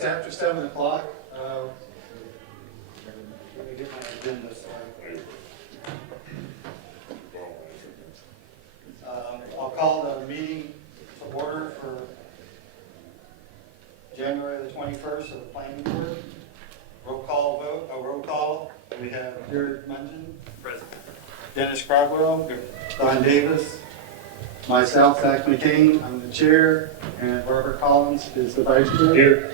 It's after 7 o'clock. Let me get my agenda started. I'll call the meeting to order for January the 21st of the planning board. Roll call. We have Jared Munson. Present. Dennis Croughwell. Don Davis. Myself, Zach McCain. I'm the chair. And Barbara Collins is the vice chair. Here.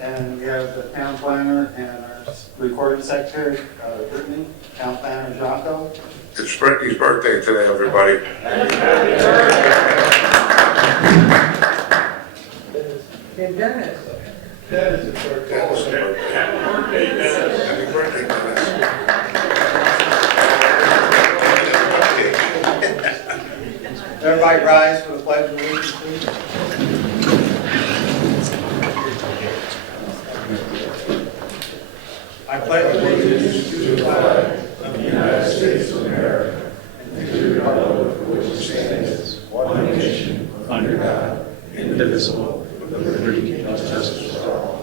And we have the town planner and our recording secretary, Brittany, town planner Jonko. It's Brittany's birthday today, everybody. And Dennis. Dennis' birthday. Happy birthday, Dennis. Happy birthday, Dennis. Everybody rise for the pledge of allegiance, please. I pledge allegiance to the flag of the United States of America and to the republic for which it stands, one nation, under God, indivisible, with liberty and justice for all.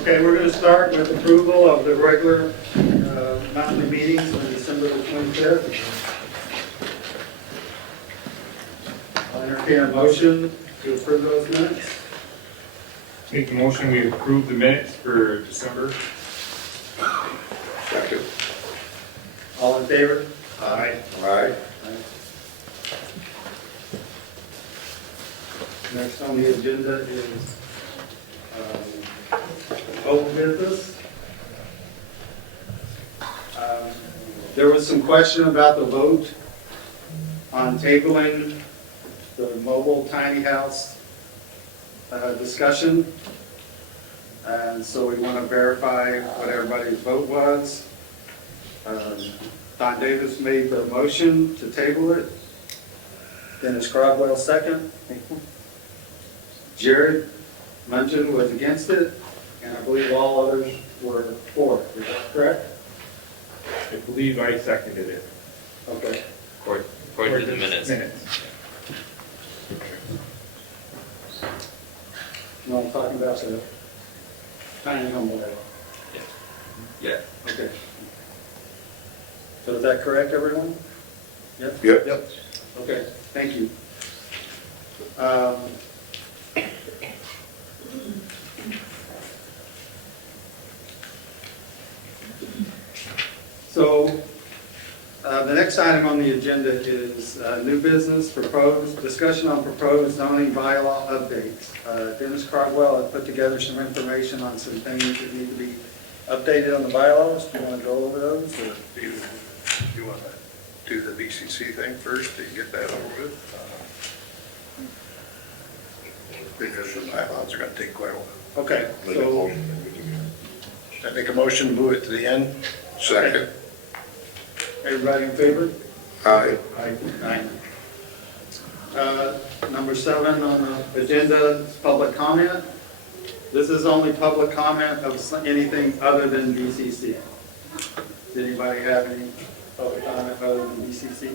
Okay, we're going to start with approval of the regular monthly meetings on December the 25th. I'll entertain a motion to approve those minutes. Make the motion, we approve the minutes for December. Second. All in favor? Aye. Aye. Next on the agenda is old business. There was some question about the vote on tabling the mobile tiny house discussion. And so we want to verify what everybody's vote was. Don Davis made the motion to table it. Dennis Croughwell second. Jared Munson was against it, and I believe all others were for. Is that correct? I believe I seconded it. Okay. According to the minutes. No, I'm talking about the tiny home layout. Yeah. Okay. So is that correct, everyone? Yep? Yep. Okay, thank you. So the next item on the agenda is new business, discussion on proposed zoning bylaw updates. Dennis Croughwell had put together some information on some things that need to be updated on the bylaws. Do you want to go over those? Or? You want to do the BCC thing first to get that over with? Because the bylaws are going to take quite a while. Okay, so I make a motion to move it to the end. Second. everybody in favor? Aye. Aye. Number 7 on the agenda is public comment. This is only public comment of anything other than BCC. Does anybody have any public comment other than BCC?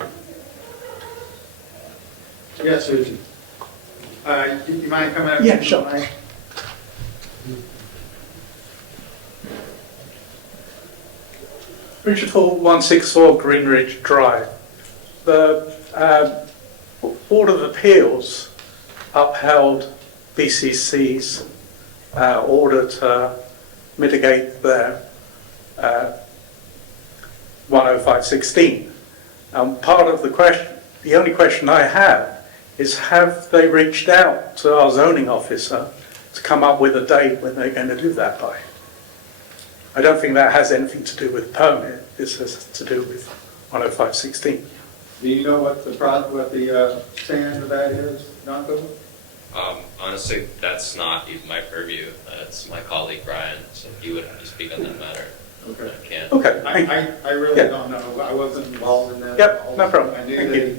Yes, Susan. Do you mind coming up? Yeah, sure. Richard Hall, 164 Greenridge Drive. The Board of Appeals upheld BCC's order to mitigate their 10516. Part of the question, the only question I have is, have they reached out to our zoning officer to come up with a date when they're going to do that by? I don't think that has anything to do with permit. This has to do with 10516. Do you know what the stand of that is, Jonko? Honestly, that's not even my purview. That's my colleague Brian, so he would have to speak on that matter. Okay. I can't. Okay. I really don't know. I wasn't involved in that. Yep, no problem. I knew Thank they you.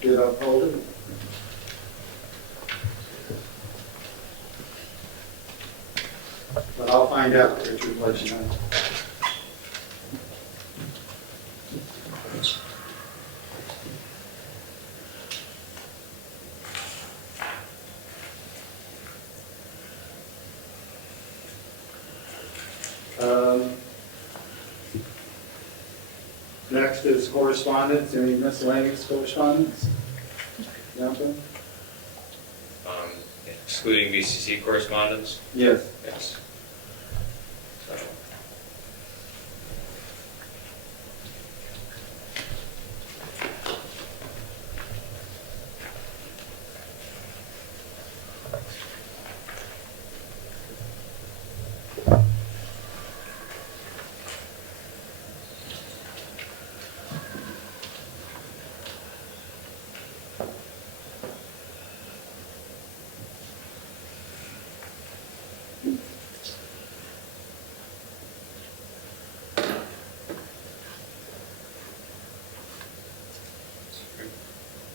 did uphold it. but I'll find out, Richard, let you know. Next is correspondence. Any miscellaneous correspondence? Nothing? Excluding BCC correspondence? Yes. Yes. So,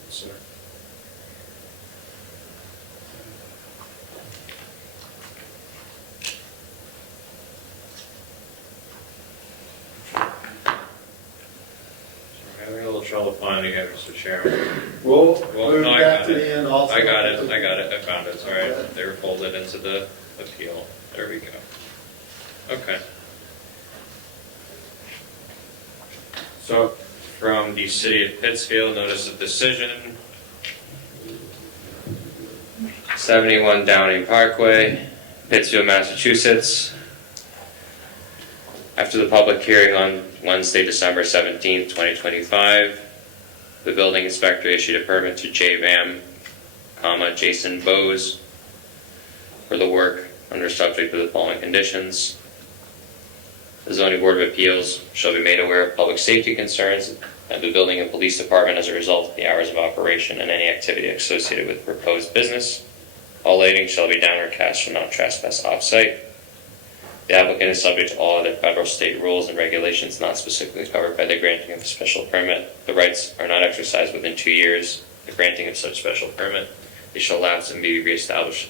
sir. We're having a little trouble finding it, Mr. Chairman. We'll Well, move no, I that got to it. the end also. I got it, I found it, all right. They were folded into the appeal. There we go. Okay. So, from the City of Pittsfield, notice of decision. 71 Downing Parkway, Pittsfield, Massachusetts. After the public hearing on Wednesday, December 17th, 2025, the building inspector issued a permit to JVAM, Jason Bose, for the work under subject to the following conditions. The zoning board of appeals shall be made aware of public safety concerns at the building and police department as a result of the hours of operation and any activity associated with proposed business. All lighting shall be downward cast and not trespass off-site. The applicant is subject to all other federal, state rules and regulations not specifically covered by the granting of a special permit. The rights are not exercised within 2 years. The granting of such special permit, they shall lapse and be reestablished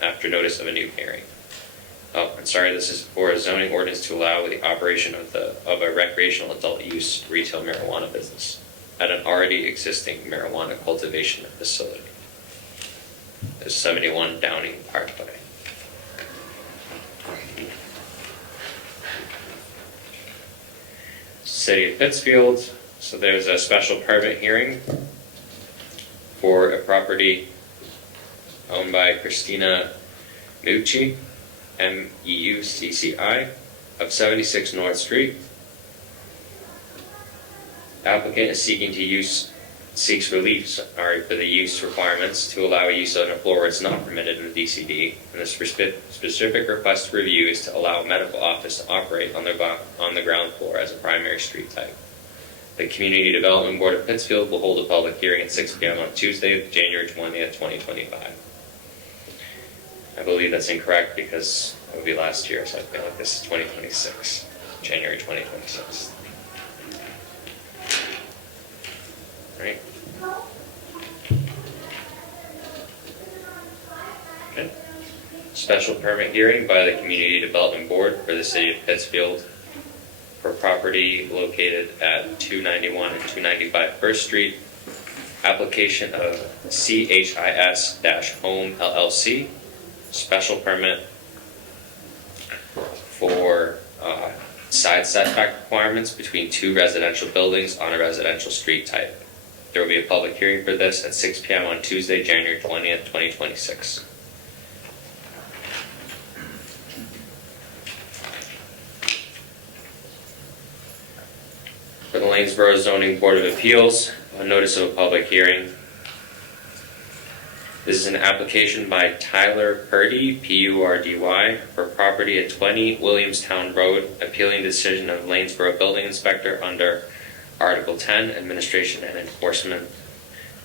after notice of a new hearing. Oh, I'm sorry, this is for a zoning ordinance to allow the operation of a recreational adult use retail marijuana business at an already existing marijuana cultivation facility. There's 71 Downing Parkway. City of Pittsfield, so there's a special permit hearing for a property owned by Christina Meucci, Meucci, of 76 North Street. Applicant is seeks relief for the use requirements to allow use on a floor where it's not permitted in the DCD, and the specific request for review is to allow a medical office to operate on the ground floor as a primary street type. The Community Development Board of Pittsfield will hold a public hearing at 6 p.m. on Tuesday, January 20th, 2025. I believe that's incorrect because it would be last year, so I feel like this is 2026, January 2026. Right? Okay. Special permit hearing by the Community Development Board for the City of Pittsfield for property located at 291 and 295 First Street. Application of CHIS-Home LLC. Special permit for side setback requirements between two residential buildings on a residential street type. There will be a public hearing for this at 6 p.m. on Tuesday, January 20th, 2026. For the Lanesboro Zoning Board of Appeals, a notice of a public hearing. This is an application by Tyler Purdy, P-U-R-D-Y, for property at 20 Williamstown Road, appealing the decision of Lanesboro Building Inspector under Article 10, Administration and Enforcement,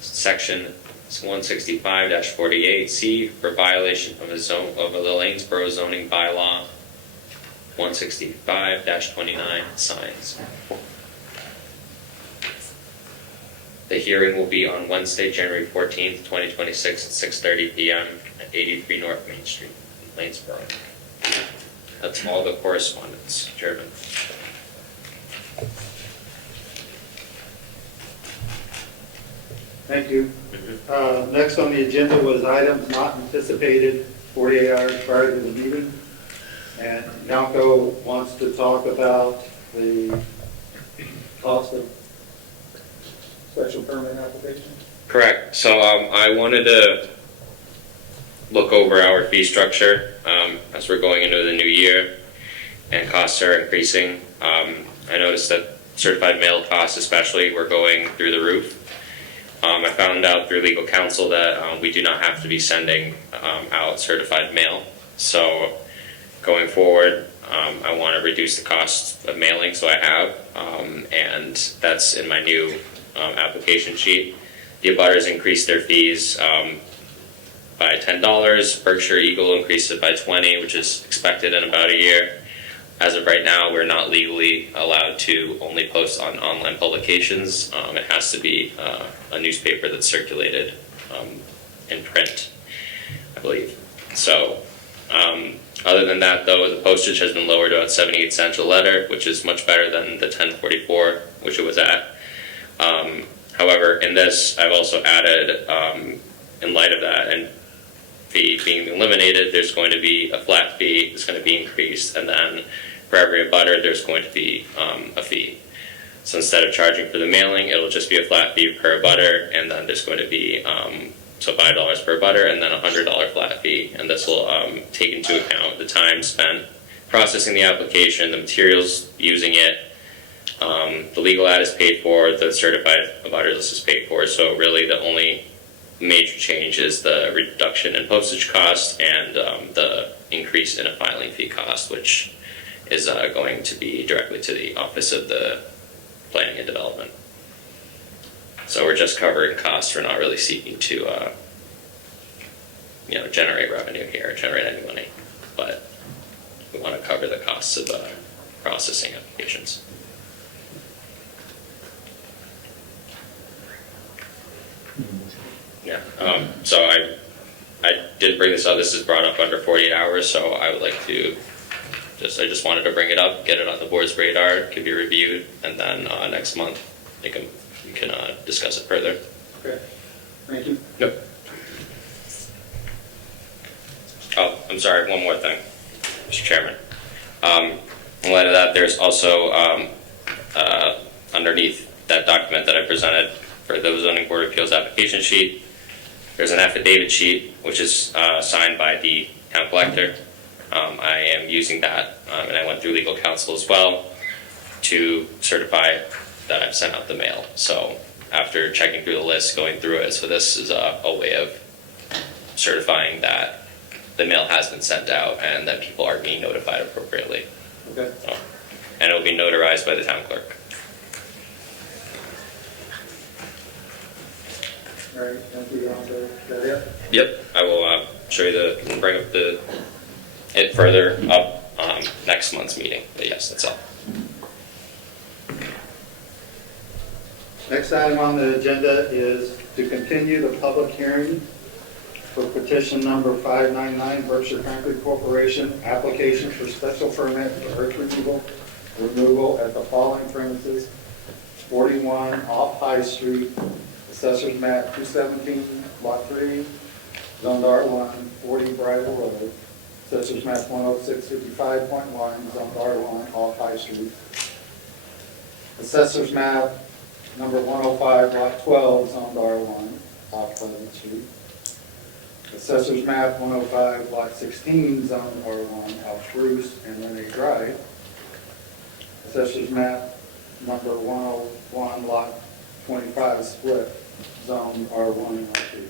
Section 165-48C, for violation of the Lanesboro Zoning Bylaw 165-29, signs. The hearing will be on Wednesday, January 14th, 2026 at 6:30 p.m. at 83 North Main Street, Lanesboro. that's all the correspondence, Chairman. Thank you. Next on the agenda was items not anticipated 48 hours prior to the meeting. And Yanko wants to talk about the cost of special permit application. Correct. So I wanted to look over our fee structure as we're going into the new year and costs are increasing. I noticed that certified mail costs especially were going through the roof. I found out through legal counsel that we do not have to be sending out certified mail. So going forward, I want to reduce the cost of mailing, so I have, and that's in my new application sheet. The abutters increased their fees by $10. Berkshire Eagle increased it by $20, which is expected in about a year. As of right now, we're not legally allowed to only post on online publications. It has to be a newspaper that's circulated in print, I believe. So, other than that, though, the postage has been lowered to about 78 cents a letter, which is much better than the $10.44, which it was at. However, in this, I've also added, in light of that, and fee being eliminated, there's going to be a flat fee that's going to be increased, and then for every abutter, there's going to be a fee. So instead of charging for the mailing, it'll just be a flat fee per abutter, and then there's going to be so $5 per abutter, and then a $100 flat fee. And this will take into account the time spent processing the application, the materials using it, the legal ad is paid for, the certified abutter list is paid for. So really, the only major change is the reduction in postage cost and the increase in a filing fee cost, which is going to be directly to the Office of the Planning and Development. So we're just covering costs. We're not really seeking to, generate revenue here, generate any money, but we want to cover the costs of processing applications. Yeah. So I did bring this up. This is brought up under 48 hours, so I would like to I just wanted to bring it up, get it on the board's radar, it can be reviewed, and then next month you can discuss it further. Okay. Thank you. Nope. Oh, I'm sorry, one more thing, Mr. Chairman. In light of that, there's also underneath that document that I presented for the Zoning Board of Appeals application sheet, there's an affidavit sheet which is signed by the town collector. I am using that, and I went through legal counsel as well to certify that I've sent out the mail. So after checking through the list, going through it, so this is a way of certifying that the mail has been sent out and that people are being notified appropriately. Okay. So, and it will be notarized by the town clerk. All right. Thank you, Yanko. Is that it? Yep, I will show you bring up it further up next month's meeting. But yes, that's all. Next item on the agenda is to continue the public hearing for petition number 599, Berkshire Concrete Corporation, application for special permit for earth removal at the following premises: 41 off High Street, Assessors map 217, lot 3, zoned R1, 40 Bridle Road, Assessors map 10655.1, zoned R1, off High Street. Assessors map number 105, lot 12, zoned R1, off Pleasant Street. Assessors map 105, lot 16, zoned R1, off Bruce and Renee Drive. Assessors map number 101, lot 25, split, zone R1 and R2.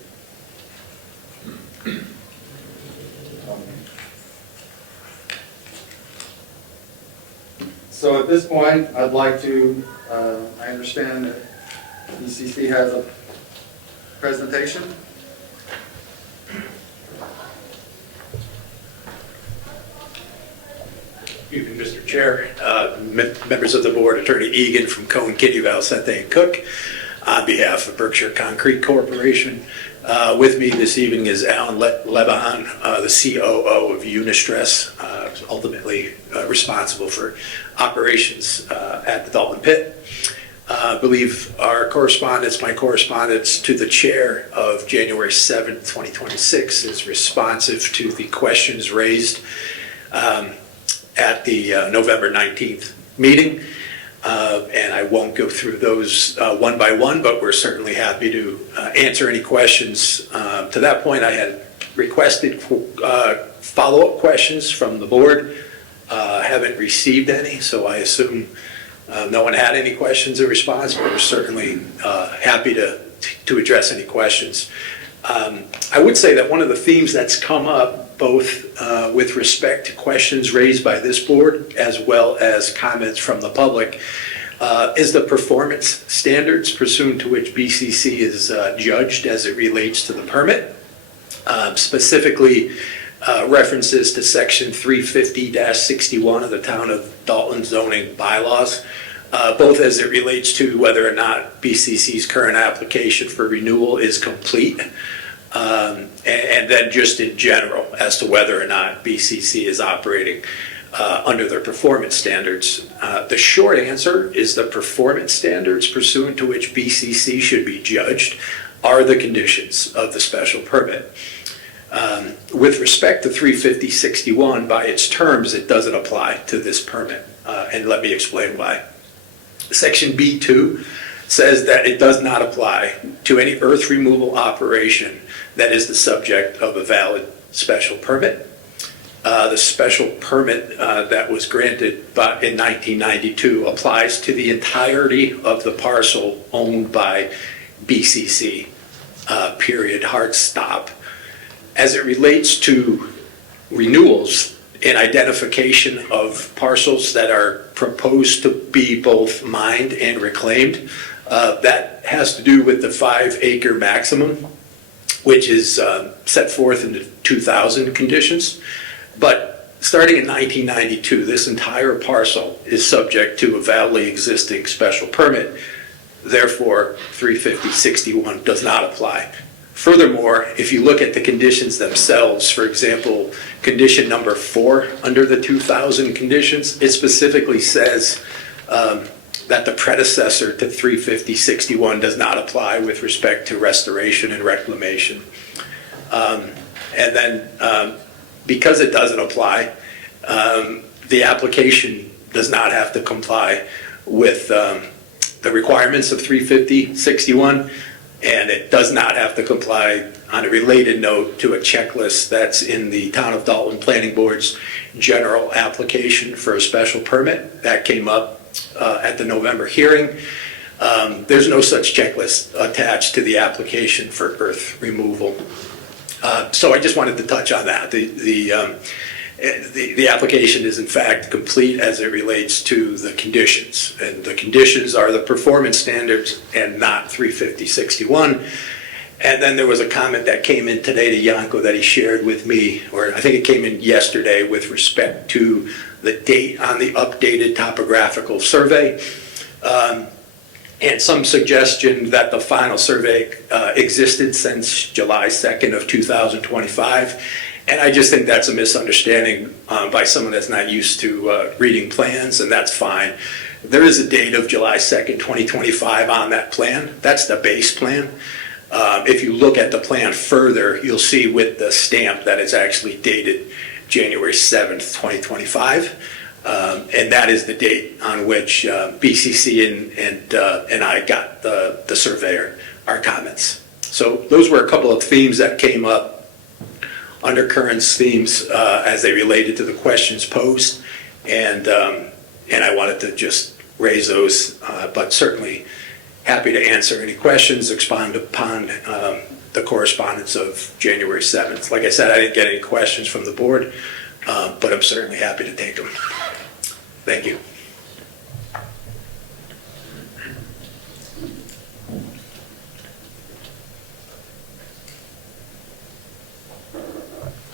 So at this point, I'd like to, I understand that ECC has a presentation. Evening, Mr. Chair, members of the board, Attorney Egan from Cohen, Kittyville, Sethane Cook, on behalf of Berkshire Concrete Corporation. With me this evening is Alan Lebanon, the COO of Unistress, ultimately responsible for operations at the Dalton Pit. I believe my correspondence to the chair of January 7th, 2026 is responsive to the questions raised at the November 19th meeting. And I won't go through those one by one, but we're certainly happy to answer any questions. To that point, I had requested follow-up questions from the board. Haven't received any, so I assume no one had any questions in response, but we're certainly happy to address any questions. I would say that one of the themes that's come up, both with respect to questions raised by this board as well as comments from the public, is the performance standards pursuant to which BCC is judged as it relates to the permit. Specifically, references to section 350-61 of the Town of Dalton zoning bylaws, both as it relates to whether or not BCC's current application for renewal is complete, and then just in general as to whether or not BCC is operating under their performance standards. The short answer is the performance standards pursuant to which BCC should be judged are the conditions of the special permit. With respect to 350-61, by its terms, it doesn't apply to this permit, and let me explain why. Section B2 says that it does not apply to any earth removal operation that is the subject of a valid special permit. The special permit that was granted in 1992 applies to the entirety of the parcel owned by BCC, period, hard stop. As it relates to renewals and identification of parcels that are proposed to be both mined and reclaimed, that has to do with the 5-acre maximum, which is set forth in the 2000 conditions. But starting in 1992, this entire parcel is subject to a validly existing special permit. Therefore, 350-61 does not apply. Furthermore, if you look at the conditions themselves, for example, condition number 4 under the 2000 conditions, it specifically says that the predecessor to 350-61 does not apply with respect to restoration and reclamation. And then because it doesn't apply, the application does not have to comply with the requirements of 350-61, and it does not have to comply on a related note to a checklist that's in the Town of Dalton Planning Board's general application for a special permit. That came up at the November hearing. There's no such checklist attached to the application for earth removal. So I just wanted to touch on that. The application is in fact complete as it relates to the conditions, and the conditions are the performance standards and not 350-61. And then there was a comment that came in today to Yanko that he shared with me, or I think it came in yesterday, with respect to the date on the updated topographical survey, and some suggestion that the final survey existed since July 2nd of 2025. And I just think that's a misunderstanding by someone that's not used to reading plans, and that's fine. There is a date of July 2nd, 2025 on that plan. That's the base plan. If you look at the plan further, you'll see with the stamp that it's actually dated January 7th, 2025. And that is the date on which BCC and I got the surveyor our comments. So those were a couple of themes that came up, undercurrents themes as they related to the questions posed, and I wanted to just raise those, but certainly happy to answer any questions, expand upon the correspondence of January 7th. Like I said, I didn't get any questions from the board, but I'm certainly happy to take them. Thank you.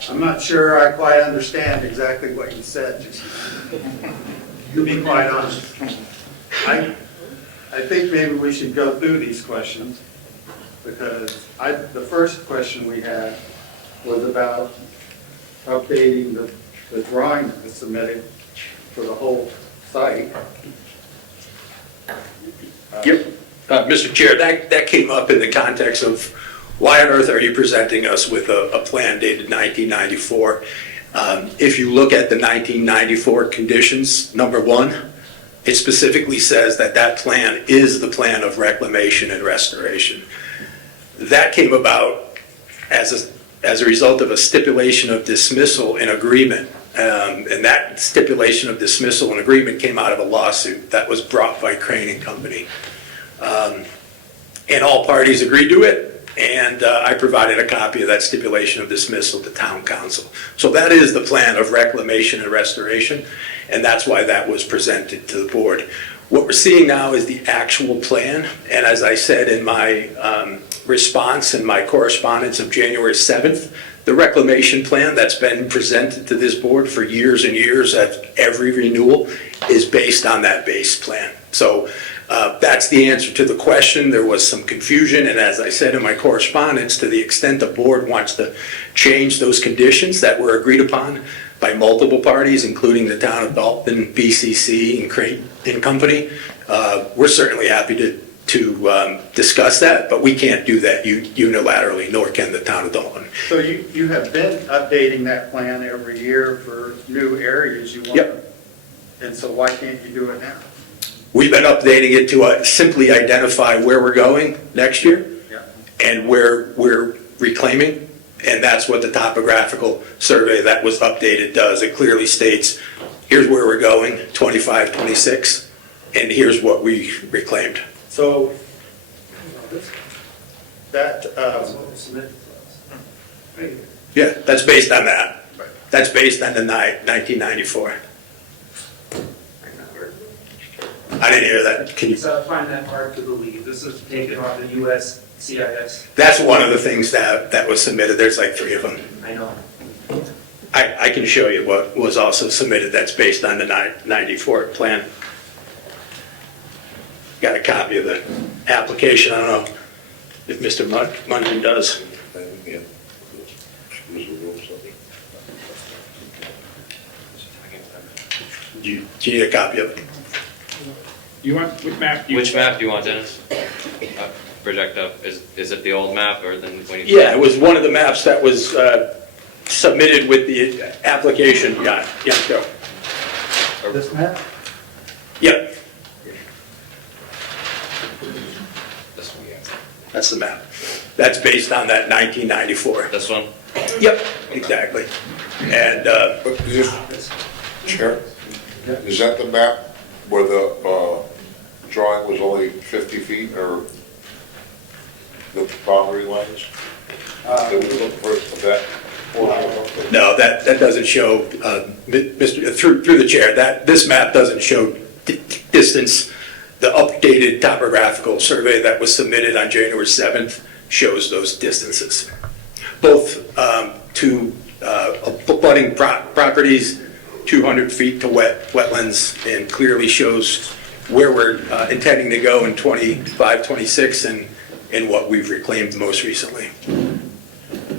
I'm not sure I quite understand exactly what you said. To be quite honest, I think maybe we should go through these questions, because the first question we had was about updating the the drawing that was submitted for the whole site. Yep. Mr. Chair, that came up in the context of why on earth are you presenting us with a plan dated 1994? If you look at the 1994 conditions, number one, it specifically says that that plan is the plan of reclamation and restoration. That came about as a result of a stipulation of dismissal and agreement. And that stipulation of dismissal and agreement came out of a lawsuit that was brought by Crane and Company. And all parties agreed to it, and I provided a copy of that stipulation of dismissal to town council. So that is the plan of reclamation and restoration, and that's why that was presented to the board. What we're seeing now is the actual plan, and as I said in my response in my correspondence of January 7th, the reclamation plan that's been presented to this board for years and years at every renewal is based on that base plan. So that's the answer to the question. There was some confusion, and as I said in my correspondence, to the extent the board wants to change those conditions that were agreed upon by multiple parties, including the town of Dalton, BCC, and Crane and Company, we're certainly happy to discuss that, but we can't do that unilaterally, nor can the town of Dalton. So you have been updating that plan every year for new areas you want? Yep. And so why can't you do it now? We've been updating it to simply identify where we're going next year and where we're reclaiming, and that's what the topographical survey that was updated does. It clearly states, here's where we're going, 25, 26, and here's what we reclaimed. So that, Yeah, that's based on that. That's based on the 1994. I didn't hear that. Can you? So I find that hard to believe. This is taken off the US CIS. That's one of the things that was submitted. There's like 3 of them. I know. I can show you what was also submitted that's based on the 94 plan. Got a copy of the application. I don't know if Mr. Munson does. Do you need a copy of it? You want, which map do you? Which map do you want, Dennis? Project up, is it the old map or then when you? Yeah, it was one of the maps that was submitted with the application. Yeah, go. this map? Yep, This one, yeah. that's the map. That's based on that 1994. This one? Yep, exactly. And, But is this, Chair, is that the map where the drawing was only 50 feet or the boundary lines? Did we look for that? no, that doesn't show, through the chair, this map doesn't show distance. The updated topographical survey that was submitted on January 7th shows those distances. Both to abutting properties, 200 feet to wetlands, and clearly shows where we're intending to go in 25, 26, and what we've reclaimed most recently.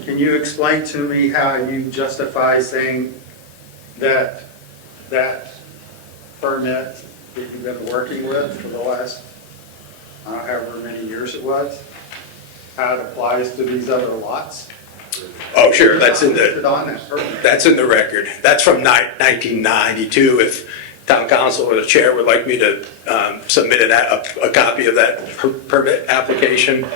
Can you explain to me how you justify saying that that permit that you've been working with for the last, however many years it was, how it applies to these other lots? Oh, sure, that's in Listed on that permit. That's in the record. That's from 1992. If town council or the chair would like me to submit a copy of that permit application,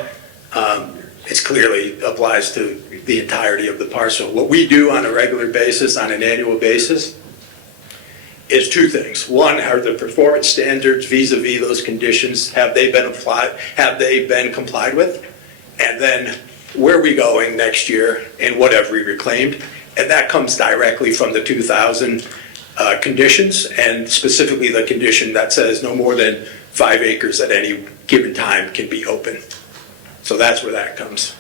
it clearly applies to the entirety of the parcel. What we do on a regular basis, on an annual basis, is 2 things. One, are the performance standards vis-a-vis those conditions, have they been applied, have they been complied with? And then, where are we going next year and what have we reclaimed? And that comes directly from the 2000 conditions, and specifically the condition that says no more than 5 acres at any given time can be open. So that's where that comes.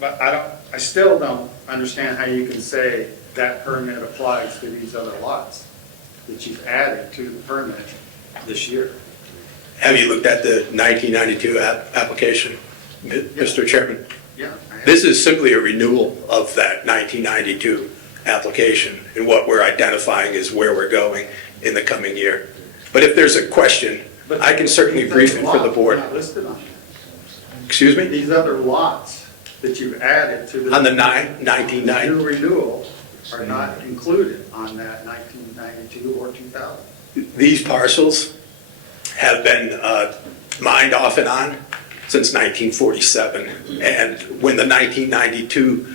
But I still don't understand how you can say that permit applies to these other lots that you've added to the permit this year. Have you looked at the 1992 application, Mr. Chairman? Yeah. This is simply a renewal of that 1992 application, and what we're identifying is where we're going in the coming year. But if there's a question, I can certainly brief it for the board. Not listed on there. Excuse me? These other lots that you've added to the. On the 1990, New renewal are not included on that 1992 or 2000. these parcels have been mined off and on since 1947. And when the 1992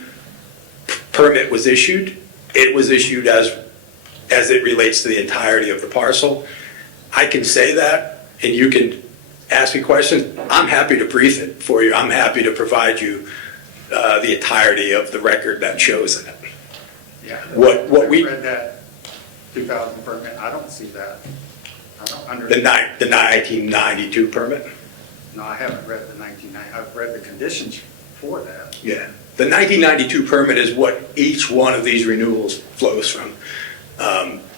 permit was issued, it was issued as it relates to the entirety of the parcel. I can say that, and you can ask me questions. I'm happy to brief it for you. I'm happy to provide you the entirety of the record that shows that. Yeah. What we- I read that 2000 permit, I don't see that. I don't The understand. 1992 permit? No, I haven't read the 1990, I've read the conditions for that. Yeah. The 1992 permit is what each one of these renewals flows from.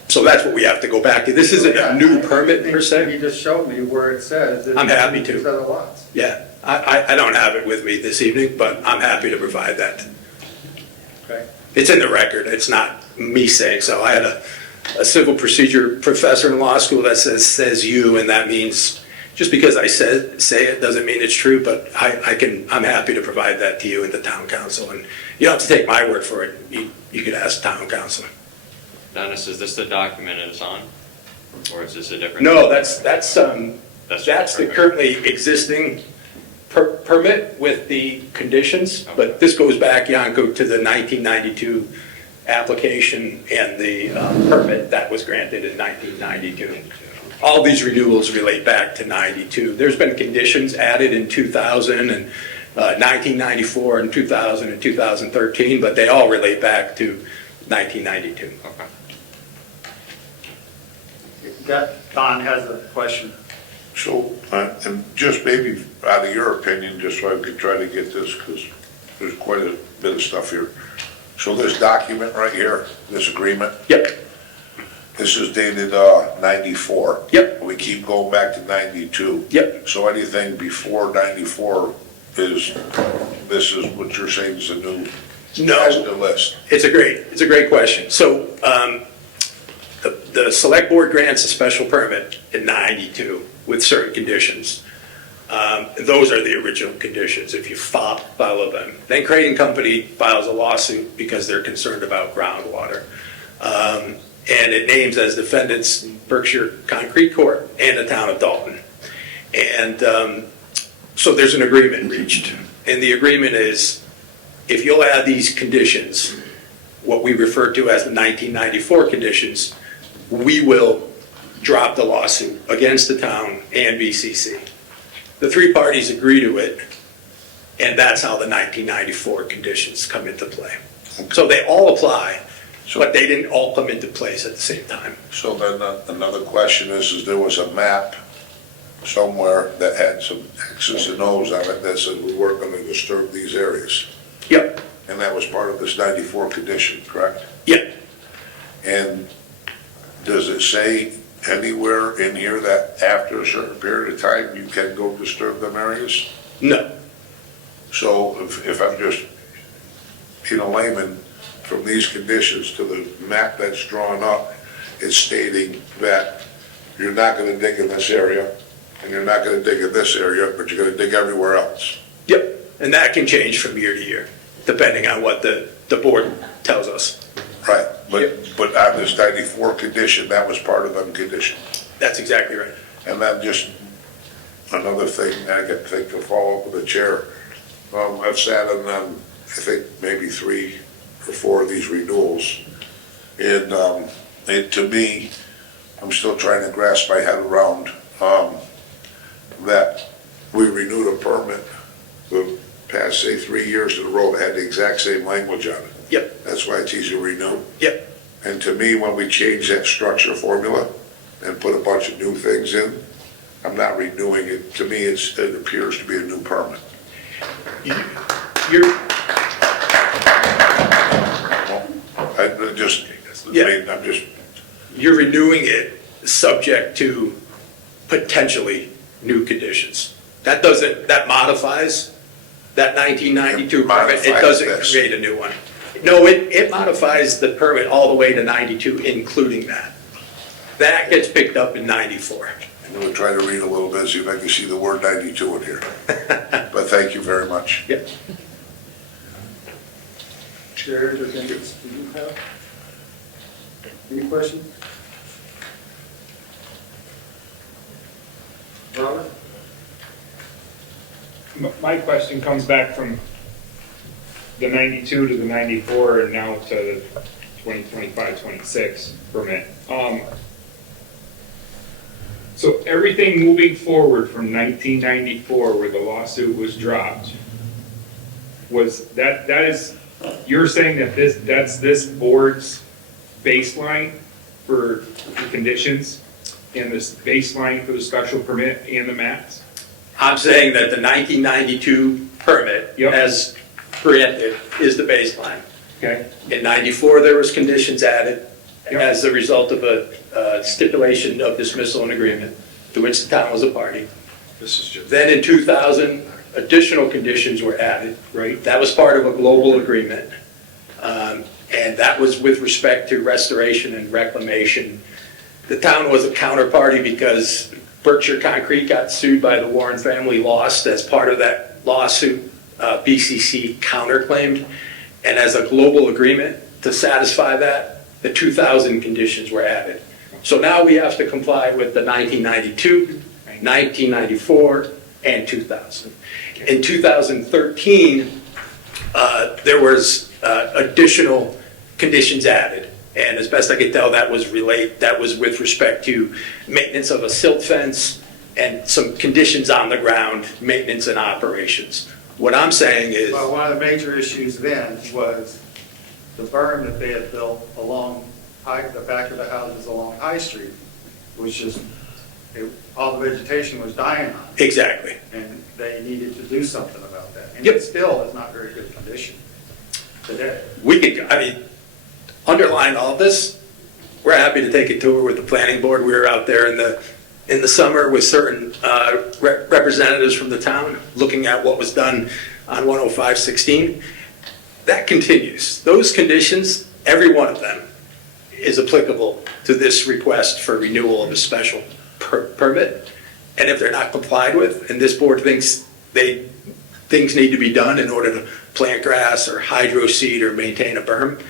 So that's what we have to go back to. This isn't a new permit per You se. just showed me where it says that. I'm happy to. These other lots. Yeah, I don't have it with me this evening, but I'm happy to provide that. Okay. It's in the record, it's not me saying so. I had a civil procedure professor in law school that says you, and that means, just because I say it doesn't mean it's true, but I'm happy to provide that to you and the town council. And you don't have to take my word for it, you could ask town council. Dennis, is this the document it's on? Or is this a different? No, that's the perfect. currently existing permit with the conditions, but this goes back, Yanko, to the 1992 application and the permit that was granted in 1992. All these renewals relate back to 92. There's been conditions added in 2000 and 1994 and 2000 and 2013, but they all relate back to 1992. Okay. Don has a question. So, and just maybe out of your opinion, just so I could try to get this, because there's quite a bit of stuff here. So this document right here, this agreement, Yep, this is dated 94. Yep. We keep going back to 92. yep. So anything before 94 this is what you're saying is a new, No. has the list. It's a great question. So, the select board grants a special permit in 92 with certain conditions. Those are the original conditions, if you follow them. Then Crane Company files a lawsuit because they're concerned about groundwater. And it names as defendants Berkshire Concrete Corp. And the town of Dalton. And so there's an agreement reached. And the agreement is, if you'll add these conditions, what we refer to as the 1994 conditions, we will drop the lawsuit against the town and BCC. The three parties agree to it, and that's how the 1994 conditions come into play. So they all apply, but they didn't all come into place at the same time. So then another question is there was a map somewhere that had some X's and O's on it that said we weren't going to disturb these areas. Yep, And that was part of this 94 condition, correct? yep. And does it say anywhere in here that after a certain period of time you can go disturb them areas? No, So if I'm just, in a layman, from these conditions to the map that's drawn up, it's stating that you're not gonna dig in this area, and you're not gonna dig in this area, but you're gonna dig everywhere else. yep. And that can change from year to year, depending on what the board tells us. Right, but on this 94 condition, that was part of them condition. That's exactly right. And then just another thing, I got to follow up with the chair. I've sat in I think maybe 3 or 4 of these renewals. And to me, I'm still trying to grasp my head around that we renewed a permit the past, say, 3 years in a row that had the exact same language on it. Yep, That's why it's easy to renew. yep. And to me, when we change that structure formula and put a bunch of new things in, I'm not renewing it. To me, it appears to be a new permit. You're, I'm just you're renewing it subject to potentially new conditions. That modifies That 1992 permit, it Modifies doesn't this. create a new one. No, it modifies the permit all the way to 92, including that. That gets picked up in 94. I'm gonna try to read a little bit, see if I can see the word 92 in here. But thank you very much. Yep. Jared or Dennis, do you have any questions? Robert? My question comes back from the 92 to the 94 and now to the 2025-26 permit. So everything moving forward from 1994 where the lawsuit was dropped, that is, you're saying that that's this board's baseline for the conditions and this baseline for the special permit and the maps? I'm saying that the 1992 permit, Yep. as preempted, is the baseline. Okay. In 94, there was conditions added Yep. as a result of a stipulation of dismissal and agreement to which the town was a party. This is just. Then in 2000, additional conditions were added. Right. That was part of a global agreement. And that was with respect to restoration and reclamation. The town was a counterparty because Berkshire Concrete got sued by the Warren family, lost. As part of that lawsuit, BCC counterclaimed. And as a global agreement to satisfy that, the 2000 conditions were added. So now we have to comply with the 1992, 1994, and 2000. In 2013, there was additional conditions added. And as best I could tell, that was with respect to maintenance of a silt fence and some conditions on the ground, maintenance and operations. What I'm saying is, Well, one of the major issues then was the berm that they had built along the back of the houses along High Street was just, all the vegetation was dying on it, exactly. and they needed to do something about that. And Yep. it still is not very good condition today. We could, underlying all this, we're happy to take a tour with the planning board. We were out there in the summer with certain representatives from the town, looking at what was done on 105-16. That continues. Those conditions, every one of them, is applicable to this request for renewal of a special permit. And if they're not complied with, and this board thinks things need to be done in order to plant grass or hydro seed or maintain a berm,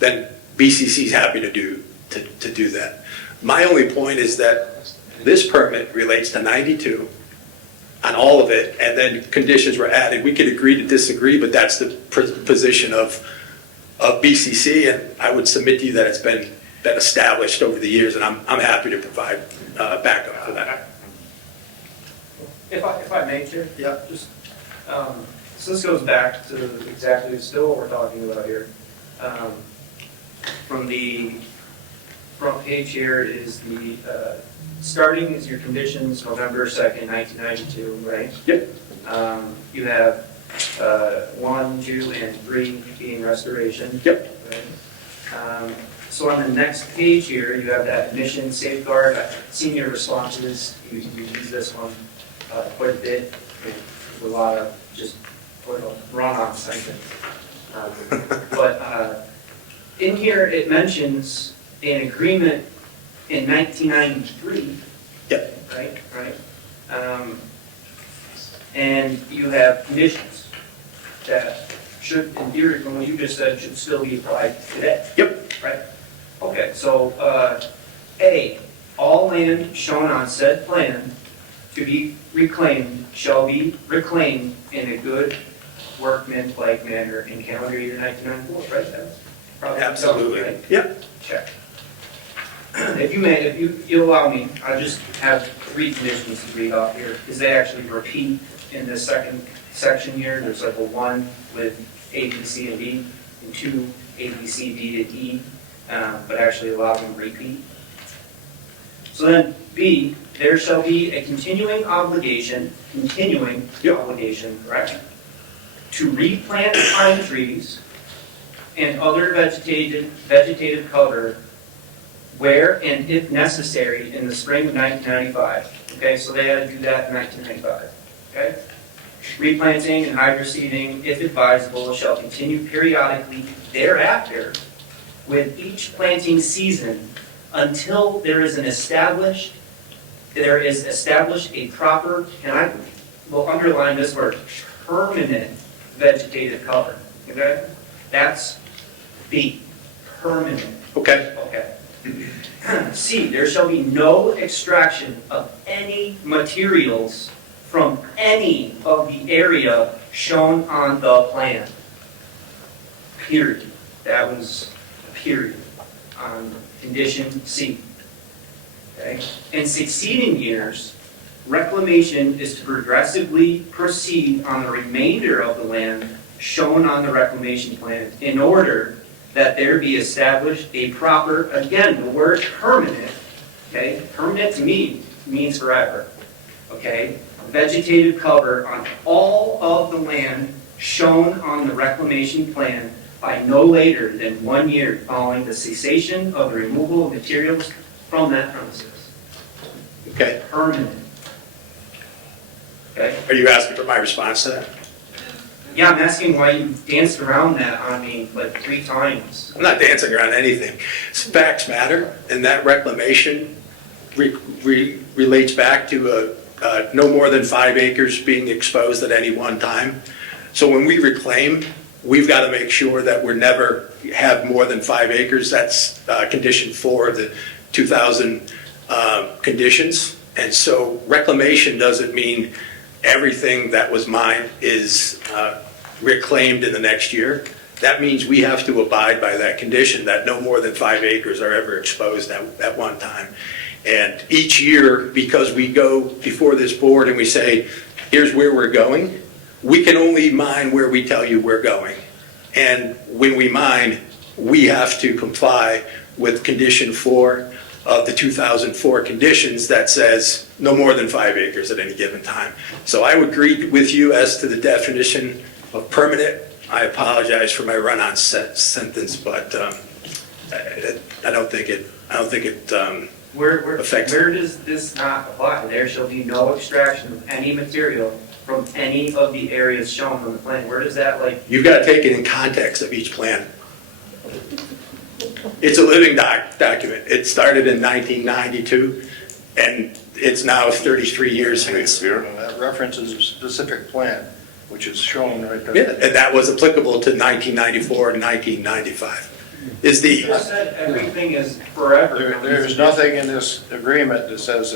then BCC's happy to do that. My only point is that this permit relates to 92 on all of it, and then conditions were added. We could agree to disagree, but that's the position of BCC, and I would submit to you that it's been established over the years, and I'm happy to provide backup for that. If I may, Chair? Yeah. Just, so this goes back to exactly still what we're talking about here. From the front page here is the, starting is your conditions, November 2nd, 1992, right? Yep. You have 1, 2, and 3 being restoration. Yep. Right? So on the next page here, you have that mission safeguard, senior responses. You use this one quite a bit. There's a lot of just run-on sentence. But in here, it mentions an agreement in 1993. Yep. Right. And you have conditions that should, in theory, from what you just said, should still be applied today. Yep. Right. Okay. So, A, all land shown on said plan to be reclaimed shall be reclaimed in a good workmanlike manner in calendar year 1994. Right. That's probably Absolutely. right? Yep. Check. If you allow me, I just have 3 conditions to read off here, because they actually repeat in this second section here. There's like a 1 with A, B, C, and D, and 2, A, B, C, D, and E, but actually a lot of them repeat. So then B, there shall be a continuing obligation, correct, to replant pine trees and other vegetative cover where and if necessary in the spring of 1995. Okay, so they had to do that in 1995. Okay? Replanting and hydroseeding, if advisable, shall continue periodically thereafter with each planting season until there is established a proper, and I will underline this word, permanent vegetative cover. Okay? That's B, permanent. Okay. Okay. C, there shall be no extraction of any materials from any of the area shown on the plan. Period. That was period on condition C. Okay? In succeeding years, reclamation is to progressively proceed on the remainder of the land shown on the reclamation plan in order that there be established a proper, again, the word permanent, okay? Permanent to me means forever, okay? Vegetative cover on all of the land shown on the reclamation plan by no later than 1 year following the cessation of the removal of materials from that premises. Okay. Permanent. Okay? Are you asking for my response to that? Yeah, I'm asking why you danced around that on me like 3 times. I'm not dancing around anything. Facts matter, and that reclamation relates back to no more than 5 acres being exposed at any one time. So when we reclaim, we've got to make sure that we never have more than 5 acres. That's condition 4 of the 2000 conditions. And so reclamation doesn't mean everything that was mined is reclaimed in the next year. That means we have to abide by that condition that no more than 5 acres are ever exposed at one time. And each year, because we go before this board and we say, here's where we're going, we can only mine where we tell you we're going. And when we mine, we have to comply with condition 4 of the 2004 conditions that says no more than 5 acres at any given time. So I would agree with you as to the definition of permanent. I apologize for my run-on sentence, but I don't think it Where affects. where does this not apply? There shall be no extraction of any material from any of the areas shown on the plan. Where does that You've got to take it in context of each plan. It's a living document. It started in 1992, and it's now 33 years since. That references a specific plan, which is shown right there. Yeah, and that was applicable to 1994 and 1995. You just said everything is forever. There's nothing in this agreement that says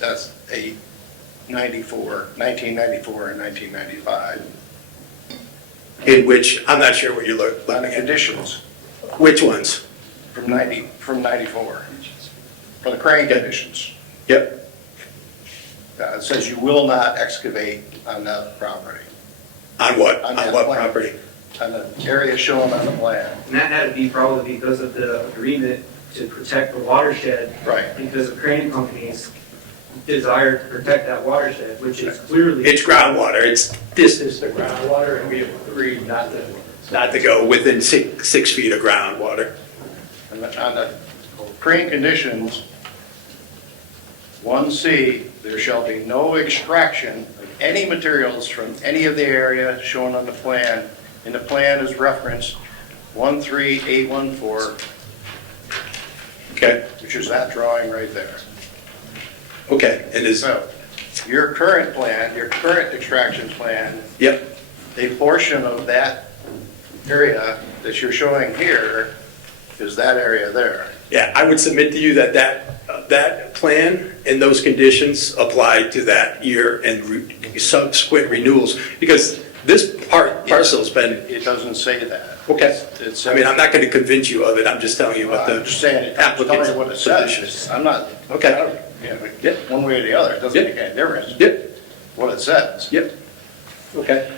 that's a 1994 and 1995. In which, I'm not sure what you're On looking the at. conditions Which ones? from 94, for the crane conditions. Yep. It says you will not excavate on that property, On what? On On that what plan. property? on the area shown on the plan. And that had to be probably because of the agreement to protect the watershed. Right. Because of crane companies' desire to protect that watershed, which is clearly. It's groundwater. This is the groundwater, and we agreed not to go within 6 feet of groundwater. And on the crane conditions, 1C, there shall be no extraction of any materials from any of the area shown on the plan. And the plan is referenced 13814, Okay, which is that drawing right there. okay, and is, So, your current plan, your current extraction plan, yep, a portion of that area that you're showing here is that area there. yeah, I would submit to you that that plan and those conditions apply to that year and subsequent renewals, because this parcel's been, It doesn't say that. okay. It's, I mean, I'm not going to convince you of it, I'm just telling you what I'm the just saying, it's telling applicant's you what it position is. says. I'm not, Okay. Yep. one way or the other, it doesn't Yep. make any difference Yep, what it says. yep, okay.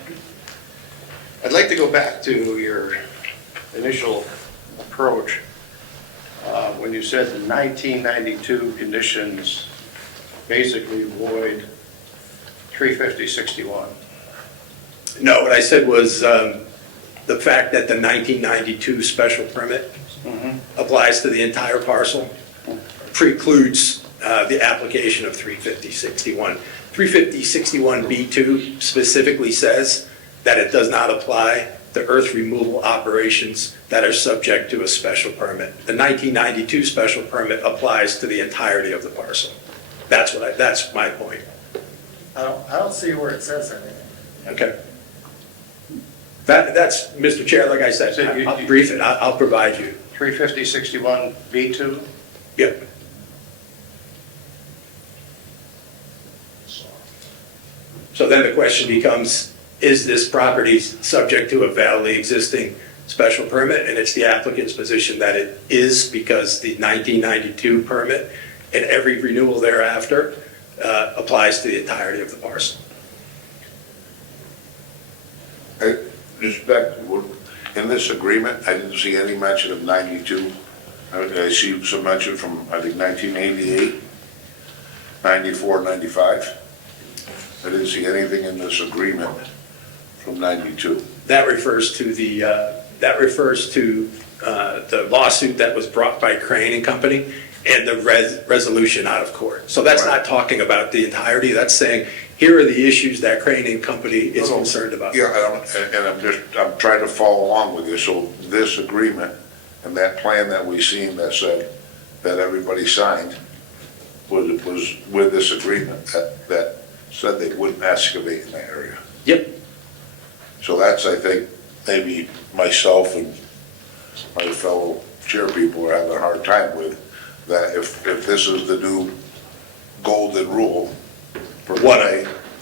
I'd like to go back to your initial approach, when you said the 1992 conditions basically void 35061. No, what I said was the fact that the 1992 special permit applies to the entire parcel precludes the application of 350-61. 350-61B2 specifically says that it does not apply to earth removal operations that are subject to a special permit. The 1992 special permit applies to the entirety of the parcel. That's my point. I don't see where it says anything. Okay. That's, Mr. Chair, like I said, So you- I'll brief it, I'll provide you. 350-61B2? Yep. So then the question becomes, is this property subject to a validly existing special permit? And it's the applicant's position that it is, because the 1992 permit and every renewal thereafter applies to the entirety of the parcel. Just back, in this agreement, I didn't see any mention of 92. I see some mention from, I think, 1988, 94, 95. I didn't see anything in this agreement from 92. That refers to the lawsuit that was brought by Crane and Company and the resolution out of court. So that's not talking about the entirety, that's saying, here are the issues that Crane and Company is concerned about. Yeah, I'm trying to follow along with you. So this agreement and that plan that we seen that said, that everybody signed was with this agreement that said they wouldn't excavate in that area. Yep. So that's, I think, maybe myself and my fellow chair people are having a hard time with, that if this is the new golden rule for what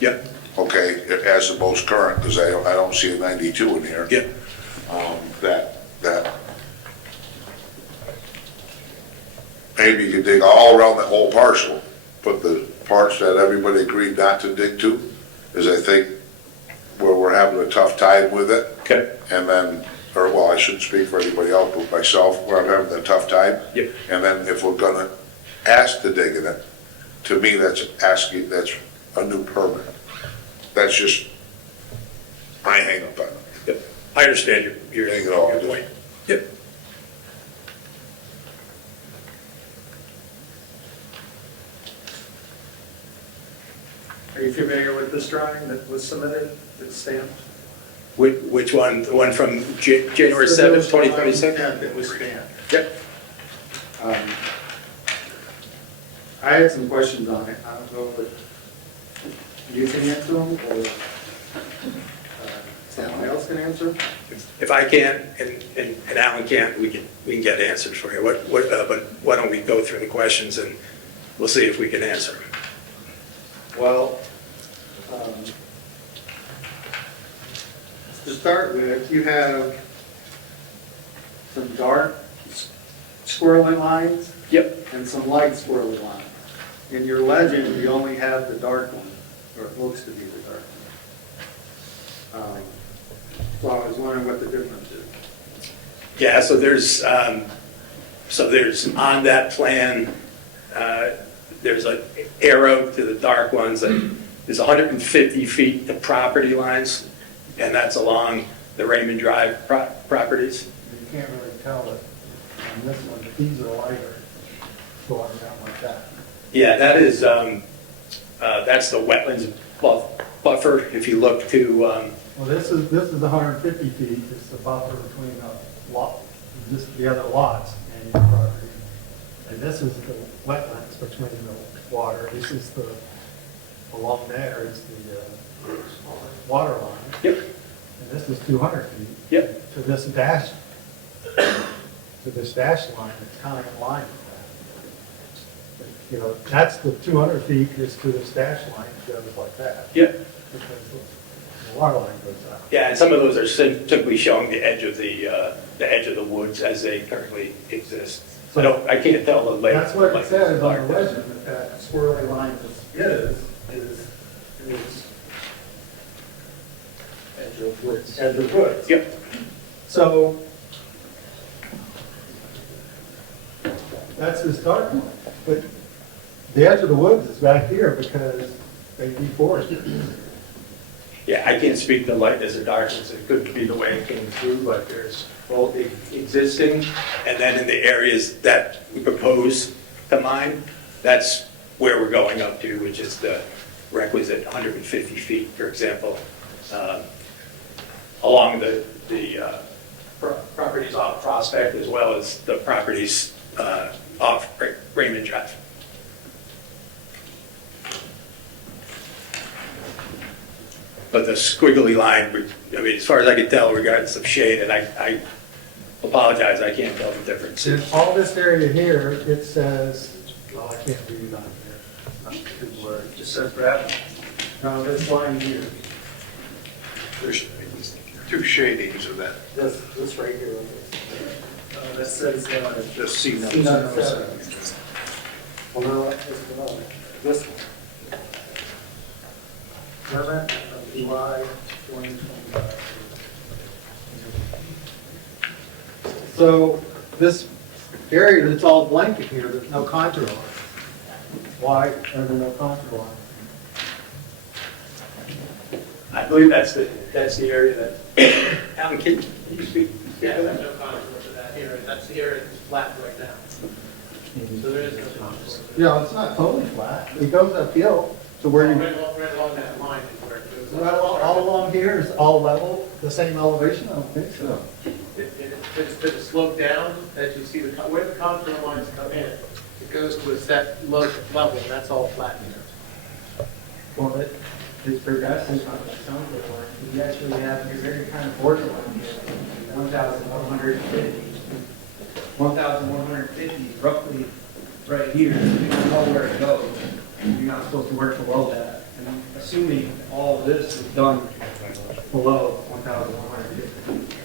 Yep. okay, as the most current, because I don't see a 92 in here. Yep. That maybe you could dig all around the whole parcel, but the parts that everybody agreed not to dig to is, I think, where we're having a tough time with it. Okay. And then, or well, I shouldn't speak for anybody else, but myself, where I'm having a tough time. Yep. And then if we're gonna ask to dig in it, to me, that's a new permit. That's just my hang up on it. Yep. I understand your Take it all. point. Yep. Are you familiar with this drawing that was submitted, that's stamped? Which one? The one from January 7th, 2026? Yeah, it was stamped. Yep. I had some questions on it. I don't know if you can answer them or someone else can answer them. If I can't and Alan can't, we can get answers for you. But why don't we go through the questions and we'll see if we can answer them. Well, to start with, you have some dark swirling lines. Yep. And some light swirly lines. In your legend, you only have the dark one, or it looks to be the dark one. So I was wondering what the difference is. Yeah, so there's on that plan, there's an arrow to the dark ones, and there's 150 feet to property lines, and that's along the Raymond Drive properties. You can't really tell it on this one, but these are lighter going around like that. Yeah, that is, that's the wetlands buffer. If you look to, Well, this is 150 feet, it's the buffer between the other lots and your property. And this is the wetlands between the water, this is along there is the water line. Yep. And this is 200 feet. Yep. To this dash line, it's kind of in line with that. But, you know, that's the 200 feet is to this dash line, it goes like that. Yep. Because the water line goes out. Yeah, and some of those are simply showing the edge of the woods as they currently exist. So I can't tell the layout. That's what it says on the legend, that swirly line is Edge of woods. edge of woods. Yep. So that's this dark one, but the edge of the woods is back here because they deforested. Yeah, I can't speak to lightness or darkness. It could be the way it came through, but there's both existing and then in the areas that we propose to mine, That's where we're going up to, which is the requisite 150 feet, for example, along the properties off Prospect as well as the properties off Raymond Drive. But the squiggly line, I mean, as far as I can tell, regardless of shade, and I apologize, I can't tell the difference. In all this area here, it says, well, I can't read on here, not too blurry. It just says Bridle. No, this line here, There's two shadings of that. this right here. That says, Just see See number 7. Well, no, it's below this one. 7th of July, 2025. So this area that's all blanket here, there's no contour line. Why are there no contour lines? I believe that's the area that, Alan, can you speak? Yeah, there's no contour to that area. That's the area that's flat right now. So there is no contour. Yeah, it's not totally flat. It goes uphill to where you, Right along that line is where it goes. all along here is all level, the same elevation? I don't think so. There's a slope down as you see where the contour lines come in. It goes to a set low level, and that's all flat here. Well, it's progressive on the contour line. You actually have your very kind of borderline here, 1,150. 1,150 roughly right here. You don't know where it goes. You're not supposed to work below that. And I'm assuming all this is done below 1,150.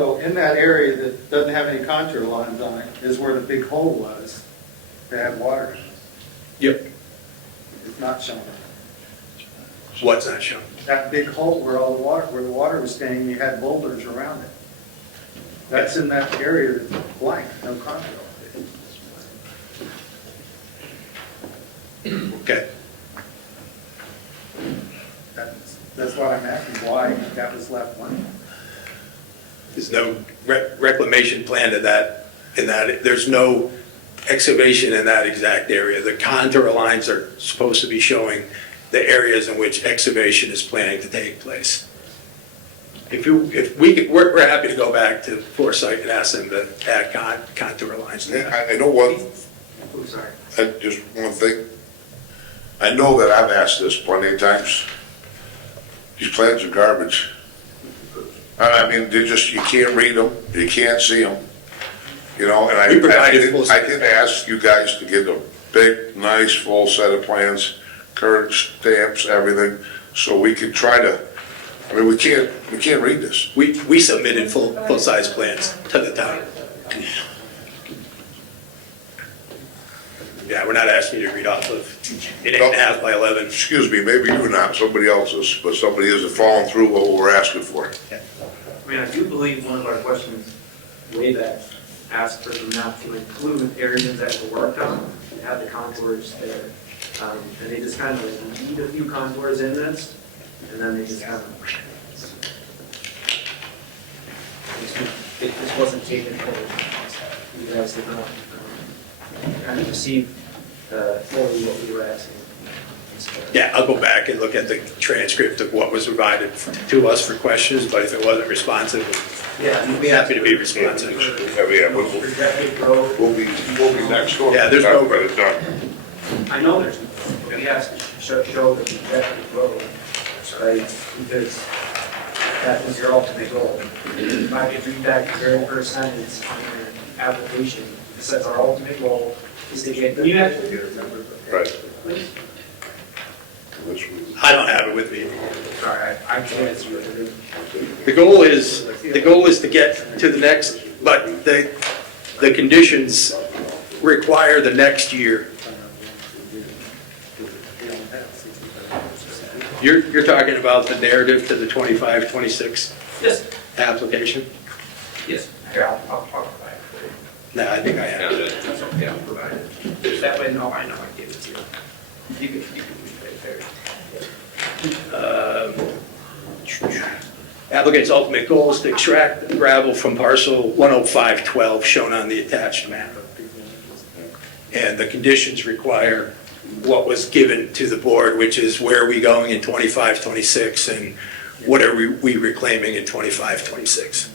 So in that area that doesn't have any contour lines on it is where the big hole was that had water in it. Yep. It's not shown. What's not shown? That big hole where where the water was staying, you had boulders around it. That's in that area that's blank, no contour. Okay. That's why I'm asking why that was left blank. There's no reclamation plan to that, there's no excavation in that exact area. The contour lines are supposed to be showing the areas in which excavation is planning to take place. We're happy to go back to Foresight and ask them to add contour lines to that. I know one, oh, sorry. just one thing. I know that I've asked this plenty of times. These plans are garbage. I mean, you can't read them, you can't see them, you know, and I did ask you guys to get a big, nice, full set of plans, current stamps, everything, so we could try to, I mean, we can't read this. We submitted full-size plans to the town. Yeah, we're not asking you to read off of an 8.5 by 11. Excuse me, maybe you're not, somebody else is, but somebody isn't following through what we're asking for. I mean, I do believe one of our questions way back asked for the map to include areas that were worked on and have the contours there. And they just kind of leave a few contours in this, and then they just kind of. It just wasn't taken for, you guys did not kind of receive fully what we were asking. Yeah, I'll go back and look at the transcript of what was provided to us for questions, but if it wasn't responsive, we'd be happy to be responsive. We'll be next door. Yeah, there's no- Get it done. I know there's, we have to show the projected road, right, because that was your ultimate goal. If I could read back the very first sentence on your application, it says our ultimate goal is to get, you actually do remember. Right. I don't have it with me. Sorry, I can't answer it. The goal is to get to the next, but the conditions require the next year You're talking about the narrative to the 25, 26 Yes, application? yes. Here, I'll provide it. No, I think I have it. That's okay, I'll provide it. That way, no, I know I gave it to you. You can leave it there. Applicant's ultimate goal is to extract the gravel from parcel 10512 shown on the attached map. And the conditions require what was given to the board, which is where are we going in 25, 26, and what are we reclaiming in 25, 26.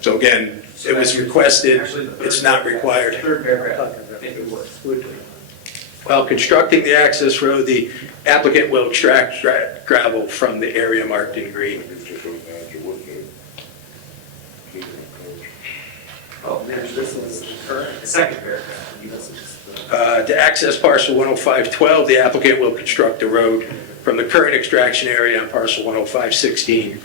So again, it was requested, Actually, the third it's not required. Third paragraph, if it would. While constructing the access road, the applicant will extract gravel from the area marked in green. Oh, this is the second paragraph. To access parcel 10512, the applicant will construct a road from the current extraction area on parcel 10516.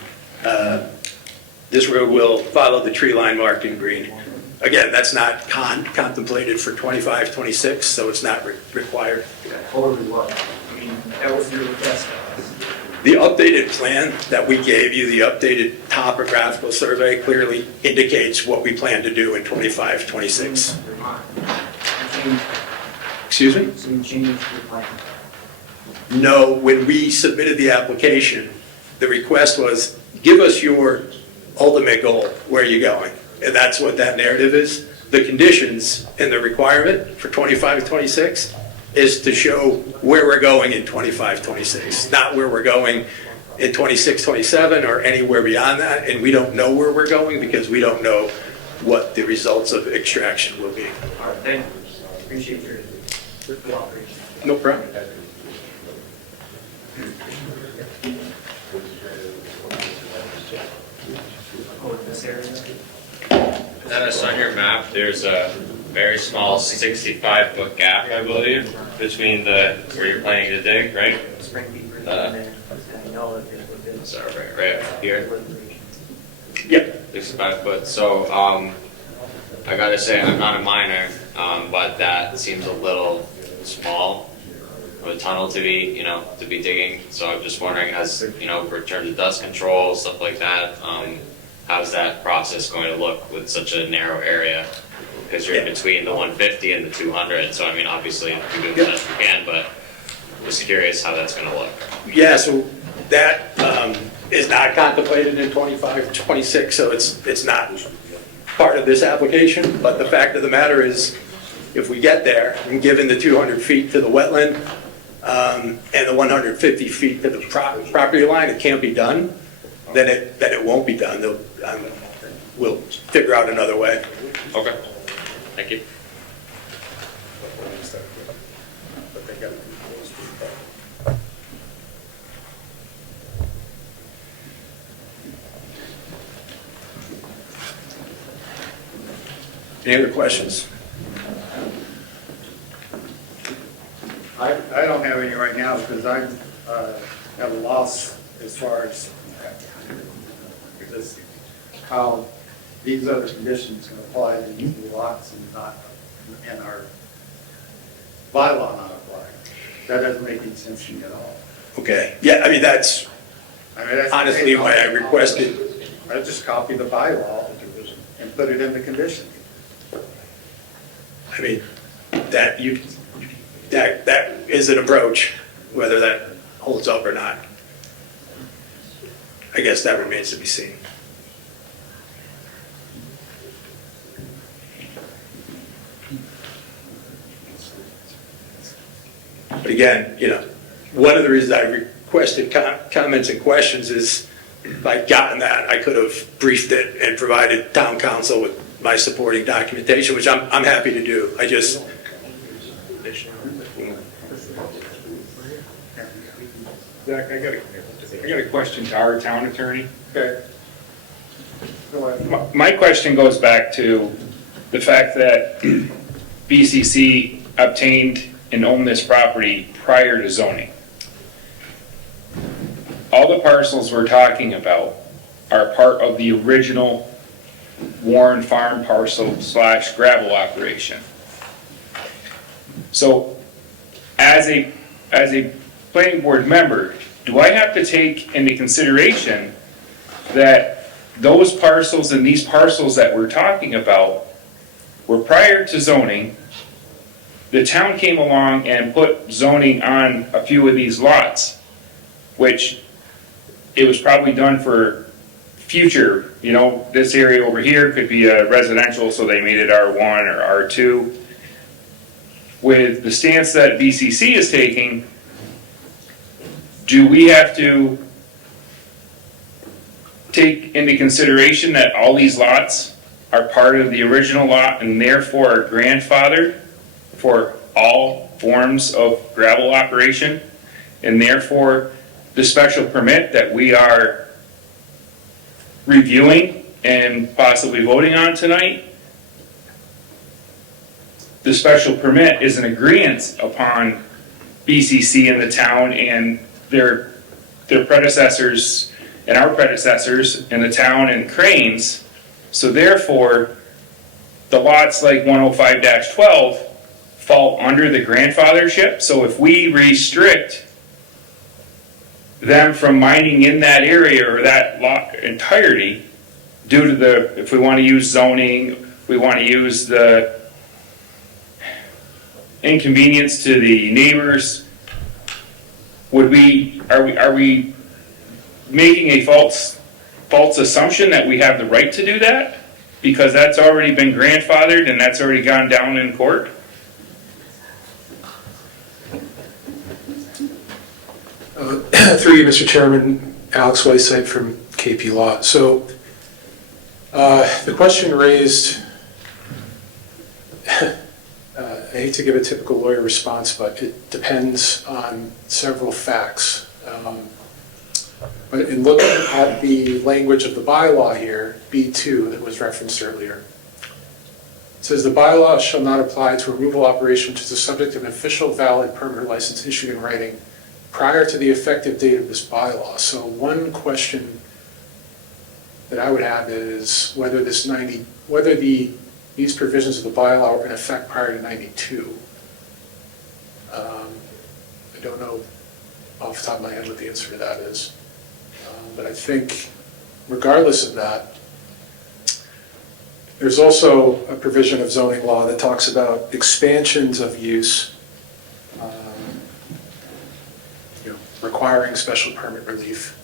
This road will follow the tree line marked in green. Again, that's not contemplated for 25, 26, so it's not required. Totally what? I mean, that was your request. The updated plan that we gave you, the updated topographical survey clearly indicates what we plan to do in 25, 26. Excuse me? So you changed your plan. No, when we submitted the application, the request was, give us your ultimate goal, where are you going? And that's what that narrative is. The conditions and the requirement for 25 and 26 is to show where we're going in 25, 26, not where we're going in 26, 27, or anywhere beyond that. And we don't know where we're going because we don't know what the results of extraction will be. All right, thank you. Appreciate your cooperation. No problem. Oh, in this area? Dennis, on your map, there's a very small 65-foot gap, I believe, between where you're planning to dig, right? Spring Beaver. Sorry, right up here, Yep. 65 foot. So, I gotta say, I'm not a miner, but that seems a little small of a tunnel to be, to be digging. So I'm just wondering, as, for terms of dust control, stuff like that, how's that process going to look with such a narrow area? Because you're in between the 150 and the 200, so I mean, obviously, you do the best you can, but just curious how that's going to look. Yeah, so that is not contemplated in 25, 26, so it's not part of this application. But the fact of the matter is, if we get there, and given the 200 feet to the wetland and the 150 feet to the property line, it can't be done, then it won't be done. We'll figure out another way. Okay, thank you. Any other questions? I don't have any right now because I have a loss as far as this, how these other conditions can apply to these lots and not, in our bylaw not apply. That doesn't make any sense to me at all. Okay, yeah, I mean, that's That's honestly why I requested. I just copy the bylaw and put it in the condition. I mean, that is an approach, whether that holds up or not. I guess that remains to be seen. But again, one of the reasons I requested comments and questions is if I'd gotten that, I could have briefed it and provided town council with my supporting documentation, which I'm happy to do. I just, Zach, I got a question to our town attorney. Okay. My question goes back to the fact that BCC obtained and owned this property prior to zoning. All the parcels we're talking about are part of the original Warren Farm parcel / gravel operation. So as a planning board member, do I have to take into consideration that those parcels and these parcels that we're talking about were prior to zoning? The town came along and put zoning on a few of these lots, which it was probably done for future, this area over here could be a residential, so they made it R1 or R2. With the stance that BCC is taking, do we have to take into consideration that all these lots are part of the original lot and therefore are grandfathered for all forms of gravel operation? And therefore, the special permit that we are reviewing and possibly voting on tonight, the special permit is an agreement upon BCC and the town and their predecessors and our predecessors in the town and Cranes. So therefore, the lots like 105-12 fall under the grandfathership. So if we restrict them from mining in that area or that lot entirety due to if we want to use zoning, we want to use the inconvenience to the neighbors, are we making a false assumption that we have the right to do that? Because that's already been grandfathered and that's already gone down in court? Through you, Mr. Chairman, Alex Whiteside from KP Law. So the question raised, I hate to give a typical lawyer response, but it depends on several facts. But in looking at the language of the bylaw here, B2 that was referenced earlier, it says the bylaw shall not apply to a removal operation which is the subject of an official valid permit or license issued in writing prior to the effective date of this bylaw. So one question that I would have is whether these provisions of the bylaw were in effect prior to 92. I don't know off the top of my head what the answer to that is. But I think regardless of that, there's also a provision of zoning law that talks about expansions of use requiring special permit relief.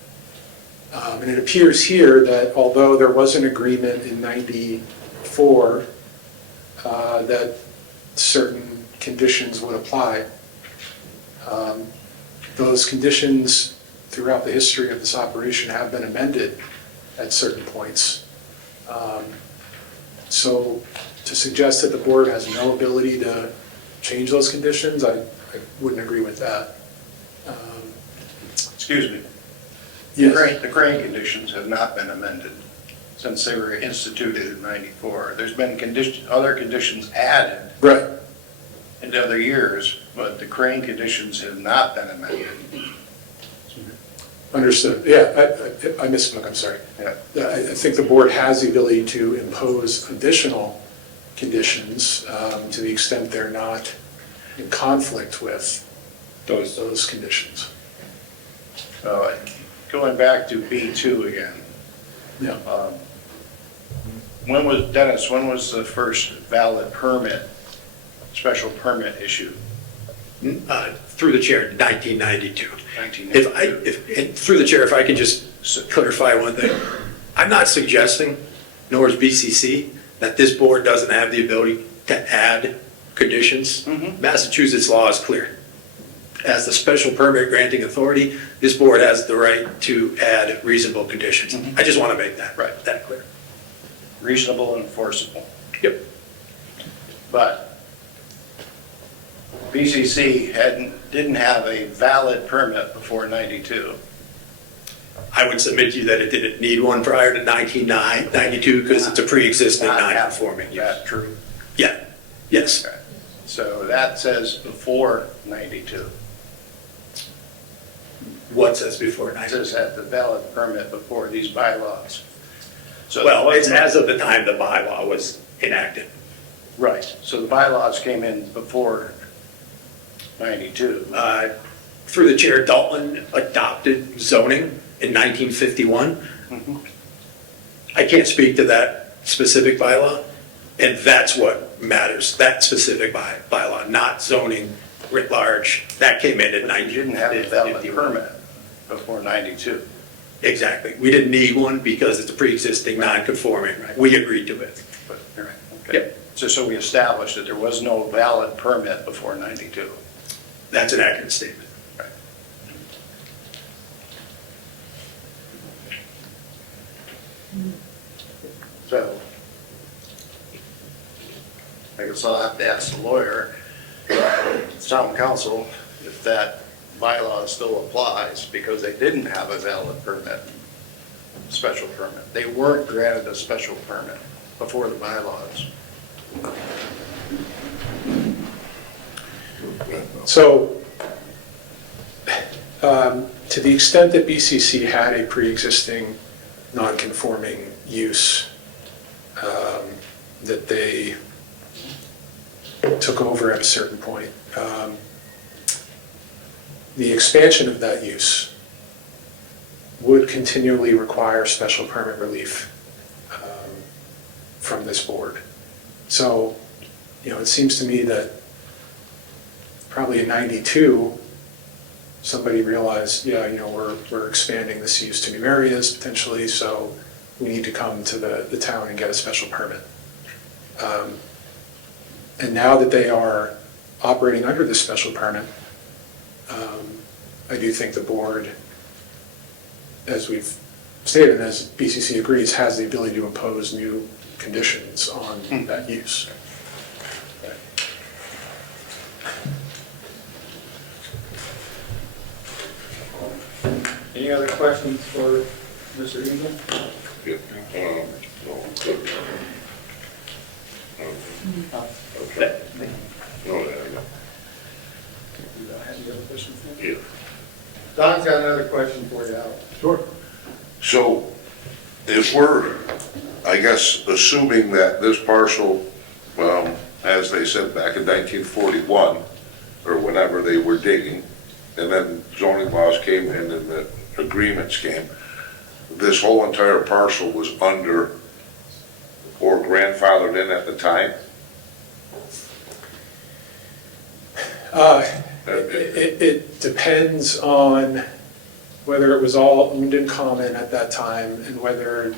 And it appears here that although there was an agreement in 94 that certain conditions would apply, those conditions throughout the history of this operation have been amended at certain points. So to suggest that the board has no ability to change those conditions, I wouldn't agree with that. Excuse me. Yes. The crane conditions have not been amended since they were instituted in 94. There's been other conditions added Right. in other years, but the crane conditions have not been amended. Understood. Yeah, I misspoke, I'm sorry. Yeah. I think the board has the ability to impose additional conditions to the extent they're not in conflict with those conditions. Going back to B2 again. Yeah. When was the first valid permit, special permit issued? Through the chair, 1992. 1992. Through the chair, if I can just clarify one thing. I'm not suggesting, nor is BCC, that this board doesn't have the ability to add conditions. Mm-hmm. Massachusetts law is clear. As the special permit granting authority, this board has the right to add reasonable conditions. Mm-hmm. I just want to make that clear. Reasonable and enforceable. Yep. But BCC didn't have a valid permit before 92. I would submit to you that it didn't need one prior to 1992 because it's a pre-existing non-conforming. Is that true? Yeah. Yes. Okay. So that says before 92. What says before It 92? says had the valid permit before these bylaws. So Well, it's as of the time the bylaw was enacted. right. So the bylaws came in before 92. through the chair, Dalton adopted zoning in 1951. I can't speak to that specific bylaw, and that's what matters, that specific bylaw, not zoning writ large. That came in But you didn't have a valid 1951. permit before 92. Exactly. We didn't need one because it's a pre-existing non-conforming. We agreed to it. But, all right, okay. Just so we established that there was no valid permit before 92. That's an accurate statement. So, I guess I'll have to ask the lawyer, town council, if that bylaw still applies, because they didn't have a valid permit, special permit. They weren't granted a special permit before the bylaws. So, to the extent that BCC had a pre-existing non-conforming use that they took over at a certain point, the expansion of that use would continually require special permit relief from this board. So, it seems to me that probably in 92, somebody realized, we're expanding this use to new areas potentially, so we need to come to the town and get a special permit. And now that they are operating under this special permit, I do think the board, as we've stated, and as BCC agrees, has the ability to impose new conditions on that use. Any other questions for Mr. Egan? Yeah, okay. No, yeah. Don's got another question for you, Al. Sure. So if we're, I guess, assuming that this parcel, as they said back in 1941, or whenever they were digging, and then zoning laws came in and the agreements came, this whole entire parcel was under or grandfathered in at the time? It depends on whether it was all owned in common at that time and whether,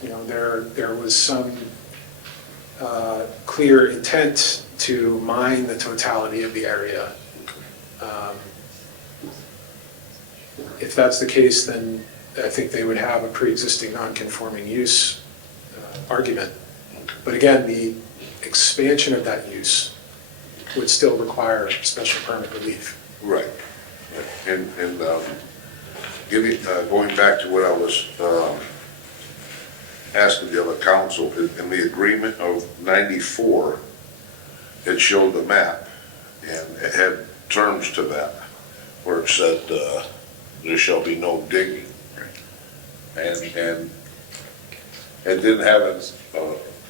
there was some clear intent to mine the totality of the area. If that's the case, then I think they would have a pre-existing non-conforming use argument. But again, the expansion of that use would still require special permit relief. Right. And going back to what I was asking the other council, in the agreement of 94, it showed the map, and it had terms to that, where it said, there shall be no digging. And it didn't have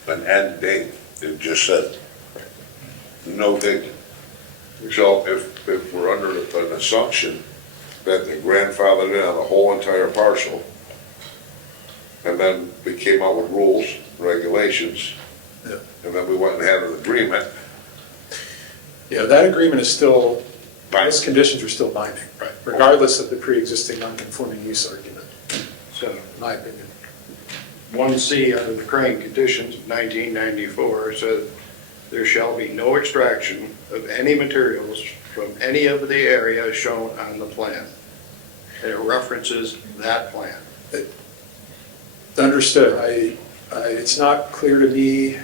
an end date, it just said, no digging. So if we're under an assumption that they grandfathered in on the whole entire parcel, and then we came out with rules, regulations, and then we went and had an agreement. Yeah, that agreement is still, Binding. those conditions are still binding, Right. regardless of the pre-existing non-conforming use argument, So, in my opinion. 1C under the Crane conditions of 1994 says, there shall be no extraction of any materials from any of the areas shown on the plan. And it references that plan. Understood. It's not clear to me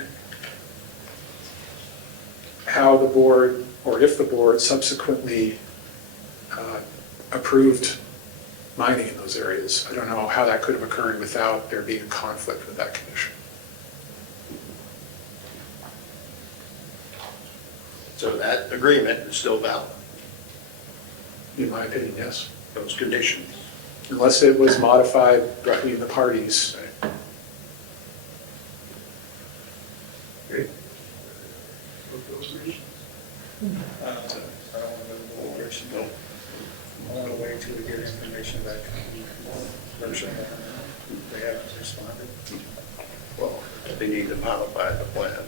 how the board, or if the board subsequently approved mining in those areas. I don't know how that could have occurred without there being a conflict with that condition. So that agreement is still valid, In my opinion, yes. those conditions. Unless it was modified between the parties. Great. want to wait till we get information back from Berkshire. They haven't responded. Well, they need to modify the plan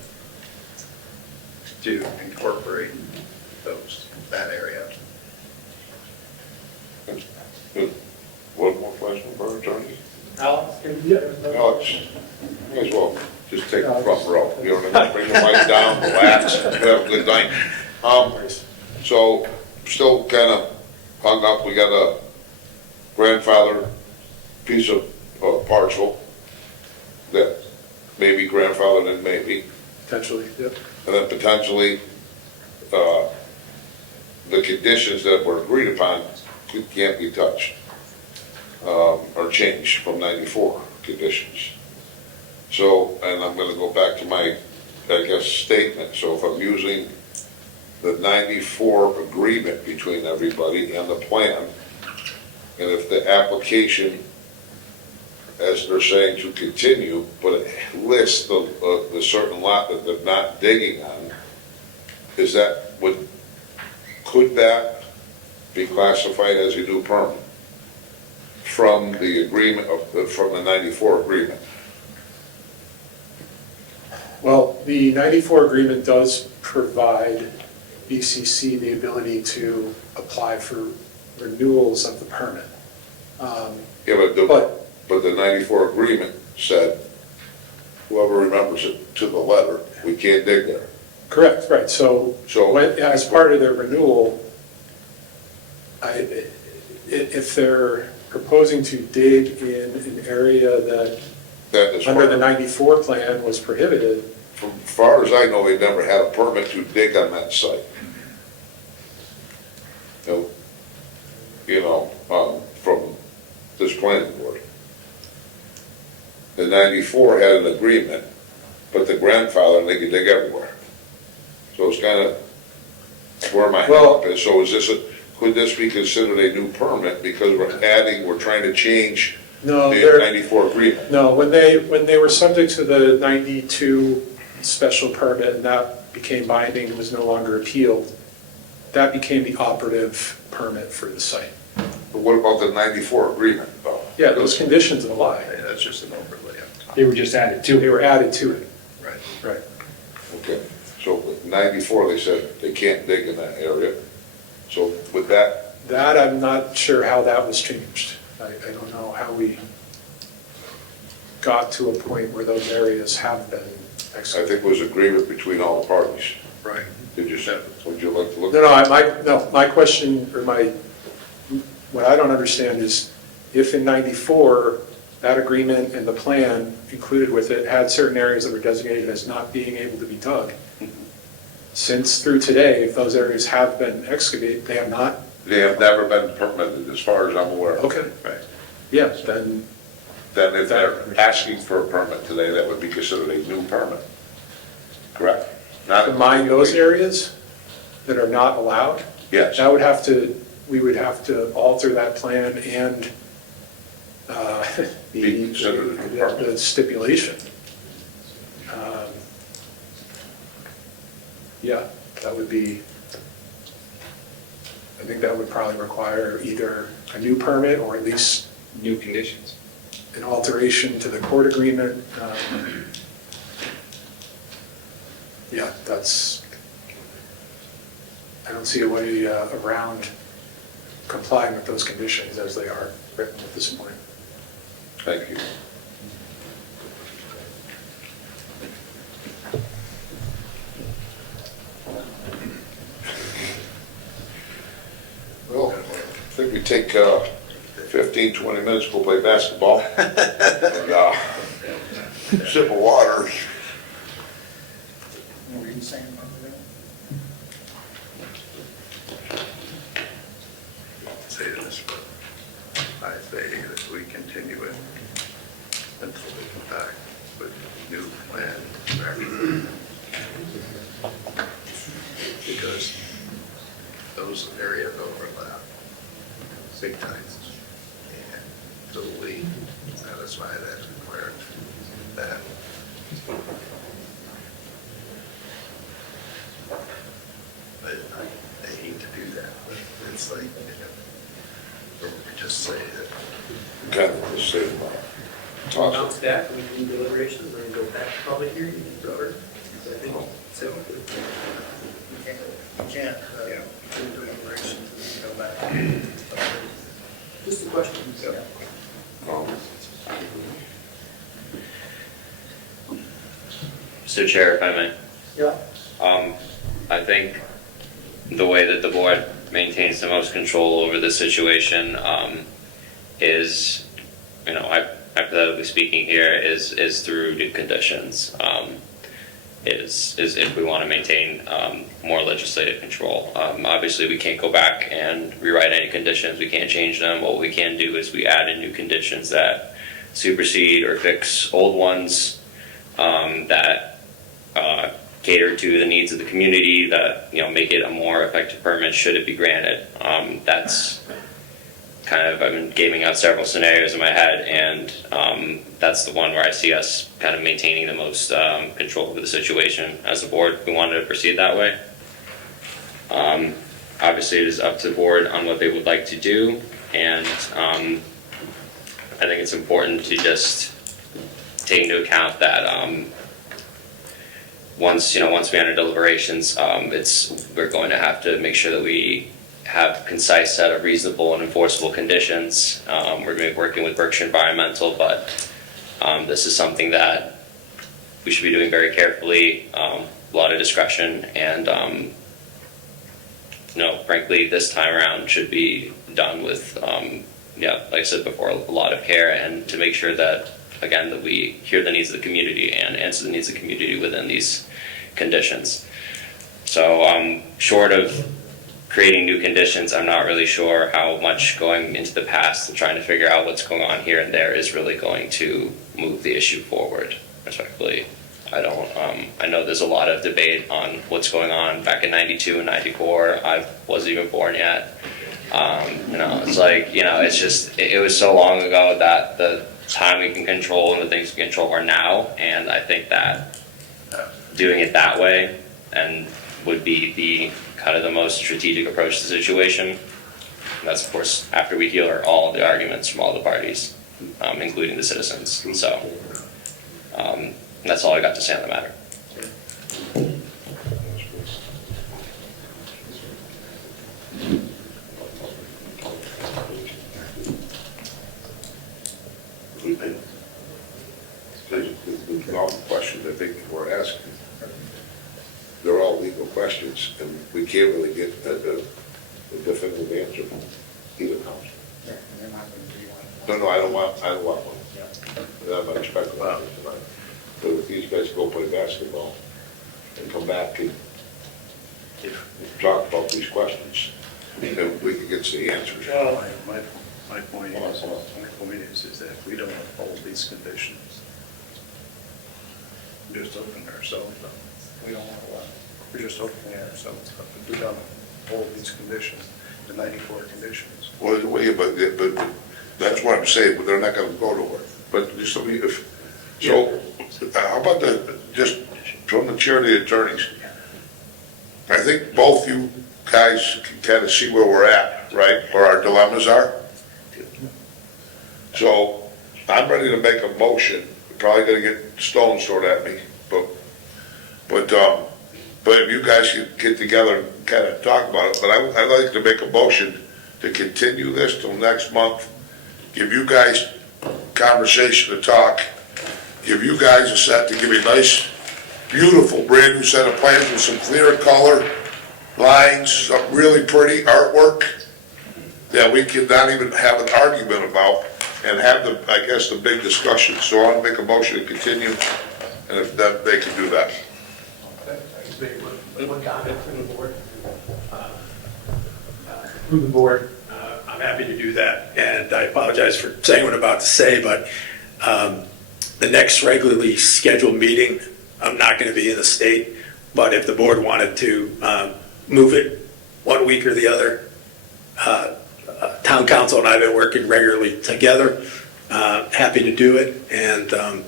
to incorporate that area. One more question for our attorney? Alex, can you? Alex, may as well just take the front row, you know what I mean? Bring the mic down, relax, have a good night. So, still kind of hung up, we got a grandfather piece of parcel that may be grandfathered and maybe, Potentially, yep. and then potentially, the conditions that were agreed upon can't be touched, or changed from 94 conditions. So, and I'm gonna go back to my, I guess, statement, so if I'm using the 94 agreement between everybody and the plan, and if the application, as they're saying, to continue, but it lists the certain lot that they're not digging on, is that, could that be classified as a new permit from the agreement, from the 94 agreement? Well, the 94 agreement does provide BCC the ability to apply for renewals of the permit. Yeah, but the 94 agreement said, whoever remembers it to the letter, we can't dig there. Correct, right. So as part of their renewal, if they're proposing to dig in an area that under the 94 plan was prohibited. From far as I know, they never had a permit to dig on that site. From this planning board. The 94 had an agreement, but the grandfather, they could dig everywhere. So it's kind of where my help is. So could this be considered a new permit because we're trying to change the 94 agreement? No, when they were subject to the 92 special permit and that became binding and was no longer appealed, that became the operative permit for the site. But what about the 94 agreement though? Yeah, those conditions apply. Yeah, that's just an overlay. They were just added to They were added to it. Right. Right. Okay, so 94, they said they can't dig in that area. So with that, That, I'm not sure how that was changed. I don't know how we got to a point where those areas have been I excluded. think it was agreement between all the parties. Right. Would you like to look? No, my question, or what I don't understand is, if in 94, that agreement and the plan included with it had certain areas that were designated as not being able to be dug, since through today, if those areas have been excavated, they have not? They have never been permitted, as far as I'm aware. Okay. Right. Yeah, then, Then if they're asking for a permit today, that would be considered a new permit. Correct? Not to mine those areas that are not allowed? Yes. We would have to alter that plan and Be considered a new permit. the stipulation. Yeah, that would be, I think that would probably require either a new permit or at least new conditions. an alteration to the court agreement. Yeah, I don't see a way around complying with those conditions as they are written at this point. Thank you. Well, I think we take 15, 20 minutes, go play basketball, and sip of water. Say this, but I say that we continue it until we come back with a new plan. Because those areas overlap big time. And until we satisfy that requirement, that I hate to do that, but it's like, Or just say that. Kind of the same. Bounce back, we can do deliberations, and then go back to public hearing, Robert. So I think, so. You can't, do deliberations and go back. Just a question. Mr. Chair, if I may. Yeah. I think the way that the board maintains the most control over the situation is, hypothetically speaking here, is through new conditions. Is if we want to maintain more legislative control. Obviously, we can't go back and rewrite any conditions. We can't change them. What we can do is we add in new conditions that supersede or fix old ones that cater to the needs of the community, that make it a more effective permit should it be granted. That's kind of, I've been gaming out several scenarios in my head, and that's the one where I see us kind of maintaining the most control over the situation as a board. We wanted to proceed that way. Obviously, it is up to the board on what they would like to do, and I think it's important to just take into account that once we enter deliberations, we're going to have to make sure that we have a concise set of reasonable and enforceable conditions. We're going to be working with Berkshire Environmental, but this is something that we should be doing very carefully, a lot of discretion, and frankly, this time around should be done with, like I said before, a lot of care, and to make sure that, again, that we hear the needs of the community and answer the needs of the community within these conditions. So short of creating new conditions, I'm not really sure how much going into the past and trying to figure out what's going on here and there is really going to move the issue forward, respectfully. I know there's a lot of debate on what's going on back in 92 and 94. I wasn't even born yet. It's like, it's just, it was so long ago that the time we can control and the things we control are now, and I think that doing it that way and would be the kind of the most strategic approach to the situation. And that's, of course, after we hear all the arguments from all the parties, including the citizens. So that's all I got to say on the matter. All the questions I think we're asking, they're all legal questions, and we can't really get a definitive answer from either council. No, I don't want one. I'm not expecting one tonight. So if these guys go play basketball and come back and talk about these questions, then we can get to the answers. Well, my point is that if we don't uphold these conditions, we're just opening ourselves up. We don't want to allow. We're just opening ourselves up. If we don't uphold these conditions, the 94 conditions. Well, but that's what I'm saying, but they're not gonna go to work. But just, how about just from the chair of the attorneys? I think both you guys can kind of see where we're at, right, where our dilemmas are. So I'm ready to make a motion. Probably gonna get stones thrown at me, but if you guys could get together and kind of talk about it. But I'd like to make a motion to continue this till next month. Give you guys conversation to talk. Give you guys a set to give me a nice, beautiful, brand new set of plans with some clear color lines, some really pretty artwork that we can not even have an argument about and have the big discussion. So I want to make a motion to continue, and if that, they can do that. One comment from the board. From the board, I'm happy to do that, and I apologize for saying what I'm about to say, but the next regularly scheduled meeting, I'm not going to be in the state, but if the board wanted to move it 1 week or the other, town council and I have been working regularly together, happy to do it, and I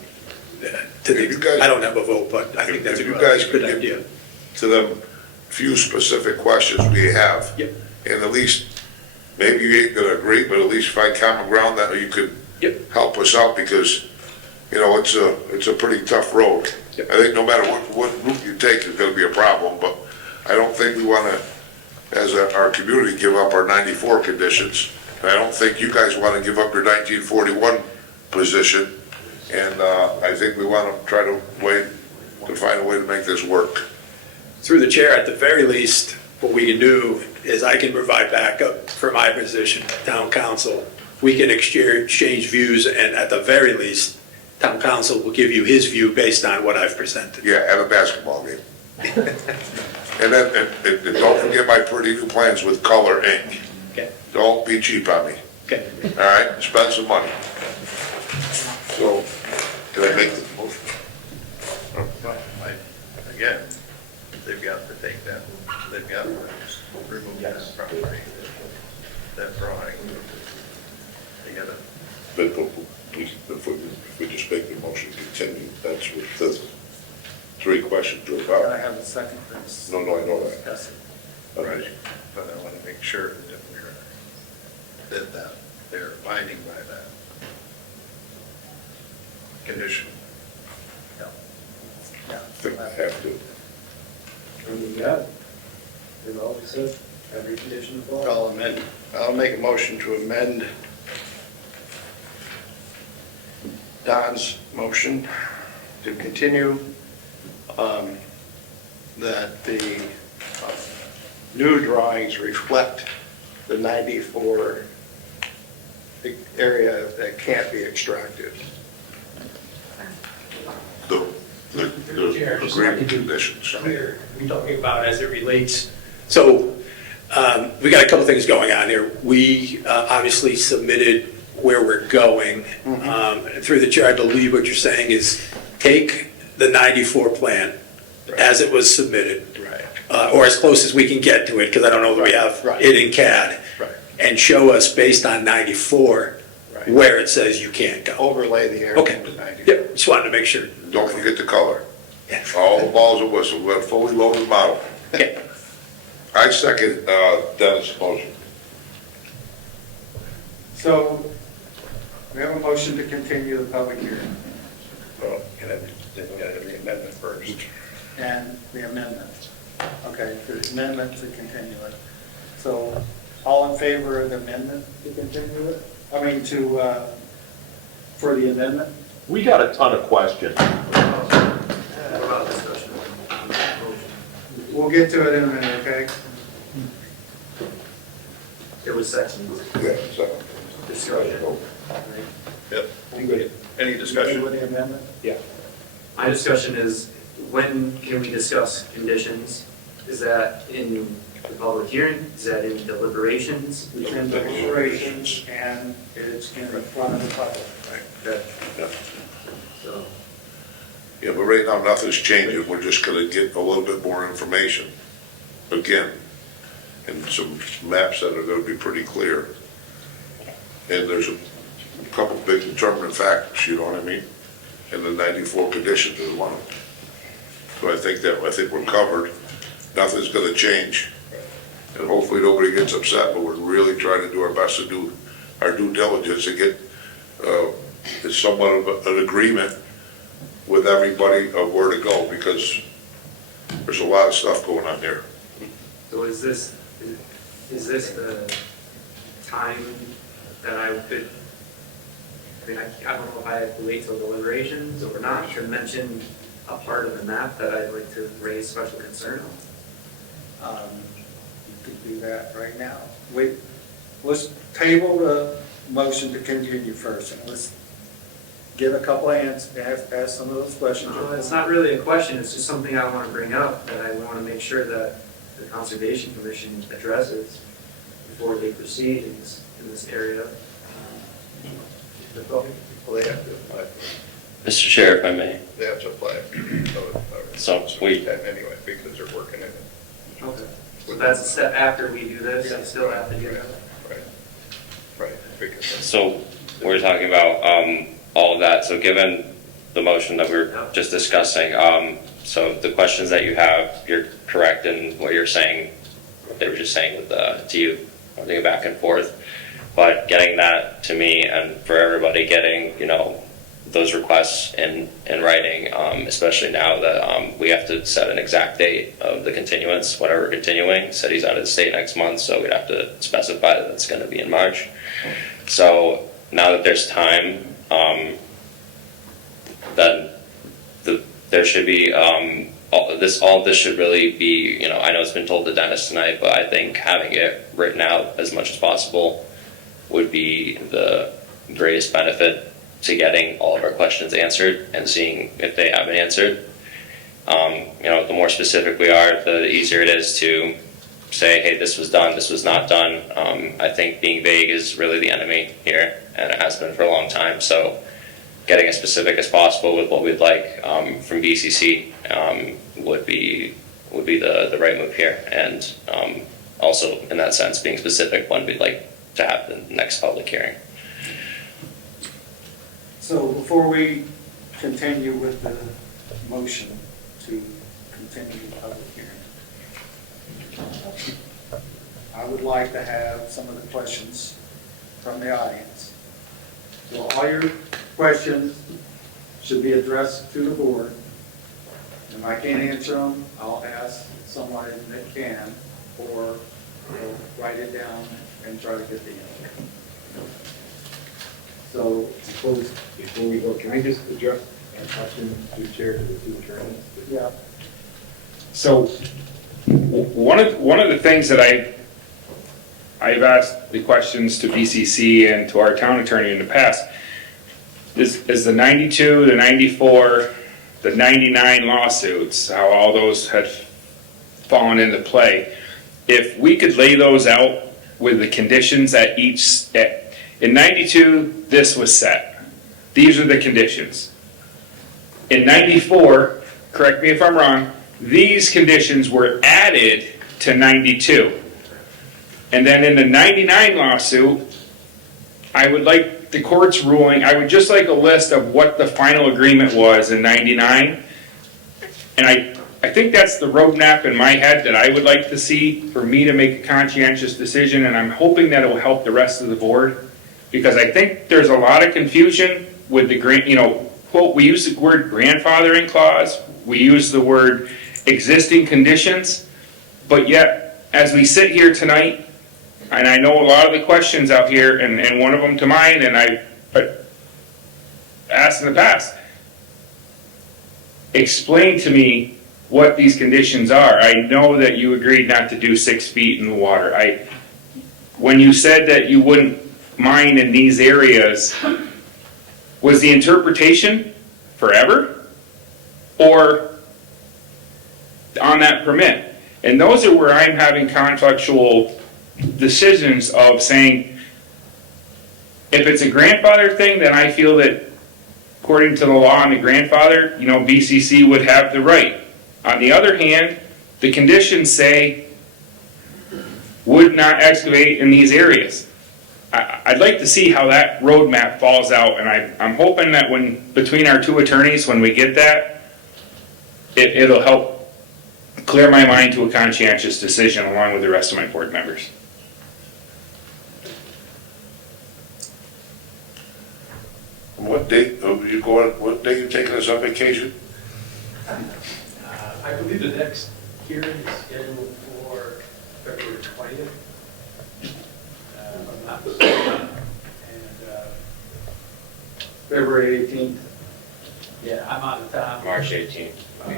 don't have a vote, but I think that's a good idea. To them few specific questions we have. Yep. And at least maybe you ain't gonna agree, but at least find common ground that you could Yep. help us out, because, you know, it's a pretty tough road. Yep. I think no matter what route you take, it's gonna be a problem, but I don't think we wanna, as our community, give up our 94 conditions. I don't think you guys wanna give up your 1941 position, and, I think we wanna try to find a way to make this work. Through the chair, at the very least, what we can do is I can provide backup for my position, town council. We can exchange views, and at the very least, town council will give you his view based on what I've presented. Yeah, at a basketball game. And then, and don't forget my pretty new plans with color ink. Okay. Don't be cheap on me, Okay. all right? Spend some money. So, can I make the motion? Again, they've got to take that, they've got to remove that property, that drawing. They gotta, But if we just make the motion continue, that's what the three questions are Can I about. have a second for this? No, I know that. Discuss it. right, but I want to make sure that they're abiding by that condition. I think I have to. Yeah. They've always said every condition applies. I'll make a motion to amend Don's motion to continue, that the new drawings reflect the 94 area that can't be extracted. The agreement conditions. We're talking about as it relates. So we got a couple things going on here. We obviously submitted where we're going. Through the chair, I believe what you're saying is take the 94 plan as it was submitted, or as close as we can get to it, because I don't know that we have it in CAD, and show us based on 94 where it says you can't go. Overlay the area Okay. to 94. Yep, just wanted to make sure. Don't forget the color. All the balls are whistle. We're a fully loaded model. Okay. I second Dennis' motion. So, we have a motion to continue the public hearing Well, then we gotta have the amendment first. and the amendment. Okay, the amendment to continue it. So, all in favor of the amendment to continue it? I mean, for the amendment? We got a ton of questions. What about discussion? We'll get to it in a minute, okay? There was sections. Yeah, so. Discussion. Yep. Any discussion? With the amendment? My discussion is, when can we discuss conditions? Is that in the public hearing? Is that in deliberations? It's in deliberations and it's in the front of the public. Okay. Yeah. So, Yeah, but right now, nothing's changing. We're just gonna get a little bit more information. Again, and some maps that are gonna be pretty clear. And there's a couple big determinant factors, you know what I mean? And the 94 conditions is one of them. So I think we're covered. Nothing's gonna change. And hopefully nobody gets upset, but we're really trying to do our best to do our due diligence and get, somewhat of an agreement with everybody of where to go, because there's a lot of stuff going on here. so is this the time that I could, I mean, I don't know if I have to wait till deliberations or not, to mention a part of the map that I'd like to raise special concern on? You could do that right now. Wait, let's table the motion to continue first, and let's get a couple of answers, ask some of those questions. It's not really a question, it's just something I want to bring up, that I want to make sure that the Conservation Commission addresses before they proceed in this area. Well, they have to apply. Mr. Chair, if I may. They have to apply. So we- Anyway, because they're working in it. Okay. So that's a step after we do this, you still have to do that? Right, because So we're talking about all of that. So given the motion that we're just discussing, so the questions that you have, you're correct in what you're saying. They were just saying with to you. having a back and forth. But getting that to me and for everybody getting, those requests in writing, especially now that we have to set an exact date of the continuance, whenever we're continuing. Said he's out of the state next month, so we'd have to specify that it's going to be in March. So now that there's time, then there should be, all of this should really be, I know it's been told to Dennis tonight, but I think having it written out as much as possible would be the greatest benefit to getting all of our questions answered and seeing if they have been answered. The more specific we are, the easier it is to say, hey, this was done, this was not done. I think being vague is really the enemy here, and it has been for a long time. So getting as specific as possible with what we'd like from BCC would be the right move here. And also, in that sense, being specific when we'd like to have the next public hearing. So before we continue with the motion to continue the public hearing, I would like to have some of the questions from the audience. So all your questions should be addressed to the board. If I can't answer them, I'll ask somebody that can, or we'll write it down and try to get the answer. So, Before we go, can I just address a question to the chair, to the two attorneys? yeah. So, one of the things that I've asked the questions to BCC and to our town attorney in the past is the 92, the 94, the 99 lawsuits, how all those had fallen into play. If we could lay those out with the conditions at each, in 92, this was set. These are the conditions. In 94, correct me if I'm wrong, these conditions were added to 92. And then in the 99 lawsuit, I would like the court's ruling, I would just like a list of what the final agreement was in 99. And I think that's the roadmap in my head that I would like to see for me to make a conscientious decision, and I'm hoping that it will help the rest of the board. Because I think there's a lot of confusion with the, quote, we use the word grandfathering clause, we use the word existing conditions, but yet, as we sit here tonight, and I know a lot of the questions out here, and one of them to mine, and I asked in the past, explain to me what these conditions are. I know that you agreed not to do 6 feet in the water. When you said that you wouldn't mine in these areas, was the interpretation forever or on that permit? And those are where I'm having conflictual decisions of saying, if it's a grandfather thing, then I feel that according to the law and the grandfather, BCC would have the right. On the other hand, the conditions say would not excavate in these areas. I'd like to see how that roadmap falls out, and I'm hoping that between our two attorneys, when we get that, it'll help clear my mind to a conscientious decision along with the rest of my board members. What date are you going, what day you taking us on vacation? I believe the next hearing is scheduled for February 20th. If I'm not mistaken. And, February 18th. yeah, I'm out of town. March 18th. I'm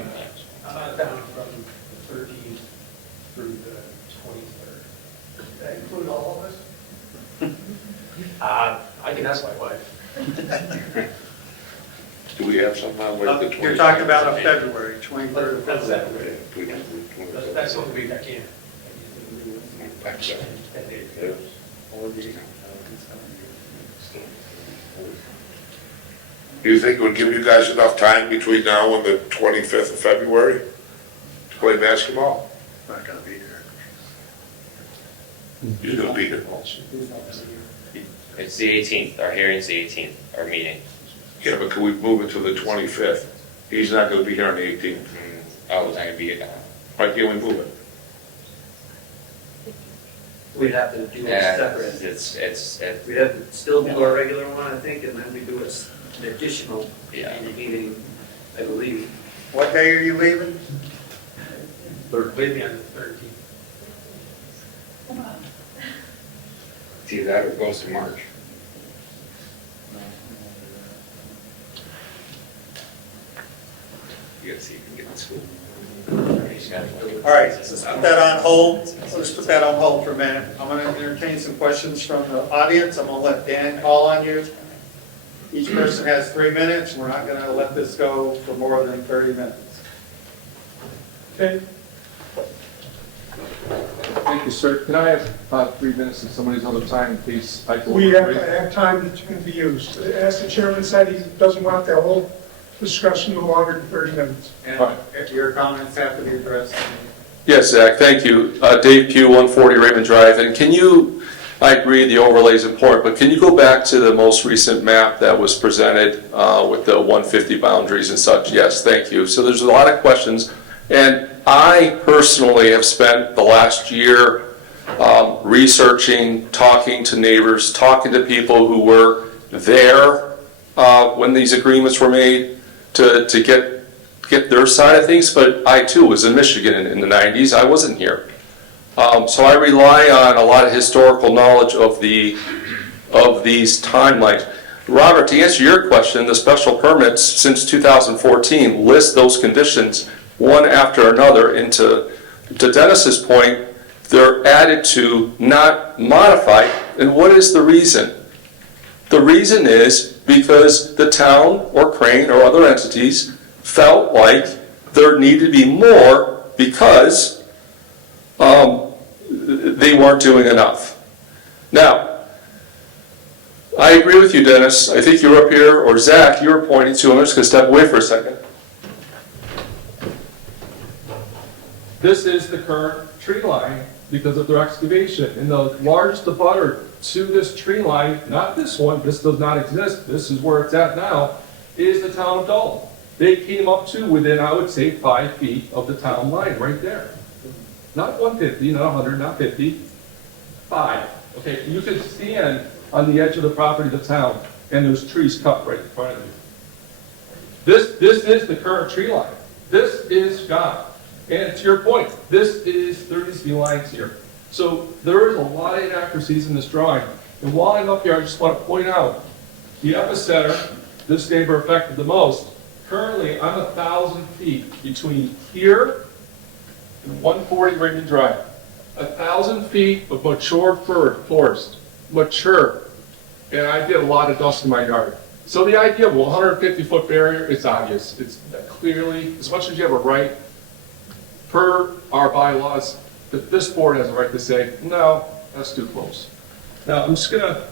out of town from the 13th through the 23rd. Does that include all of us? I can ask my wife. Do we have some on like the 20th? You're talking about a February 23rd of That's February. that. That's the only week I can. Do you think it would give you guys enough time between now and the 25th of February to play basketball? Not gonna be here. You're gonna be here. It's the 18th, our hearing's the 18th, our meeting. Yeah, but can we move it to the 25th? He's not gonna be here on the 18th. Oh, it's not gonna be, Why can't we move it? We'd have to do a Yeah, separate, it's, we'd have to still do our regular one, I think, and then we do an additional Yeah. meeting, I believe. What day are you leaving? Leaving on the 13th. It's either that or it goes to March. You gotta see if you can get in school. All right, let's put that on hold. Let's put that on hold for a minute. I'm going to entertain some questions from the audience. I'm going to let Dan call on you. Each person has 3 minutes. We're not going to let this go for more than 30 minutes. Okay. Thank you, sir. Can I have about 3 minutes of somebody's other time in case I go? We have time that can be used. As the chairman said, he doesn't want the whole discussion no longer than 30 minutes. And your comments have to be addressed. Yes, Zach, thank you. Dave Pugh, 140 Raymond Drive. And can you, I agree the overlay is important, but can you go back to the most recent map that was presented with the 150 boundaries and such? Yes, thank you. So there's a lot of questions. And I personally have spent the last year researching, talking to neighbors, talking to people who were there when these agreements were made to get their side of things. But I too was in Michigan in the 90s. I wasn't here. So I rely on a lot of historical knowledge of these timelines. Robert, to answer your question, the special permits since 2014 list those conditions one after another, and to Dennis's point, they're added to, not modified. And what is the reason? The reason is because the town or Crane or other entities felt like there needed to be more because they weren't doing enough. Now, I agree with you, Dennis. I think you were up here, or Zach, you were pointing to, I'm just going to step away for a second. This is the current tree line because of their excavation. And the largest abutter to this tree line, not this one, this does not exist, this is where it's at now, is the town of Dalton. They came up to within, I would say, 5 feet of the town line right there. Not 150, not 100, not 50, 5. Okay, you can stand on the edge of the property of the town and there's trees cut right in front of you. This is the current tree line. This is gone. And to your point, there needs to be lines here. So there is a lot of inaccuracies in this drawing. And while I'm up here, I just want to point out the epicenter, this neighbor affected the most. Currently, I'm 1,000 feet between here and 140 Raymond Drive. 1,000 feet of mature forest, mature. And I get a lot of dust in my yard. So the idea of a 150-foot barrier is obvious. It's clearly, as much as you have a right, per our bylaws, that this board has a right to say, no, that's too close. Now, I'm just going to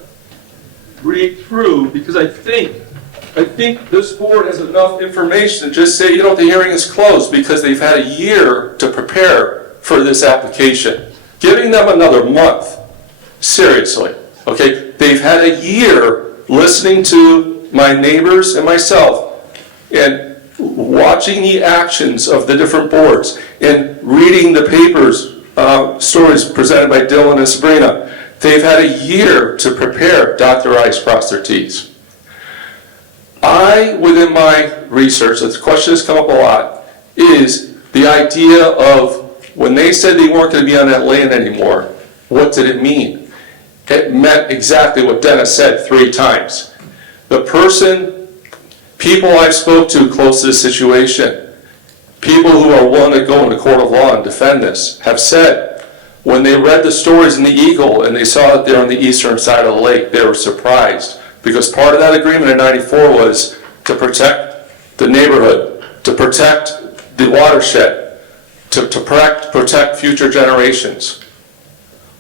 read through because I think this board has enough Information to just say, you know, the hearing is closed because they've had a year to prepare for this application. Giving them another month, seriously, okay? They've had a year listening to my neighbors and myself and watching the actions of the different boards and reading the papers, stories presented by Dylan and Sabrina. They've had a year to prepare, dot their I's, cross their T's. Within my research, the question has come up a lot, is the idea of when they said they weren't going to be on that land anymore, what did it mean? It meant exactly what Dennis said 3 times. People I've spoke to close to the situation, people who are willing to go into court of law and defend this, have said when they read the stories in the Eagle and they saw that they're on the eastern side of the lake, they were surprised. Because part of that agreement in '94 was to protect the neighborhood, to protect the watershed, to protect future generations,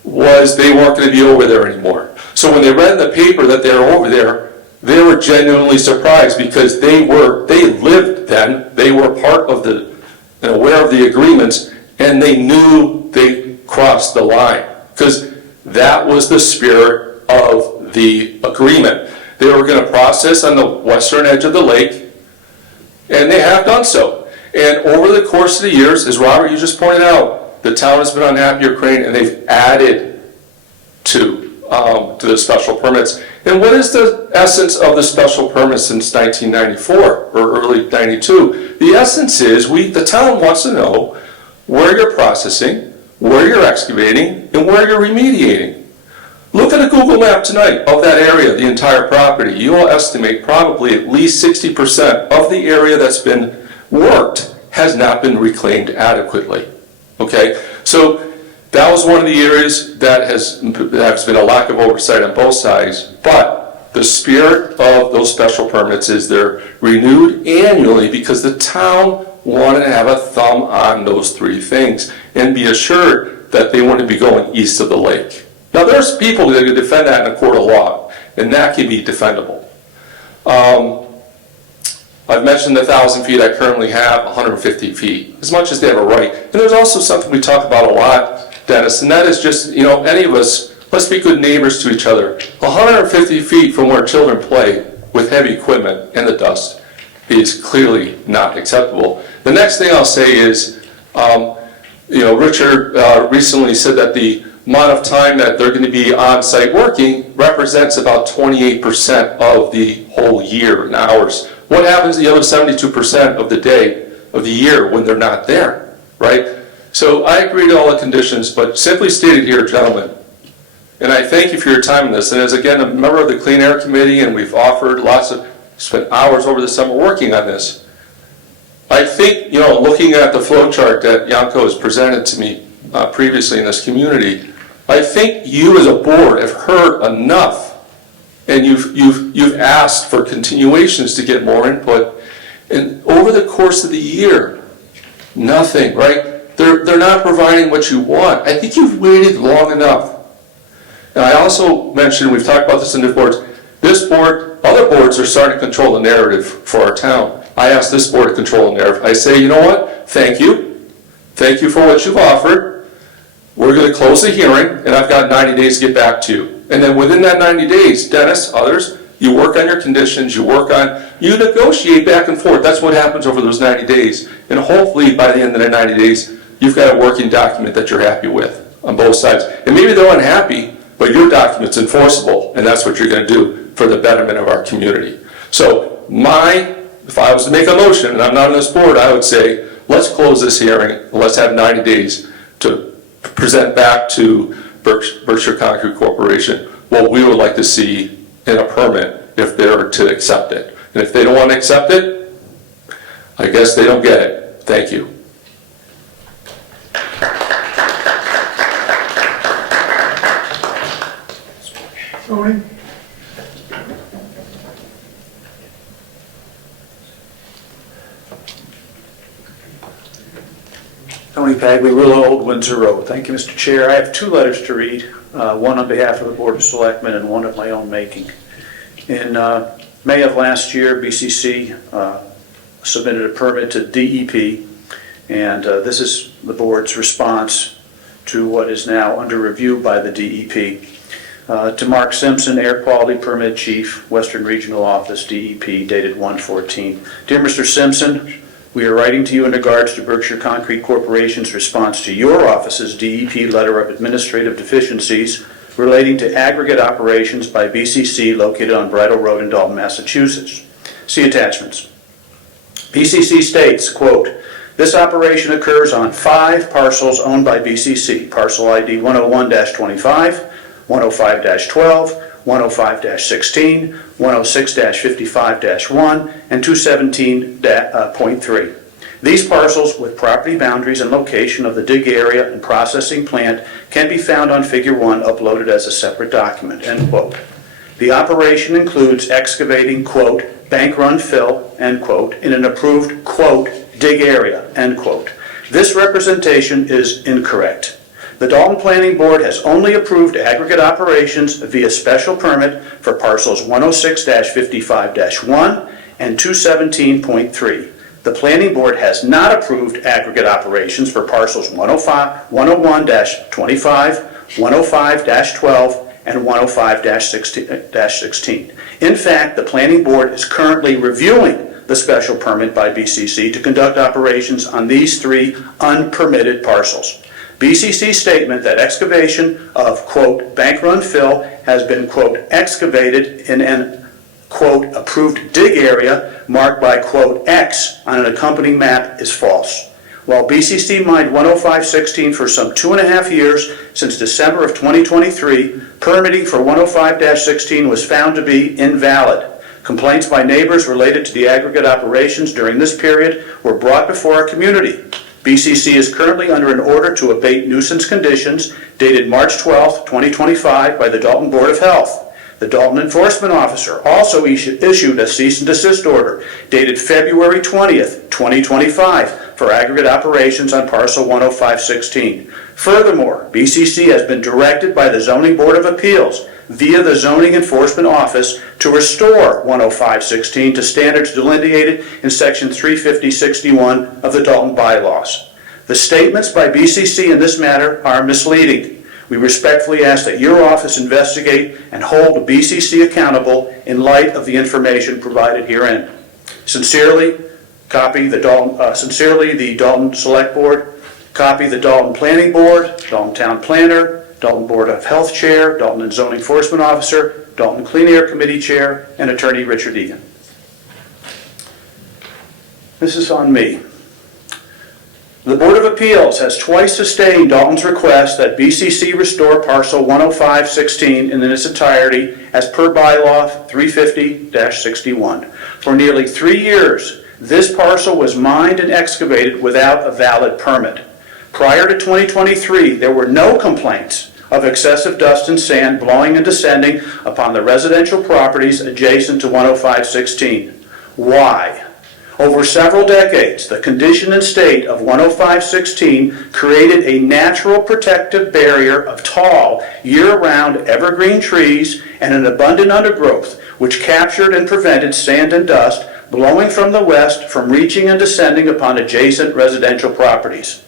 was they weren't going to be over there anymore. So when they read in the paper that they were over there, they were genuinely surprised because they lived then, they were part of and aware of the agreements, and they knew they crossed the line. Because that was the spirit of the agreement. They were going to process on the western edge of the lake, and they have done so. And over the course of the years, as Robert, you just pointed out, the town has been on Happier Crane, and they've added the special permits. And what is the essence of the special permit since 1994 or early 92? The essence is the town wants to know where you're processing, where you're excavating, and where you're remediating. Look at a Google map tonight of that area, the entire property. You will estimate probably at least 60% of the area that's been worked has not been reclaimed adequately. Okay, so that was one of the areas that has been a lack of oversight on both sides, but the spirit of those special permits is they're renewed annually because the town wanted to have a thumb on those three things and be assured that they wouldn't be going east of the lake. Now there's people that can defend that in a court of law, and that can be defendable. I've mentioned the 1,000 feet. I currently have 150 feet, as much as they have a right. And there's also something we talk about a lot, Dennis, and that is just, any of us, let's be good neighbors to each other. 150 feet from where children play with heavy equipment and the dust is clearly not acceptable. The next thing I'll say is, Richard recently said that the amount of time that they're going to be on site working represents about 28% of the whole year in hours. What happens the other 72% of the day of the year when they're not there, right? So I agree to all the conditions, but simply stated here, gentlemen, and I thank you for your time in this, and as again a member of the Clean Air Committee, and we've spent hours over the summer working on this. I think, looking at the flow chart that Yanko has presented to me previously in this community, I think you as a board have heard enough, and you've asked for continuations to get more input, and over the course of the year, nothing, right? They're not providing what you want. I think you've waited long enough. And I also mentioned, we've talked about this in the boards, this board, other boards are starting to control the narrative for our town. I asked this board to control the narrative. I say, you know what? Thank you. Thank you for what you've offered. We're going to close the hearing, and I've got 90 days to get back to you. And then within that 90 days, Dennis, others, you work on your conditions, you negotiate back and forth. That's what happens over those 90 days. And hopefully by the end of the 90 days, you've got a working document that you're happy with on both sides. And maybe they're unhappy, but your document's enforceable, and that's what you're going to do for the betterment of our community. So if I was to make a motion, and I'm not on this board, I would say, let's close this hearing, let's have 90 days to present back to Berkshire Concrete Corporation what we would like to see in a permit if they're to accept it. And if they don't want to accept it, I guess they don't get it. Thank you. Tony? Tony Pagley, Willow, Old Windsor Road. Thank you, Mr. Chair. I have two letters to read, one on behalf of the Board of Selectmen and one of my own making. In May of last year, BCC submitted a permit to DEP, and this is the board's response to what is now under review by the DEP. To Mark Simpson, Air Quality Permit Chief, Western Regional Office, DEP, dated 1/14. Dear Mr. Simpson, we are writing to you in regards to Berkshire Concrete Corporation's response to your office's DEP letter of administrative deficiencies relating to aggregate operations by BCC located on Bridle Road in Dalton, Massachusetts. See attachments. BCC states, quote, this operation occurs on 5 parcels owned by BCC, parcel ID 101-25, 105-12, 105-16, 106-55-1, and 217.3. These parcels with property boundaries and location of the dig area and processing plant can be found on Figure 1 uploaded as a separate document, end quote. The operation includes excavating, quote, bank run fill, end quote, in an approved, quote, dig area, end quote. This representation is incorrect. The Dalton Planning Board has only approved aggregate operations via special permit for parcels 106-55-1 and 217.3. The Planning Board has not approved aggregate operations for parcels 101-25, 105-12, and 105-16. In fact, the Planning Board is currently reviewing the special permit by BCC to conduct operations on these 3 unpermitted parcels. BCC's statement that excavation of, quote, bank run fill has been, quote, excavated in an, quote, approved dig area marked by, quote, X on an accompanying map is false. While BCC mined 10516 for some 2.5 years since December of 2023, permitting for 105-16 was found to be invalid. Complaints by neighbors related to the aggregate operations during this period were brought before our community. BCC is currently under an order to abate nuisance conditions dated March 12, 2025 by the Dalton Board of Health. The Dalton Enforcement Officer also issued a cease and desist order dated February 20th, 2025 for aggregate operations on parcel 10516. Furthermore, BCC has been directed by the Zoning Board of Appeals via the Zoning Enforcement Office to restore 10516 to standards delineated in section 35061 of the Dalton Bylaws. The statements by BCC in this matter are misleading. We respectfully ask that your office investigate and hold BCC accountable in light of the information provided herein. Sincerely, the Dalton Select Board, copy the Dalton Planning Board, Dalton Town Planner, Dalton Board of Health Chair, Dalton and Zoning Enforcement Officer, Dalton Clean Air Committee Chair, and Attorney Richard Egan. This is on me. The Board of Appeals has twice sustained Dalton's request that BCC restore parcel 10516 in its entirety as per bylaw 350-61. For nearly 3 years, this parcel was mined and excavated without a valid permit. Prior to 2023, there were no complaints of excessive dust and sand blowing and descending upon the residential properties adjacent to 10516. Why? Over several decades, the condition and state of 10516 created a natural protective barrier of tall, year-round evergreen trees and an abundant undergrowth, which captured and prevented sand and dust blowing from the west from reaching and descending upon adjacent residential properties.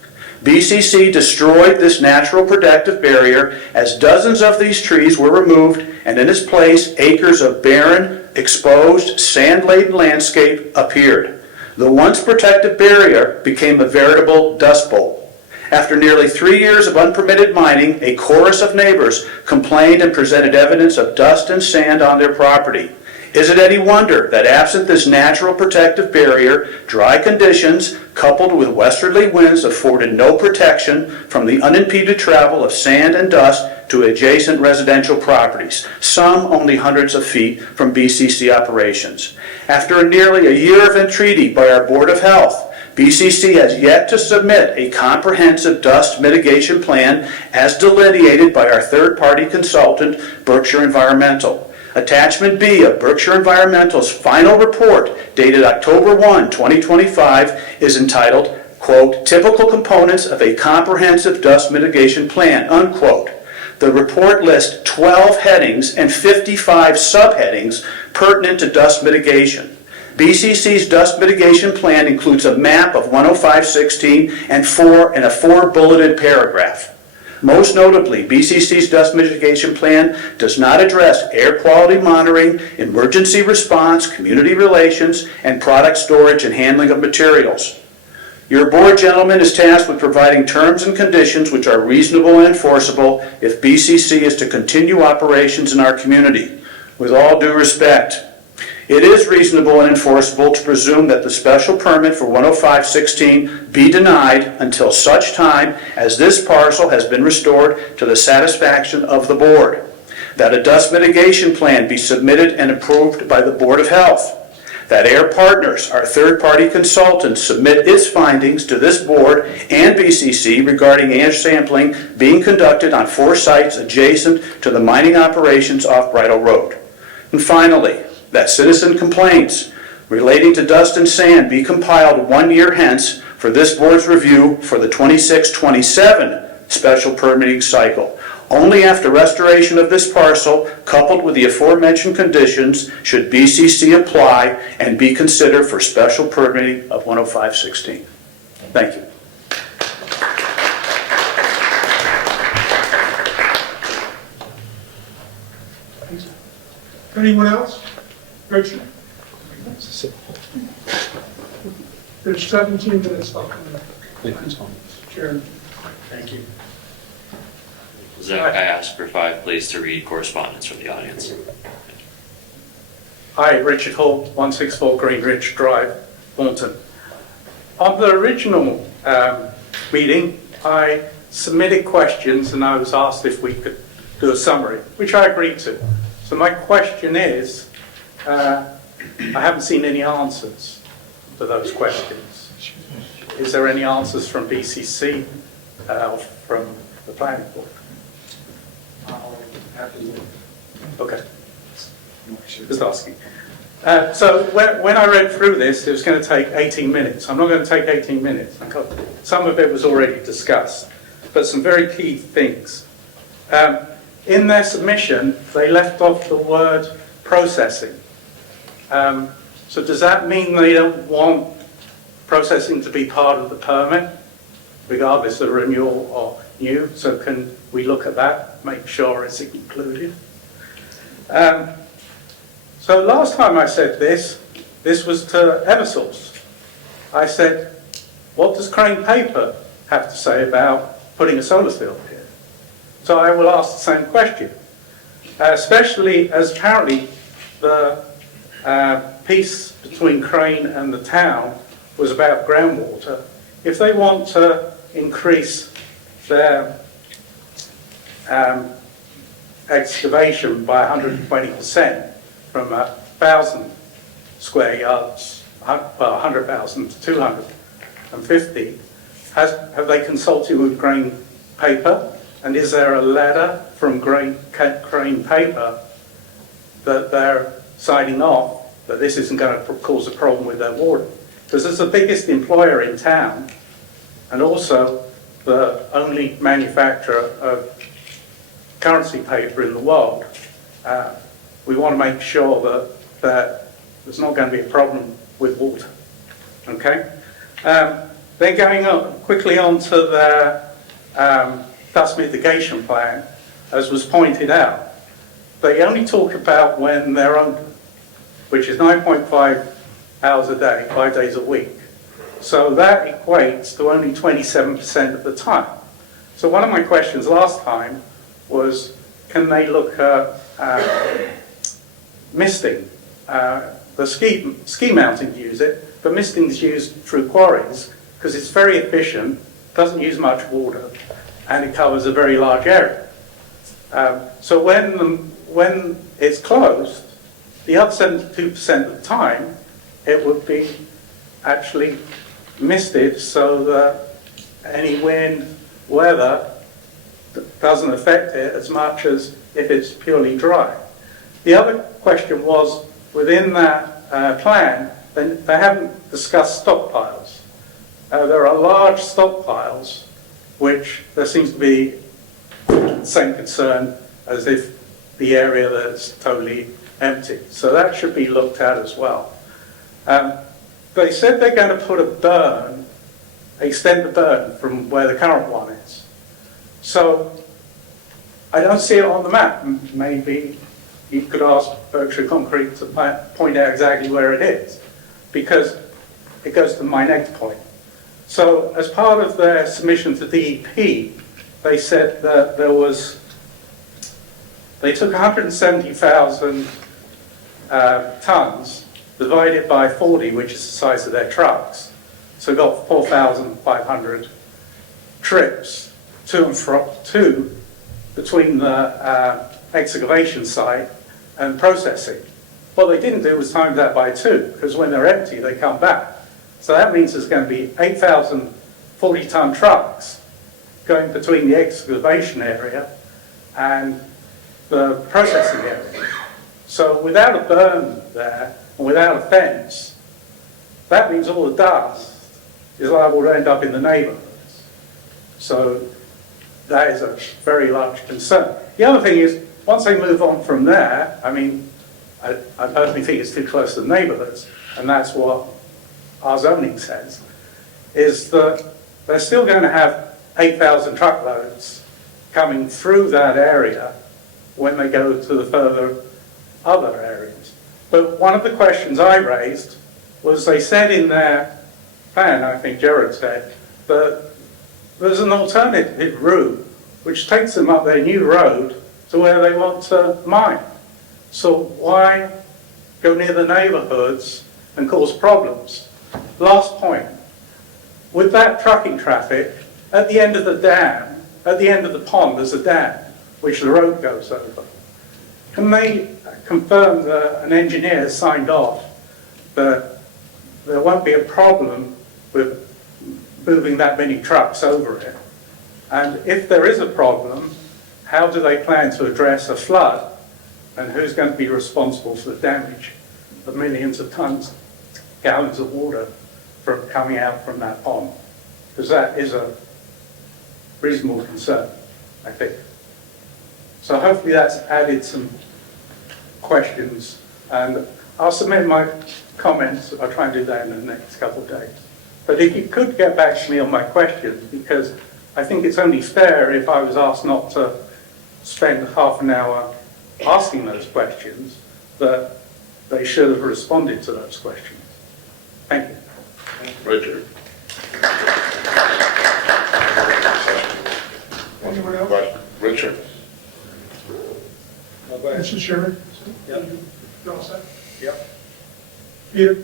BCC destroyed this natural protective barrier as dozens of these trees were removed, and in its place, acres of barren, exposed, sand-laden landscape appeared. The once protected barrier became a veritable dust bowl. After nearly 3 years of unpermitted mining, a chorus of neighbors complained and presented evidence of dust and sand on their property. Is it any wonder that absent this natural protective barrier, dry conditions coupled with westerly winds afforded no protection from the unimpeded travel of sand and dust to adjacent residential properties, some only hundreds of feet from BCC operations. After nearly a year of entreaty by our Board of Health, BCC has yet to submit a comprehensive dust mitigation plan as delineated by our third-party consultant, Berkshire Environmental. Attachment B of Berkshire Environmental's final report, dated October 1, 2025, is entitled, quote, Typical Components of a Comprehensive Dust Mitigation Plan, unquote. The report lists 12 headings and 55 subheadings pertinent to dust mitigation. BCC's dust mitigation plan includes a map of 10516 and a four bulleted paragraph. Most notably, BCC's dust mitigation plan does not address air quality monitoring, emergency response, community relations, and product storage and handling of materials. Your board, gentlemen, is tasked with providing terms and conditions which are reasonable and enforceable if BCC is to continue operations in our community. With all due respect, it is reasonable and enforceable to presume that the special permit for 10516 be denied until such time as this parcel has been restored to the satisfaction of the board, that a dust mitigation plan be submitted and approved by the Board of Health, that Air Partners, our third-party consultant, submit its findings to this board and BCC regarding air sampling being conducted on 4 sites adjacent to the mining operations off Bridle Road. And finally, that citizen complaints relating to dust and sand be compiled 1 year hence for this board's review for the 26-27 special permitting cycle. Only after restoration of this parcel, coupled with the aforementioned conditions, should BCC apply and be considered for special permitting of 10516. Thank you. Anyone else? Richard? There's 17 minutes left. Chairman. Thank you. Zach, I ask for 5, please, to read correspondence from the audience. Hi, Richard Hall, 164 Green Ridge Drive, Thornton. On the original meeting, I submitted questions and I was asked if we could do a summary, which I agreed to. So my question is, I haven't seen any answers to those questions. Is there any answers from BCC, from the planning board? Okay. Just asking. So when I read through this, it was going to take 18 minutes. I'm not going to take 18 minutes. Some of it was already discussed, but some very key things. In their submission, they left off the word processing. So does that mean they don't want processing to be part of the permit, regardless of renewal or new? So can we look at that, make sure it's included? So last time I said this was to Eversource. I said, what does Crane Paper have to say about putting a solar field here? So I will ask the same question, especially as apparently the piece between Crane and the town was about groundwater. If they want to increase their excavation by 120%, from 1,000 square yards, well, 100,000 to 250. Have they consulted with Crane Paper? And is there a letter from Crane Paper that they're signing off that this isn't going to cause a problem with their water? Because it's the biggest employer in town and also the only manufacturer of currency paper in the world. We want to make sure that there's not going to be a problem with water. Okay? Then going quickly on to their dust mitigation plan, as was pointed out, they only talk about when they're under, which is 9.5 hours a day, 5 days a week. So that equates to only 27% of the time. So one of my questions last time was, can they look at misting? The ski mountain use it, but misting is used through quarries because it's very efficient, doesn't use much water, and it covers a very large area. So when it's closed, the other 72% of the time, it would be actually misted so that any wind, weather doesn't affect it as much as if it's purely dry. The other question was, within that plan, they haven't discussed stockpiles. There are large stockpiles, which there seems to be the same concern as if the area that's totally empty. So that should be looked at as well. They said they're going to put a burn, extend the burn from where the current one is. So I don't see it on the map. Maybe you could ask Berkshire Concrete to point out exactly where it is, because it goes to my next point. So as part of their submission to DEP, they said that they took 170,000 tons, divided by 40, which is the size of their trucks. So got 4,500 trips to and from, between the excavation site and processing. What they didn't do was time that by 2, because when they're empty, they come back. So that means there's going to be 8,000 40-ton trucks going between the excavation area and the processing area. So without a burn there, and without a fence, that means all the dust is liable to end up in the neighbourhoods. So that is a very large concern. The other thing is, once they move on from there, I mean, I personally think it's too close to the neighbourhoods, and that's what our zoning says, is that they're still going to have 8,000 truckloads coming through that area when they go to the further other areas. But one of the questions I raised was they said in their plan, I think Jared said, that there's an alternative route which takes them up their new road to where they want to mine. So why go near the neighborhoods and cause problems? Last point, with that trucking traffic, at the end of the dam, at the end of the pond, there's a dam which the road goes over. Can they confirm that an engineer signed off that there won't be a problem with moving that many trucks over it? And if there is a problem, how do they plan to address a flood? And who's going to be responsible for the damage of millions of tons, gallons of water from coming out from that pond? Because that is a reasonable concern, I think. So hopefully that's added some questions, and I'll submit my comments. I'll try and do that in the next couple of days. But if you could get back to me on my questions, because I think it's only fair if I was asked not to spend half an hour asking those questions, that they should have responded to those questions. Thank you. Richard? Anyone else? Richard? Mr. Chairman? Yep. You all set? Yep. Peter?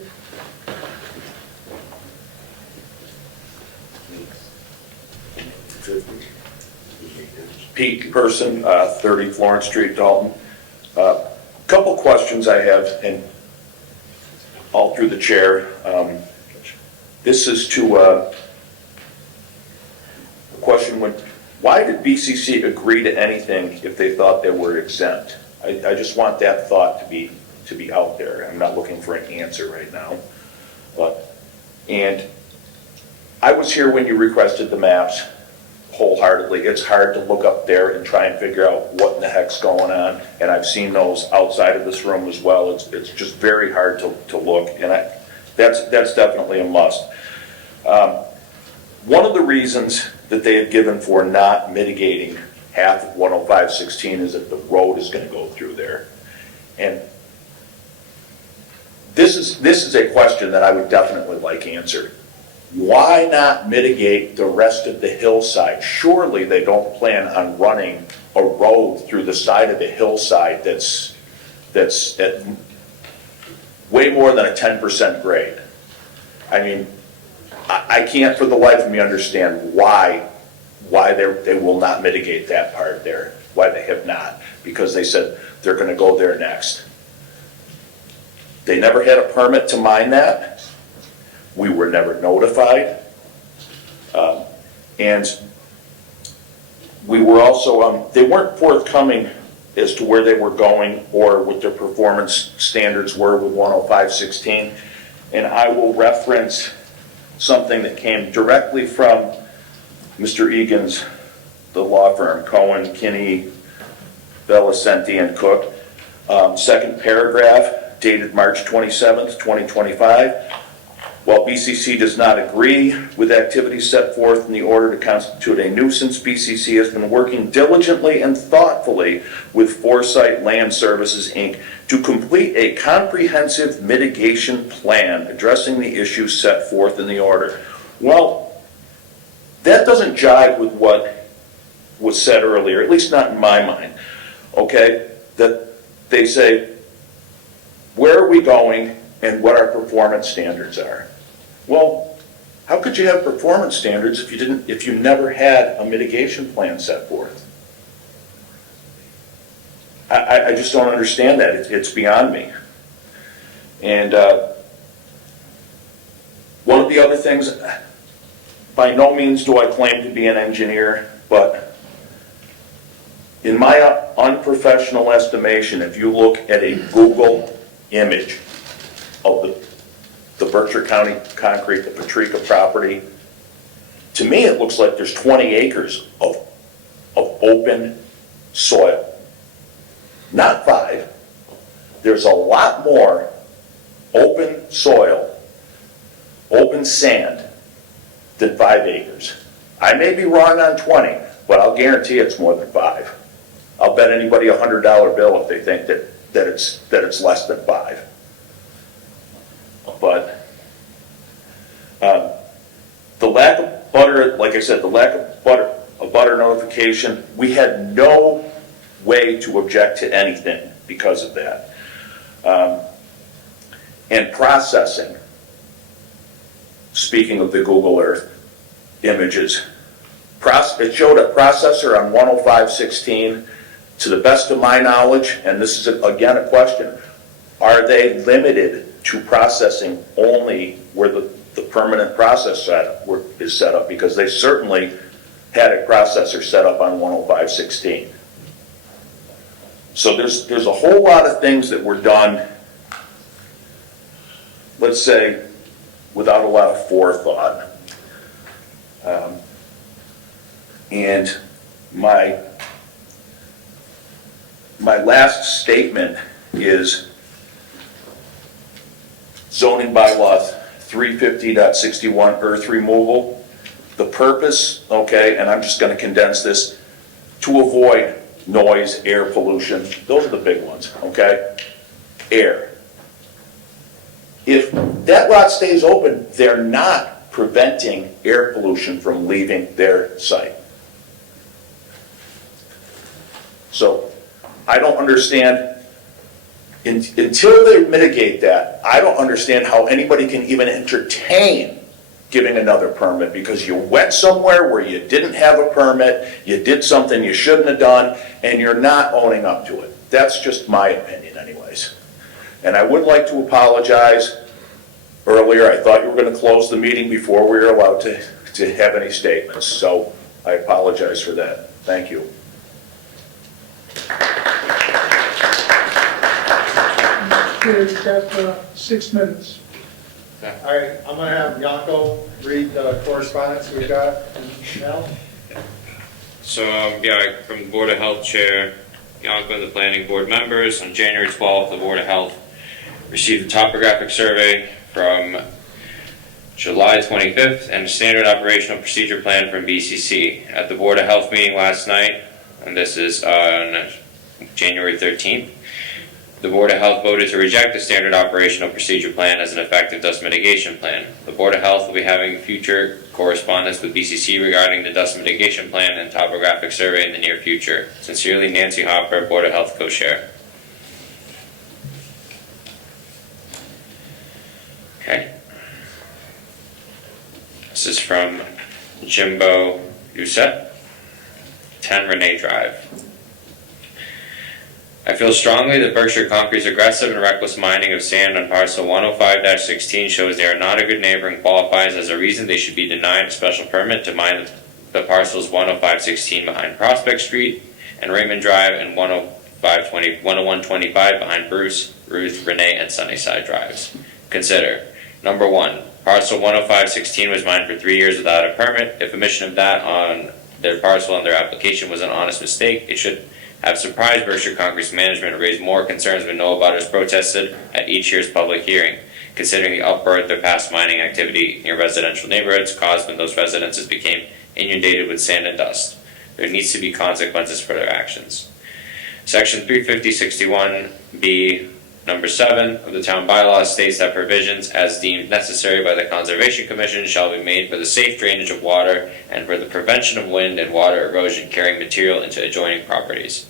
Pete Person, 30 Florence Street, Dalton. Couple questions I have, and all through the chair. This is to a question, why did BCC agree to anything if they thought they were exempt? I just want that thought to be out there. I'm not looking for an answer right now. And I was here when you requested the maps wholeheartedly. It's hard to look up there and try and figure out what in the heck's going on, and I've seen those outside of this room as well. It's just very hard to look, and that's definitely a must. One of the reasons that they have given for not mitigating half of 10516 is that the road is going to go through there. And this is a question that I would definitely like answered. Why not mitigate the rest of the hillside? Surely they don't plan on running a road through the side of the hillside that's at way more than a 10% grade. I mean, I can't for the life of me understand why they will not mitigate that part there, why they have not, because they said they're going to go there next. They never had a permit to mine that. We were never notified. And we were also, they weren't forthcoming as to where they were going or what their performance standards were with 10516. And I will reference something that came directly from Mr. Egan's, the law firm, Cohen, Kinney, Bellicenti, and Cook. Second paragraph, dated March 27th, 2025. While BCC does not agree with activities set forth in the order to constitute a nuisance, BCC has been working diligently and thoughtfully with Foresight Land Services, Inc. to complete a comprehensive mitigation plan addressing the issues set forth in the order. Well, that doesn't jive with what was said earlier, at least not in my mind, okay? That they say, where are we going and what our performance standards are? Well, how could you have performance standards if you never had a mitigation plan set forth? I just don't understand that. It's beyond me. And one of the other things, by no means do I claim to be an engineer, but in my unprofessional estimation, if you look at a Google image of the Berkshire County concrete, the Patrica property, to me it looks like there's 20 acres of open soil. Not 5. There's a lot more open soil, open sand than 5 acres. I may be wrong on 20, but I'll guarantee it's more than 5. I'll bet anybody a $100 bill if they think that it's less than 5. But the lack of butter, like I said, the lack of butter modification. We had no way to object to anything because of that. And processing, speaking of the Google Earth images, it showed a processor on 10516. To the best of my knowledge, and this is again a question, are they limited to processing only where the permanent process is set up? Because they certainly had a processor set up on 10516. So there's a whole lot of things that were done, let's say, without a lot of forethought. And my last statement is zoning bylaw 350.61, earth removal. The purpose, okay, and I'm just going to condense this, to avoid noise, air pollution. Those are the big ones, okay? Air. If that lot stays open, they're not preventing air pollution from leaving their site. So I don't understand, until they mitigate that, I don't understand how anybody can even entertain giving another permit, because you went somewhere where you didn't have a permit, you did something you shouldn't have done, and you're not owning up to it. That's just my opinion anyways. And I would like to apologize. Earlier, I thought you were going to close the meeting before we were allowed to have any statements, so I apologize for that. Thank you. Okay, we've got 6 minutes. All right, I'm going to have Yanko read the correspondence we've got now. So, from the Board of Health Chair, Yanko and the Planning Board members, on January 12th, the Board of Health received a topographic survey from July 25th and a standard operational procedure plan from BCC. At the Board of Health meeting last night, and this is on January 13th, the Board of Health voted to reject the standard operational procedure plan as an effective dust mitigation plan. The Board of Health will be having future correspondence with BCC regarding the dust mitigation plan and topographic survey in the near future. Sincerely, Nancy Hopper, Board of Health Co-Chair. Okay. This is from Jimbo Doucette, 10 Renee Drive. I feel strongly that Berkshire Concrete's aggressive and reckless mining of sand on parcel 105-16 shows they are not a good neighbor and qualifies as a reason they should be denied a special permit to mine the parcels 105-16 behind Prospect Street and Raymond Drive and 101-25 behind Bruce, Ruth, Renee, and Sunnyside Drives. Consider, number 1, parcel 105-16 was mined for 3 years without a permit. If omission of that on their parcel on their application was an honest mistake, it should have surprised Berkshire Concrete's management and raised more concerns when no abutters protested at each year's public hearing, considering the uproar their past mining activity near residential neighborhoods caused when those residences became inundated with sand and dust. There needs to be consequences for their actions. Section 350-61B, number 7 of the town bylaw states that provisions as deemed necessary by the Conservation Commission shall be made for the safe drainage of water and for the prevention of wind and water erosion carrying material into adjoining properties.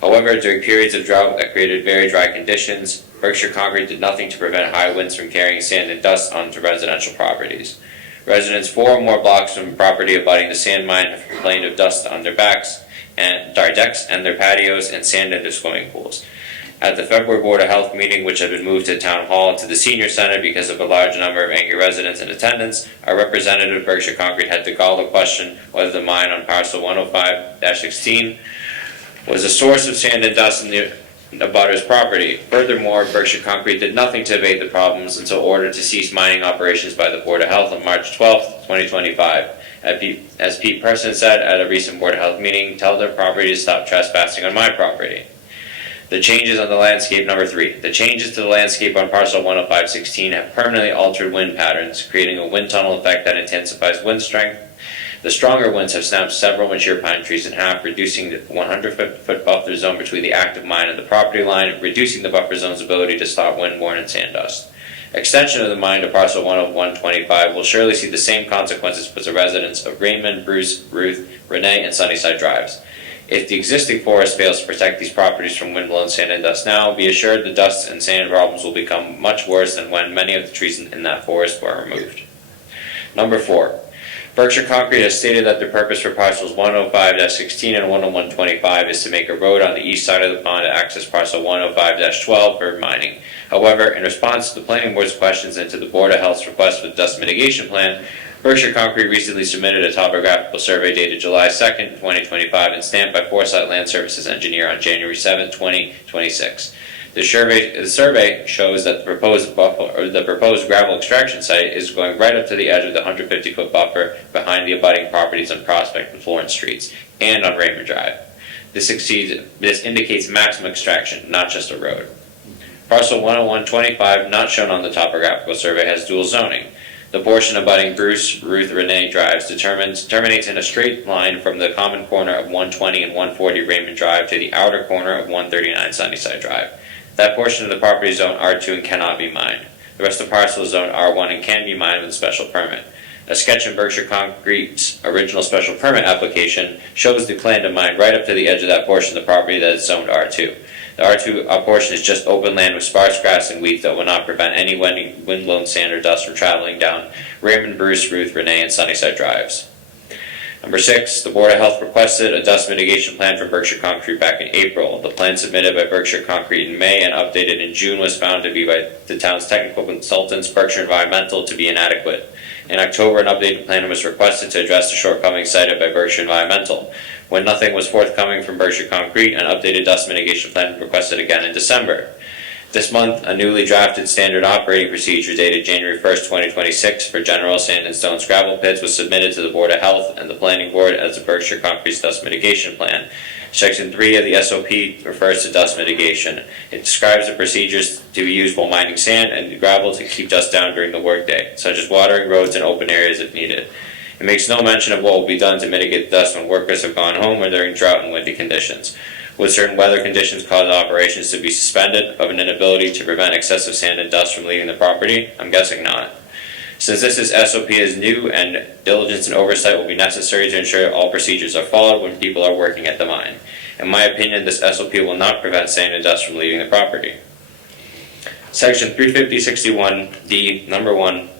However, during periods of drought that created very dry conditions, Berkshire Concrete did nothing to prevent high winds from carrying sand and dust onto residential properties. Residents 4 or more blocks from property abutting the sand mine have complained of dust on their decks and their patios and sand in their swimming pools. At the February Board of Health meeting, which had been moved to Town Hall to the Senior Center because of a large number of angry residents in attendance, our representative of Berkshire Concrete had to call to question whether the mine on parcel 105-16 was a source of sand and dust in the abutter's property. Furthermore, Berkshire Concrete did nothing to abate the problems until ordered to cease mining operations by the Board of Health on March 12, 2025. As Pete Person said at a recent Board of Health meeting, tell their property to stop trespassing on my property. The changes on the landscape, number 3. The changes to the landscape on parcel 105-16 have permanently altered wind patterns, creating a wind tunnel effect that intensifies wind strength. The stronger winds have snapped several mature pine trees in half, reducing the 100-foot buffer zone between the active mine and the property line, reducing the buffer zone's ability to stop wind-borne and sand dust. Extension of the mine to parcel 10125 will surely see the same consequences for the residents of Raymond, Bruce, Ruth, Renee, and Sunnyside Drives. If the existing forest fails to protect these properties from wind blown sand and dust now, be assured the dust and sand problems will become much worse than when many of the trees in that forest were removed. Number 4. Berkshire Concrete has stated that their purpose for parcels 105-16 and 10125 is to make a road on the east side of the pond to access parcel 105-12 for mining. However, in response to the Planning Board's questions and to the Board of Health's request for the dust mitigation plan, Berkshire Concrete recently submitted a topographical survey dated July 2nd, 2025 and stamped by Foresight Land Services Engineer on January 7, 2026. The survey shows that the proposed gravel extraction site is going right up to the edge of the 150-foot buffer behind the abutting properties on Prospect and Florence Streets and on Raymond Drive. This indicates maximum extraction, not just a road. Parcel 10125, not shown on the topographical survey, has dual zoning. The portion abutting Bruce, Ruth, Renee Drives terminates in a straight line from the common corner of 120 and 140 Raymond Drive to the outer corner of 139 Sunnyside Drive. That portion of the property is zone R2 and cannot be mined. The rest of the parcel is zone R1 and can be mined with a special permit. A sketch in Berkshire Concrete's original special permit application shows the plan to mine right up to the edge of that portion of the property that is zoned R2. The R2 portion is just open land with sparse grass and weeds that will not prevent any wind-blown sand or dust from traveling down Raymond, Bruce, Ruth, Renee, and Sunnyside Drives. Number 6, the Board of Health requested a dust mitigation plan from Berkshire Concrete back in April. The plan submitted by Berkshire Concrete in May and updated in June was found to be by the town's technical consultants, Berkshire Environmental, to be inadequate. In October, an updated plan was requested to address the shortcomings cited by Berkshire Environmental. When nothing was forthcoming from Berkshire Concrete, an updated dust mitigation plan was requested again in December. This month, a newly drafted standard operating procedure dated January 1st, 2026 for general sand and stone gravel pits was submitted to the Board of Health and the Planning Board as the Berkshire Concrete's dust mitigation plan. Section 3 of the SOP refers to dust mitigation. It describes the procedures to be used while mining sand and gravel to keep dust down during the workday, such as watering roads and open areas if needed. It makes no mention of what will be done to mitigate the dust when workers have gone home or during drought and windy conditions. Would certain weather conditions cause operations to be suspended of an inability to prevent excessive sand and dust from leaving the property? I'm guessing not. Since this SOP is new and diligence and oversight will be necessary to ensure all procedures are followed when people are working at the mine. In my opinion, this SOP will not prevent sand and dust from leaving the property. Section 350-61D, number 1,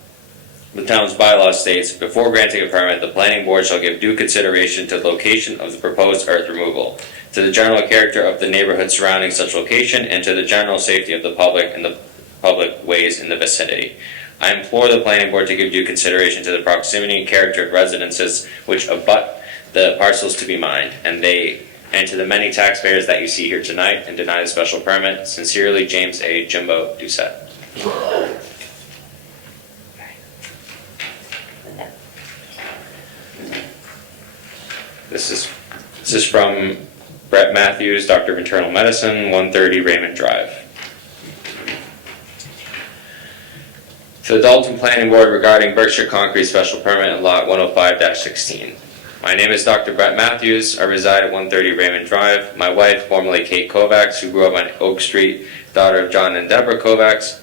the town's bylaw states, before granting a permit, the planning board shall give due consideration to the location of the proposed earth removal, to the general character of the neighborhood surrounding such location, and to the general safety of the public and the public ways in the vicinity. I implore the planning board to give due consideration to the proximity and character of residences which abut the parcels to be mined, and to the many taxpayers that you see here tonight and deny the special permit. Sincerely, James A. Jimbo Doucette. This is from Brett Matthews, Doctor of Internal Medicine, 130 Raymond Drive. To the Dalton Planning Board regarding Berkshire Concrete Special Permit in Lot 105-16. My name is Dr. Brett Matthews. I reside at 130 Raymond Drive. My wife, formerly Kate Kovacs, who grew up on Oak Street, daughter of John and Deborah Kovacs,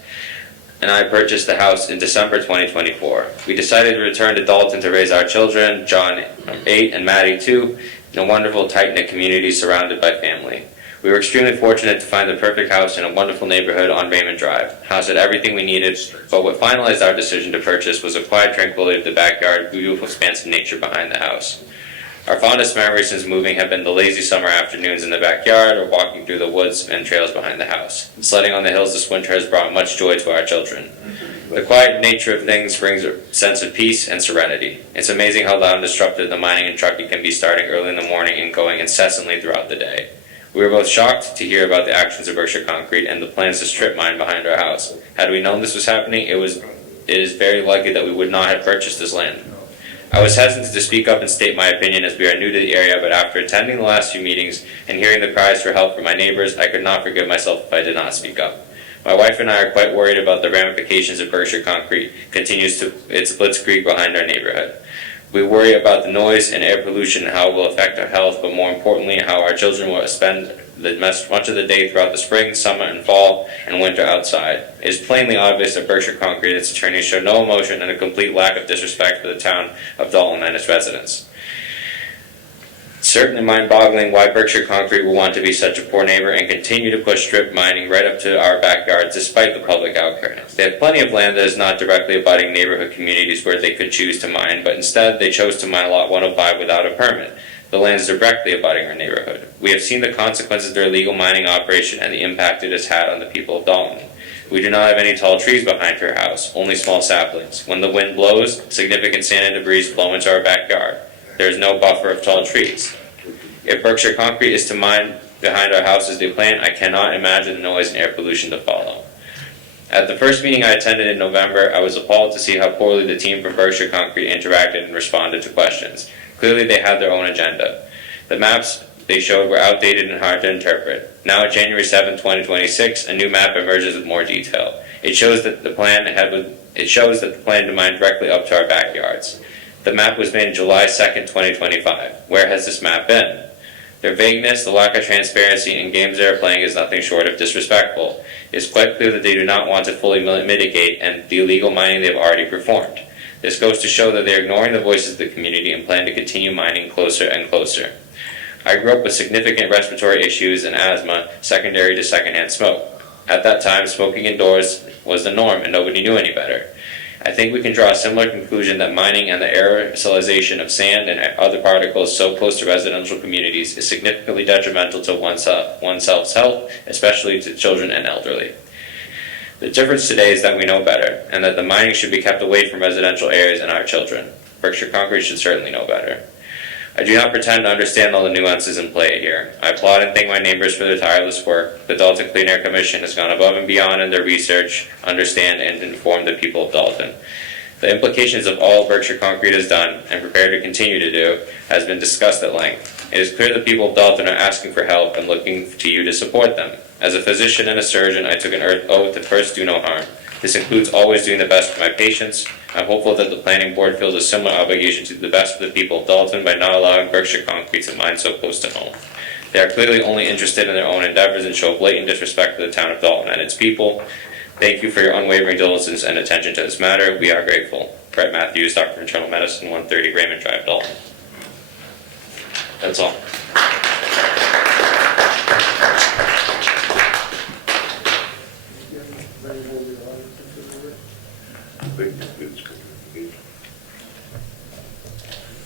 and I purchased the house in December 2024. We decided to return to Dalton to raise our children, John 8 and Maddie 2, in a wonderful tight-knit community surrounded by family. We were extremely fortunate to find the perfect house in a wonderful neighborhood on Raymond Drive. The house had everything we needed, but what finalized our decision to purchase was the quiet tranquility of the backyard, beautiful expanse of nature behind the house. Our fondest memories since moving have been the lazy summer afternoons in the backyard or walking through the woods and trails behind the house. Sledding on the hills this winter has brought much joy to our children. The quiet nature of things brings a sense of peace and serenity. It's amazing how loud and disruptive the mining and trucking can be, starting early in the morning and going incessantly throughout the day. We were both shocked to hear about the actions of Berkshire Concrete and the plans to strip mine behind our house. Had we known this was happening, it is very likely that we would not have purchased this land. I was hesitant to speak up and state my opinion as we are new to the area, but after attending the last few meetings and hearing the cries for help from my neighbors, I could not forgive myself if I did not speak up. My wife and I are quite worried about the ramifications of Berkshire Concrete continues to its blitzkrieg behind our neighborhood. We worry about the noise and air pollution and how it will affect our health, but more importantly, how our children will spend much of the day throughout the spring, summer, and fall, and winter outside. It is plainly obvious that Berkshire Concrete and its attorneys show no emotion and a complete lack of disrespect for the town of Dalton and its residents. It's certainly mind-boggling why Berkshire Concrete will want to be such a poor neighbor and continue to push strip mining right up to our backyards despite the public outcry. They have plenty of land that is not directly abutting neighborhood communities where they could choose to mine, but instead they chose to mine Lot 105 without a permit. The land is directly abutting our neighborhood. We have seen the consequences of their illegal mining operation and the impact it has had on the people of Dalton. We do not have any tall trees behind your house, only small saplings. When the wind blows, significant sand and debris flow into our backyard. There is no buffer of tall trees. If Berkshire Concrete is to mine behind our house as they plan, I cannot imagine the noise and air pollution to follow. At the first meeting I attended in November, I was appalled to see how poorly the team from Berkshire Concrete interacted and responded to questions. Clearly they had their own agenda. The maps they showed were outdated and hard to interpret. Now, January 7, 2026, a new map emerges with more detail. It shows that the plan to mine directly up to our backyards. The map was made July 2, 2025. Where has this map been? Their vagueness, the lack of transparency, and games they are playing is nothing short of disrespectful. It is quite clear that they do not want to fully mitigate the illegal mining they have already performed. This goes to show that they are ignoring the voices of the community and plan to continue mining closer and closer. I grew up with significant respiratory issues and asthma secondary to secondhand smoke. At that time, smoking indoors was the norm and nobody knew any better. I think we can draw a similar conclusion that mining and the aerosolization of sand and other particles so close to residential communities is significantly detrimental to oneself's health, especially to children and elderly. The difference today is that we know better, and that the mining should be kept away from residential areas and our children. Berkshire Concrete should certainly know better. I do not pretend to understand all the nuances in play here. I applaud and thank my neighbors for their tireless work. The Dalton Clean Air Commission has gone above and beyond in their research, understand, and inform the people of Dalton. The implications of all Berkshire Concrete has done, and prepared to continue to do, has been discussed at length. It is clear the people of Dalton are asking for help and looking to you to support them. As a physician and a surgeon, I took an oath to first do no harm. This includes always doing the best for my patients. I'm hopeful that the planning board feels a similar obligation to do the best for the people of Dalton by not allowing Berkshire Concrete to mine so close to home. They are clearly only interested in their own endeavors and show blatant disrespect to the town of Dalton and its people. Thank you for your unwavering diligence and attention to this matter. We are grateful. Brett Matthews, Doctor of Internal Medicine, 130 Raymond Drive, Dalton. That's all.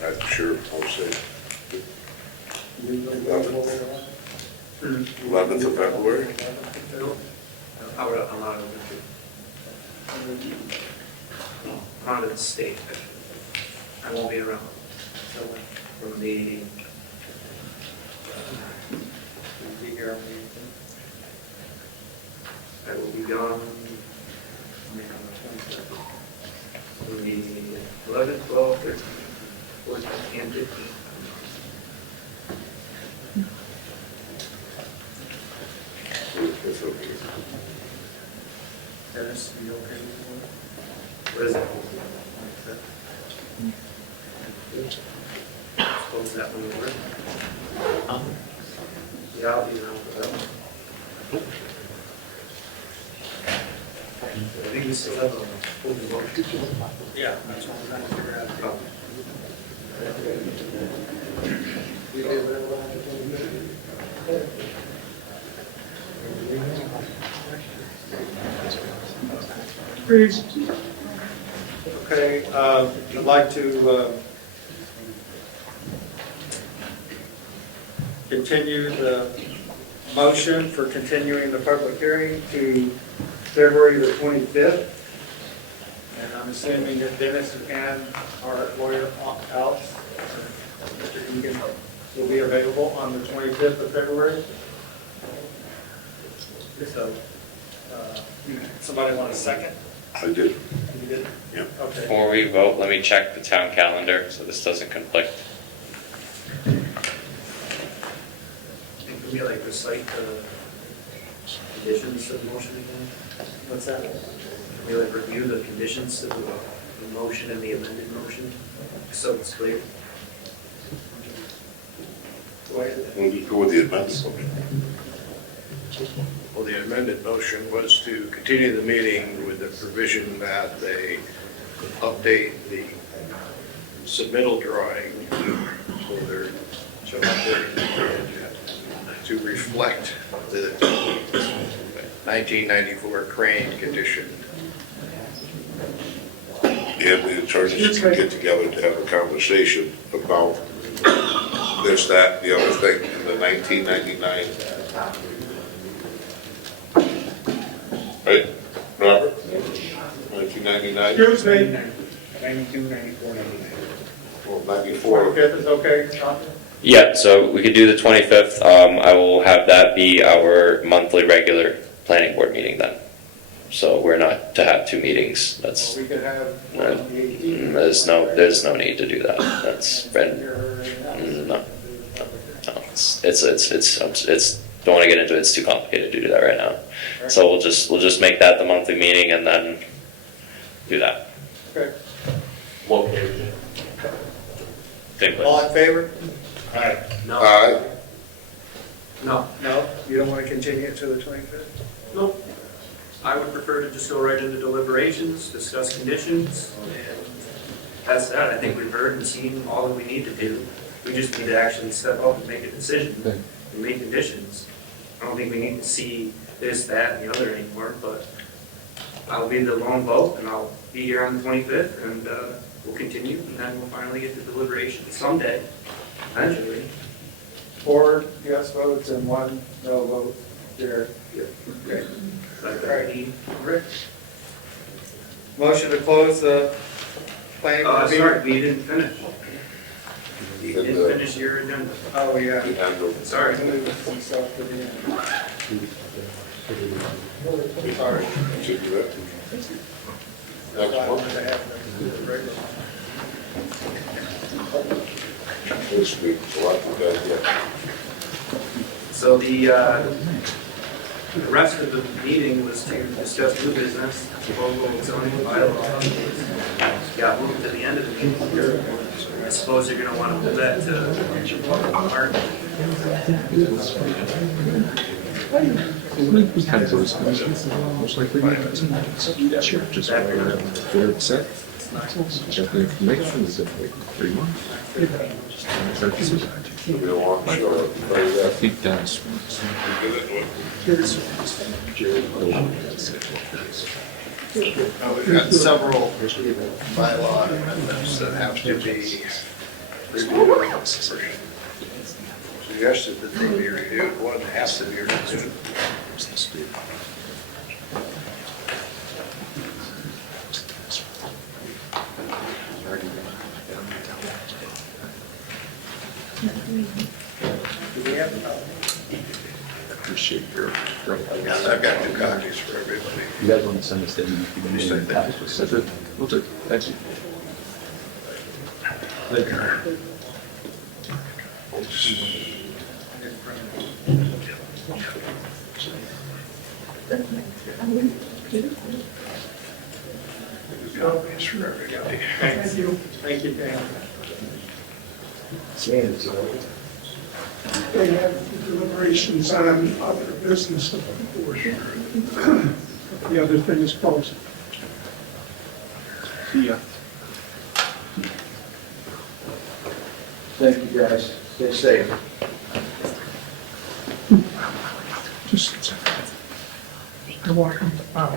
I'm sure, I'll say. 11th of February. I'm out of the state. I won't be around from the. I will be gone from the 11th, 12th, 13th, 14th, and 15th. It's okay. Dennis, are you okay with What is it? Suppose that one will work. Yeah, I'll be around for that one. I think we still have a open vote. Yeah, that's what we're trying to figure out. Please. Okay, I'd like to continue the motion for continuing the public hearing to February the 25th. And I'm assuming that Dennis and our lawyer, Alex, Mr. Egan, will be available on the 25th of February. So, somebody want a second? I did. You did? Yeah. Okay. Before we vote, let me check the town calendar so this doesn't conflict. And can we like recite the conditions of the motion again? What's that? Can we like review the conditions of the motion and the amended motion, so it's clear? We'll just go with the amendments. Well, the amended motion was to continue the meeting with the provision that they update the submittal drawing to reflect the 1994 crane condition. And the attorneys can get together to have a conversation about this, that, the other thing in the 1999. Right, Robert? 1999? Excuse me, 92, 94, 99. Well, 94. 25th is okay, Doctor? Yeah, so we could do the 25th. I will have that be our monthly regular planning board meeting then. So we're not to have two meetings. That's, We could have one on the 18th. there's no need to do that. That's been, no. It's, don't want to get into it. It's too complicated to do that right now. So we'll just make that the monthly meeting and then do that. Okay. Location. Same place. All in favor? No, Aye. no, No, you don't want to continue it to the 25th? no. I would prefer to just go right into deliberations, discuss conditions, and that's that. I think we've heard and seen all that we need to do. We just need to actually step up and make a decision and make conditions. I don't think we need to see this, that, and the other anymore, but I'll be the lone vote, and I'll be here on the 25th, and we'll continue, and then we'll finally get to deliberations someday, eventually. 4 yes votes and 1 no vote. There. Okay. Rick? Motion to close the planning board meeting? Sorry, we didn't finish. You And, didn't finish your agenda. Oh, yeah. the end of- Sorry. Move some stuff to the end. Sorry. Should do that. Next I one. wanted to have them do it regular. This week, so I think that's it. So the rest of the meeting was to discuss new business, local zoning bylaw. Got moved to the end of the meeting here. I suppose you're gonna wanna move that to March. We kind of go as most likely. Sure. Just where it's set. Check the information, is it like 3 months? We don't want to show everybody I that. think that's. We've got several bylaw amendments that have to be reviewed. Suggested that they be reviewed, one has to be reviewed. Appreciate your. I've got 2 copies for everybody. You guys want to send us that? That's it. We'll do. Thank you. Copies for everybody. thank you. Thank you, Dan. They have deliberations on other business of the board. The other thing is closed. Yeah. Thank you, guys. Stay safe. Just, I'm walking out.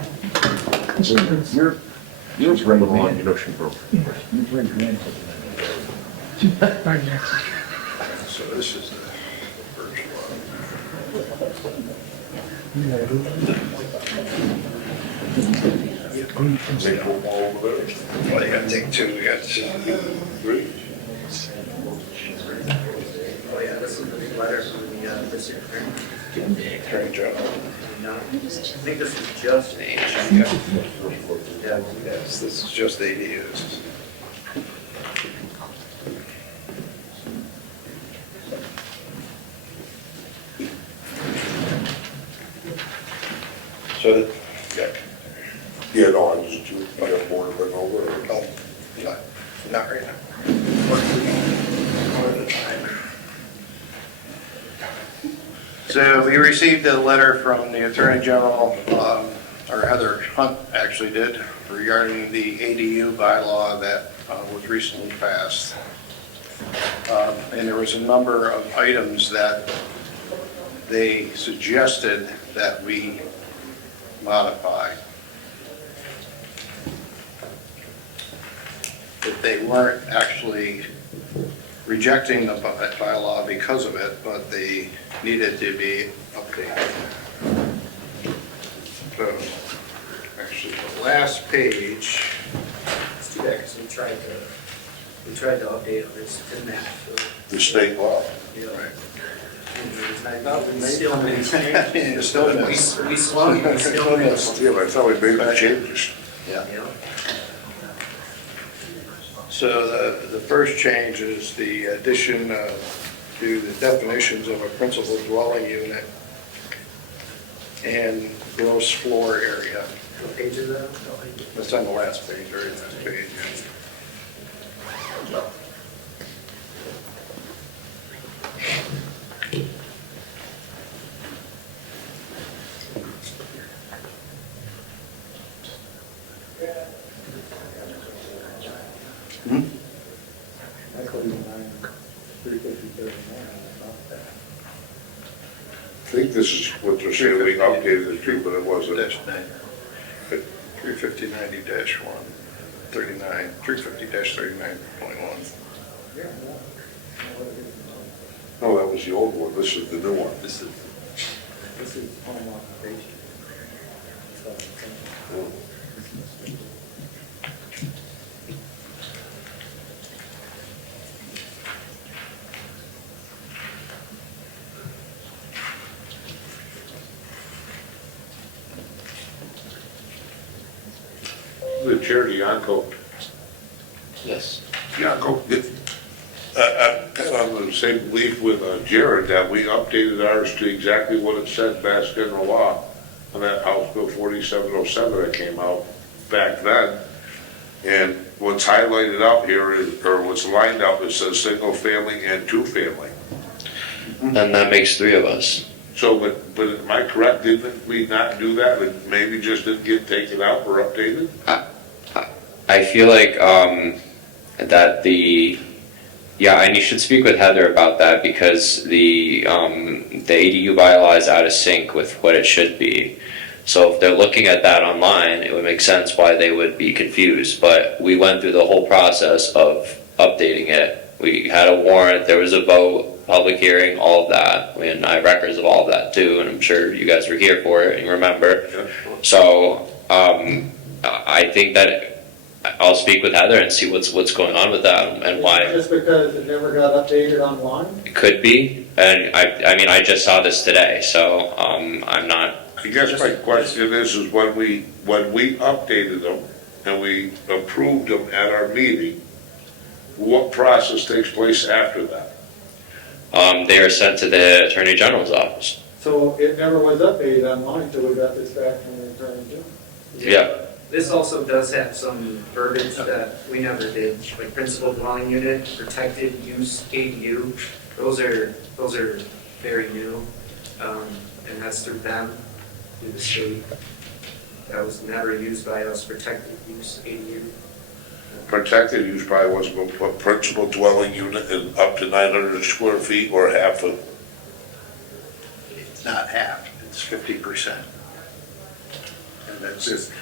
You're bring along your ocean broker. Right next. So this is the first Take one more over there. one. Well, you gotta take 2, we got 3. Oh yeah, this is the letter from the district attorney. Attorney General. I think this is just Yeah, yes, this is just ADUs. So, yeah, Yeah, no, I just, I got more to bring over. no, not right now. One at a time. So we received a letter from the Attorney General, or Heather Hunt actually did, regarding the ADU bylaw that was recently passed. And there was a number of items that they suggested that we modify. That they weren't actually rejecting the bylaw because of it, but they needed to be updated. So, actually, the last page. It's too bad, because we tried to update on this to match. The state law. You know, Right. I thought we still made It's still in we this. swung, we still missed. Yeah, but I thought we made the changes. Yeah. You know? So the first change is the addition to the definitions of a principal dwelling unit and gross floor area. What page is that? That's on the last page, very last page. I think this is what they're saying, we updated it to, but it wasn't. Dash 350-90-1, 39, 350-39.1. No, that was the old one, this is the new one. This is home occupation. The charity Yanko. Yes. Yanko, I'm kind of on the same belief with Jared that we updated ours to exactly what it said, Mass General Law, on that House Bill 4707 that came out back then. And what's highlighted out here is, or what's lined up, it says single family and two family. Then that makes 3 of us. So, but am I correct, didn't we not do that, and maybe just didn't get taken out or updated? I feel like that and you should speak with Heather about that, because the ADU bylaw is out of sync with what it should be. So if they're looking at that online, it would make sense why they would be confused. But we went through the whole process of updating it. We had a warrant, there was a vote, public hearing, all of that. And I have records of all of that too, and I'm sure you guys were here for it and remember. Yeah. So I think that I'll speak with Heather and see what's going on with that and why. Just because it never got updated online? It could be, and I mean, I just saw this today, so I'm not. I guess my question is when we updated them and we approved them at our meeting, what process takes place after that? They are sent to the Attorney General's office. So it never was updated online until we got this back from the Attorney General? Yeah. This also does have some verbiage that we never did, like principal dwelling unit, protected use ADU. Those are very new, and that's through them, through the state. That was never used by us, protected use ADU. Protected use probably wasn't a principal dwelling unit and up to 900 square feet or half of. It's not half, it's 50%. And that's just,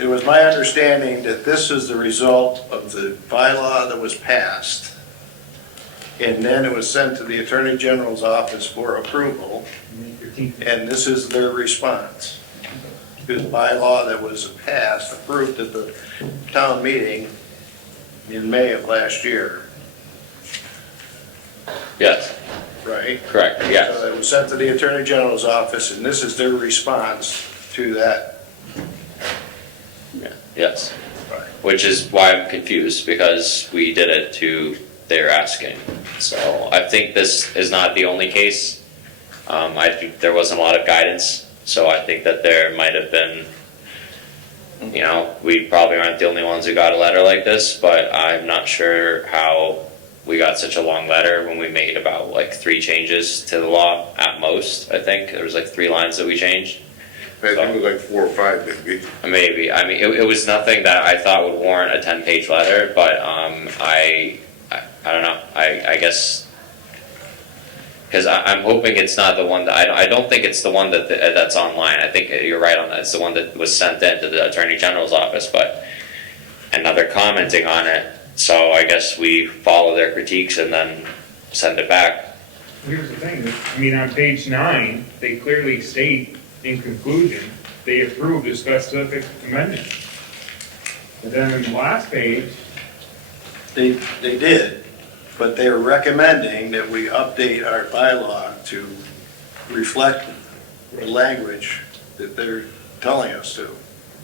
it was my understanding that this is the result of the bylaw that was passed, and then it was sent to the Attorney General's office for approval, and this is their response. The bylaw that was passed, approved at the town meeting in May of last year, Yes. right? Correct. Yes. So it was sent to the Attorney General's office, and this is their response to that. Yeah. Yes. Right. Which is why I'm confused, because we did it to their asking. So I think this is not the only case. I think there wasn't a lot of guidance. So I think that there might have been, you know, we probably aren't the only ones who got a letter like this, but I'm not sure how we got such a long letter when we made about like 3 changes to the law at most. I think there was like 3 lines that we changed. I think it was like 4 or 5 maybe. Maybe. I mean, it was nothing that I thought would warrant a 10-page letter, but I don't know. I guess because I'm hoping it's not the one that I don't think it's the one that's online. I think you're right on that. It's the one that was sent in to the Attorney General's office, and now they're commenting on it. So I guess we follow their critiques and then send it back. Here's the thing, I mean, on page 9, they clearly state in conclusion, they approved a specific amendment. But then in the last page, They did, but they're recommending that we update our bylaw to reflect the language that they're telling us to.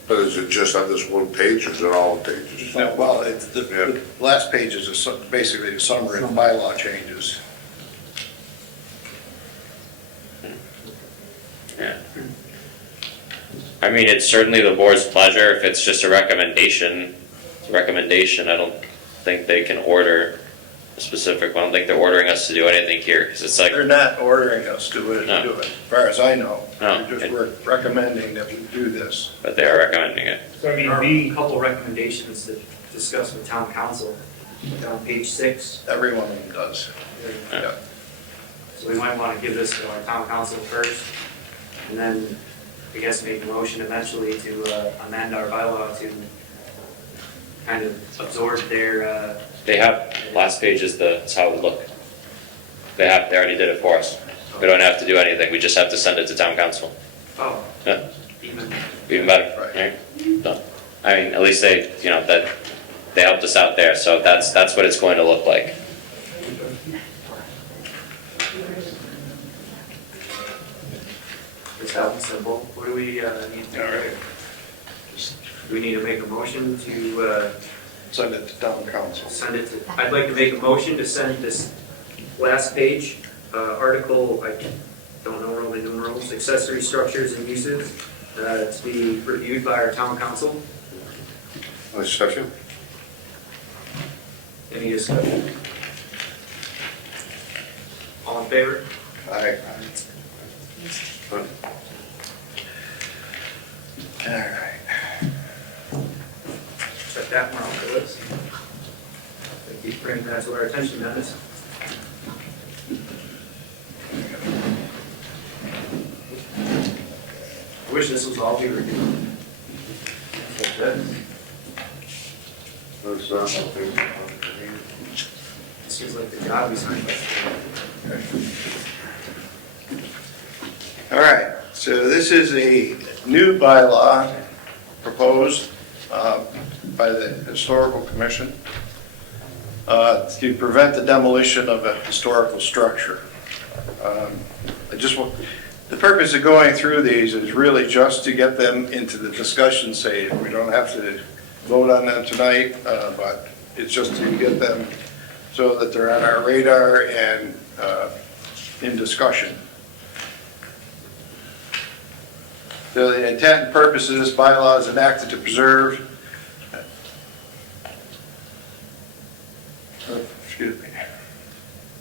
But is it just on this one page, or is it all the pages? Well, it's the last page is basically a summary of bylaw changes. Yeah. I mean, it's certainly the board's pleasure. If it's just a recommendation, I don't think they can order a specific, I don't think they're ordering us to do anything here, because it's like. They're not ordering us to do it, as far as I know. No. They're just recommending that we do this. But they are recommending it. so I mean, There are a couple recommendations to discuss with town council, on page 6. Every one of them does. Yeah. So we might want to give this to our town council first, and then, I guess, make a motion eventually to amend our bylaw to kind of absorb their, They have, last page is how it would look. They already did it for us. We don't have to do anything, we just have to send it to town council. oh, Yeah, even, even better, right? Done. I mean, at least they, that, they helped us out there, so that's what it's going to look like. it's that simple. What do we need to do? Do we need to make a motion to Send it to town council. send it to, I'd like to make a motion to send this last page, article, I don't know Roman numerals, accessory structures and uses, to be reviewed by our town council. A second? Any discussion? All in favor? Aye. All right. Check that one off the list. Keep bringing that to our attention, Dennis. I wish this was all we were doing. Like this. It seems like the job we signed up for. All right, so this is a new bylaw proposed by the Historical Commission to prevent the demolition of a historical structure. The purpose of going through these is really just to get them into the discussion stage. We don't have to vote on them tonight, but it's just to get them so that they're on our radar and in discussion. So the intent and purpose of this bylaw is enacted to preserve,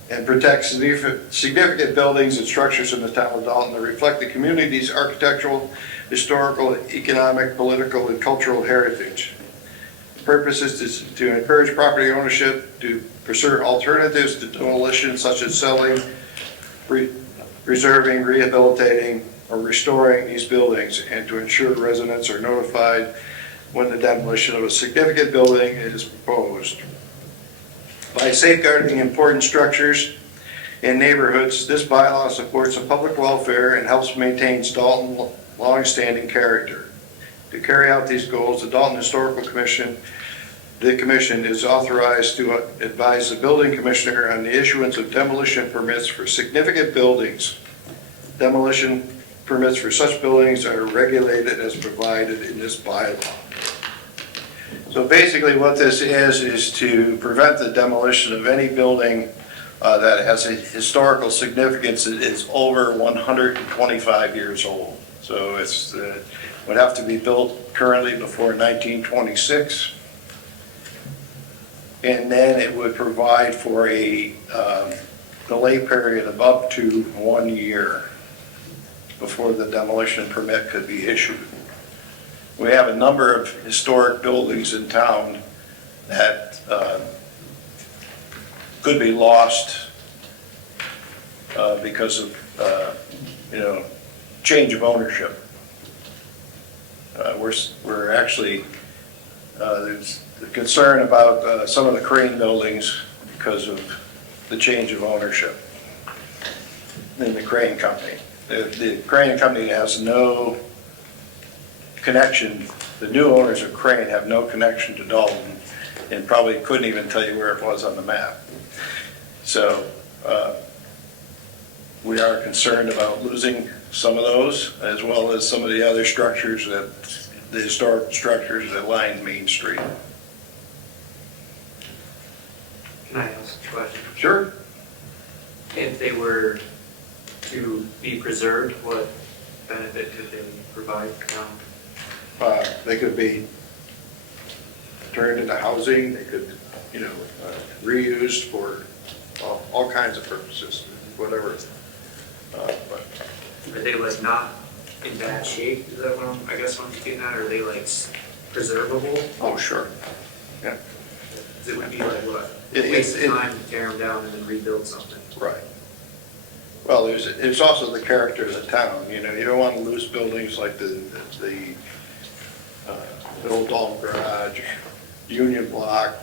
and protect significant buildings and structures in the town of Dalton that reflect the community's architectural, historical, economic, political, and cultural heritage. The purpose is to encourage property ownership, to pursue alternatives to demolition such as selling, preserving, rehabilitating, or restoring these buildings, and to ensure residents are notified when the demolition of a significant building is proposed. By safeguarding important structures in neighborhoods, this bylaw supports the public welfare and helps maintain Dalton's long-standing character. To carry out these goals, the Dalton Historical Commission, the Commission is authorized to advise the building commissioner on the issuance of demolition permits for significant buildings. Demolition permits for such buildings are regulated as provided in this bylaw. So basically what this is to prevent the demolition of any building that has a historical significance that is over 125 years old. So it's would have to be built currently before 1926. And then it would provide for a delay period of up to 1 year before the demolition permit could be issued. We have a number of historic buildings in town that could be lost because of, change of ownership. We're actually, there's the concern about some of the crane buildings because of the change of ownership in the crane company. The crane company has no connection, the new owners of crane have no connection to Dalton and probably couldn't even tell you where it was on the map. So we are concerned about losing some of those, as well as some of the other structures the historic structures that line Main Street. Can I ask a question? Sure. If they were to be preserved, what benefit could they provide now? They could be turned into housing, they could, reused for all kinds of purposes, whatever. But Are they like not in bad shape? Is that what I'm getting at? Are they like preservable? oh, sure. Yeah. It would be like what? It- Waste it- of time to tear them down and then rebuild something. Right. Well, there's also the character of the town, you don't want to lose buildings like the old Dalton Garage, Union Block,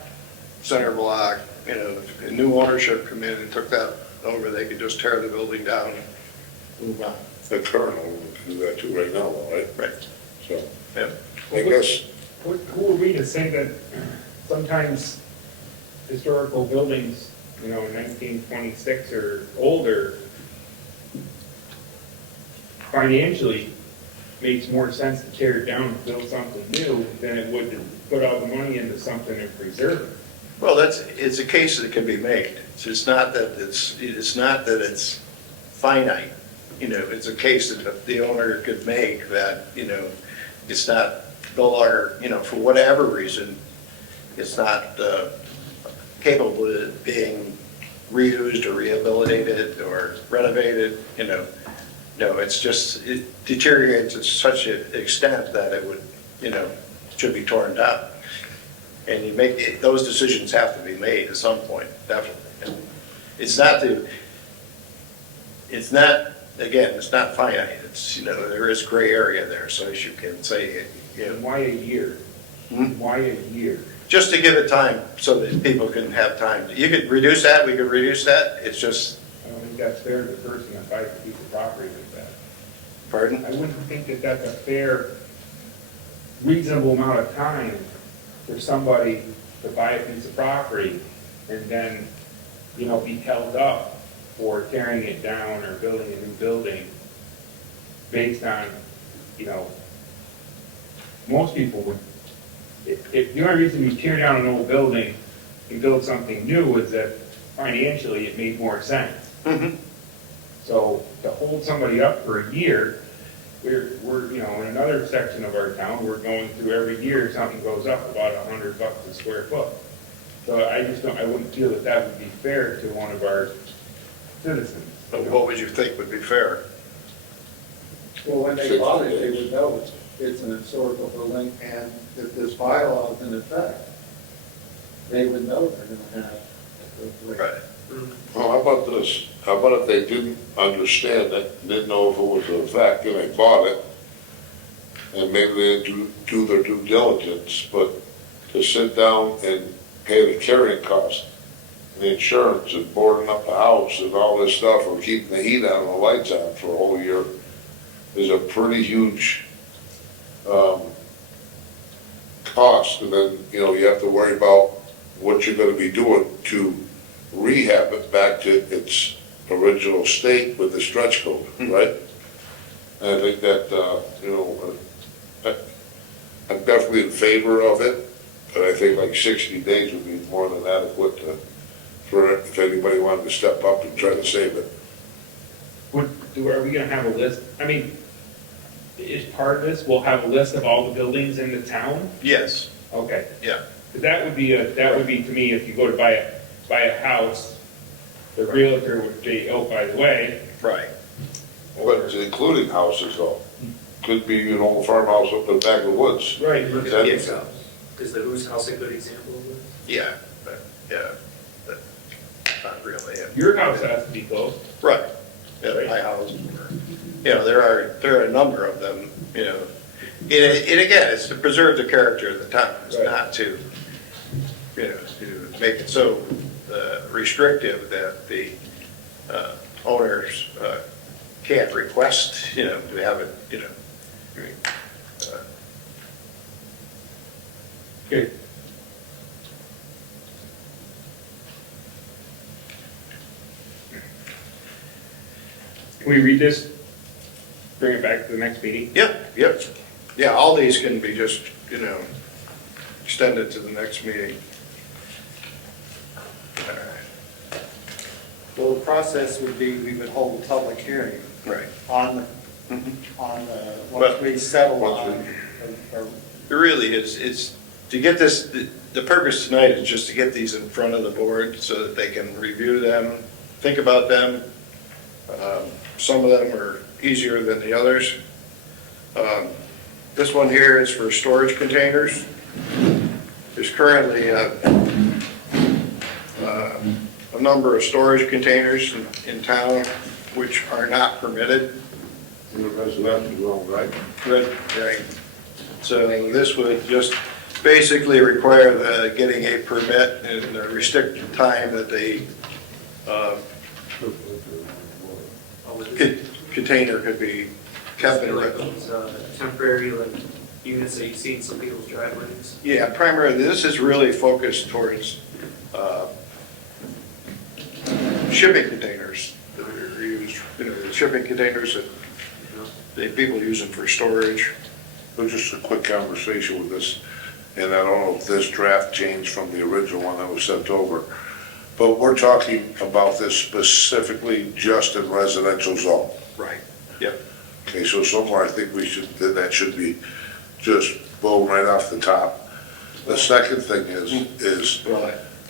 Center Block, if a new ownership come in and took that over, they could just tear the building down and move on. The current owner can do that too right now, right? Right. So, Yeah. I guess, Who are we to say that sometimes historical buildings, 1926 or older, financially makes more sense to tear it down and build something new than it would to put all the money into something and preserve it? Well, it's a case that can be made. It's not that it's finite. It's a case that the owner could make that, it's not no longer, for whatever reason, it's not capable of being reused or rehabilitated or renovated, No, it's just, it deteriorates to such an extent that it would, should be torn down. And those decisions have to be made at some point, definitely. And it's not, again, it's not finite. It's, there is gray area there, so as you can say, And why a year? Why a year? just to give it time so that people can have time. You could reduce that, we could reduce that. It's just, I don't think that's fair to the person that buys a piece of property like that. pardon? I wouldn't think that that's a fair, reasonable amount of time for somebody to buy a piece of property and then, be held up for tearing it down or building a new building based on, most people would, if the only reason you tear down an old building and build something new is that financially it made more sense. Mm-hmm. So to hold somebody up for a year, we're in another section of our town, we're going through every year, something goes up about $100 a square foot. So I wouldn't feel that would be fair to one of our citizens. But what would you think would be fair? Well, when they bought it, they would know it's an historical building, and if this bylaw is in effect, they would know they're gonna have. Right. well, how about this? How about if they didn't understand it, didn't know if it was a fact, and they bought it, and maybe they didn't do their due diligence, but to sit down and pay the carrying cost, and the insurance, and boarding up the house, and all this stuff, or keeping the heat on and the lights on for a whole year, is a pretty huge cost, and then, you have to worry about what you're gonna be doing to rehab it back to its original state with the stretch code, right? And I think that, I'm definitely in favor of it, but I think like 60 days would be more than adequate for if anybody wanted to step up and try to save it. Are we gonna have a list? I mean, is part of this, we'll have a list of all the buildings in the town? Yes, Okay. yeah. That would be to me, if you go to buy a house, the realtor would say, oh, by the way. Right. But it's including houses though. Could be an old farmhouse up in the back of the woods. Right. Look at That- the Who's house. Is the Who's house a good example of this? Yeah, but not really. Your house has to be close. Right. Yeah, my house, there are a number of them, and again, it's to preserve the character of the town, it's not to, to make it so restrictive that the owners can't request, to have it, Okay. Can we read this? Bring it back to the next meeting? Yep. Yeah, all these can be just, extended to the next meeting. All right. Well, the process would be, we would hold a public hearing Right. on the, once we settle on. It really is, it's to get this, the purpose tonight is just to get these in front of the board so that they can review them, think about them. Some of them are easier than the others. This one here is for storage containers. There's currently a number of storage containers in town which are not permitted. In the residential zone, right? Right. So this would just basically require the getting a permit and a restricted time that the container could be kept in. Like those temporary units that you see in some people's driveways. Yeah, primarily, this is really focused towards shipping containers that are used, the shipping containers that people use them for storage. It was just a quick conversation with this, and I don't know if this draft changed from the original one that was sent over, but we're talking about this specifically just in residential zone. Right. Yep. Okay, so somewhere I think that should be just blown right off the top. The second thing is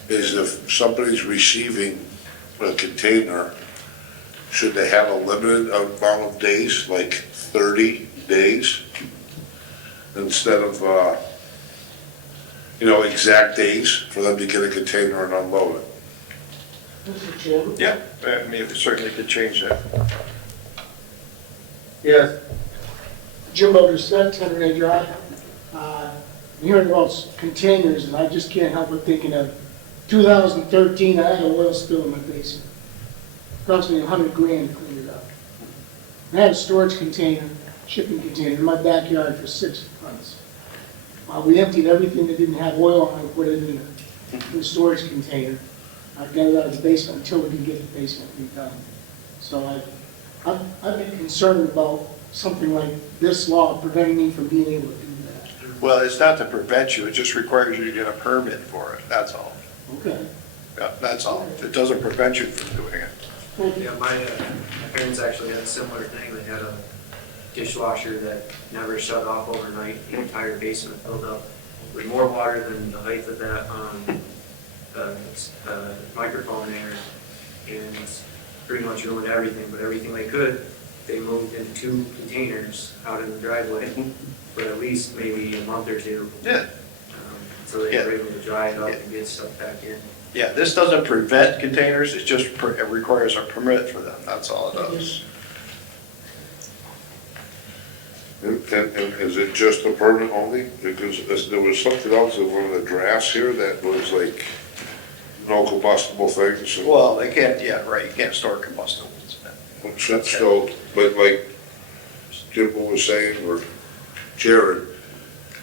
if somebody's receiving a container, should they have a limited amount of days, like 30 days? Instead of, exact days for them to get a container and unload it. Mr. Chairman? Yeah, I mean, it certainly could change that. Yes. Jim Oderset, 10 Ray Drive. I'm hearing about containers, and I just can't help but thinking of 2013, I had an oil spill in my basement. Approximately $100 grand to clean it up. I had a storage container, shipping container in my backyard for 6 months. We emptied everything that didn't have oil on it, put it in the storage container. I got it out of the basement until we could get the basement redone. So I've been concerned about something like this law preventing me from being able to do that. Well, it's not to prevent you, it just requires you to get a permit for it, that's all. Okay. Yeah, that's all. It doesn't prevent you from doing it. Yeah, my parents actually had a similar thing. They had a dishwasher that never shut off overnight. The entire basement filled up with more water than the height of that microphone there, and pretty much ruined everything. But everything they could, they moved into 2 containers out in the driveway for at least maybe a month or 2. Yeah. So they were able to dry it up and get stuff back in. Yeah, this doesn't prevent containers, it just it requires a permit for them, that's all it does. And is it just a permit only? Because there was something else in one of the drafts here that was like no combustible things. Well, they can't, yeah, right, you can't store combustibles. So, but like Jim was saying, or Jared,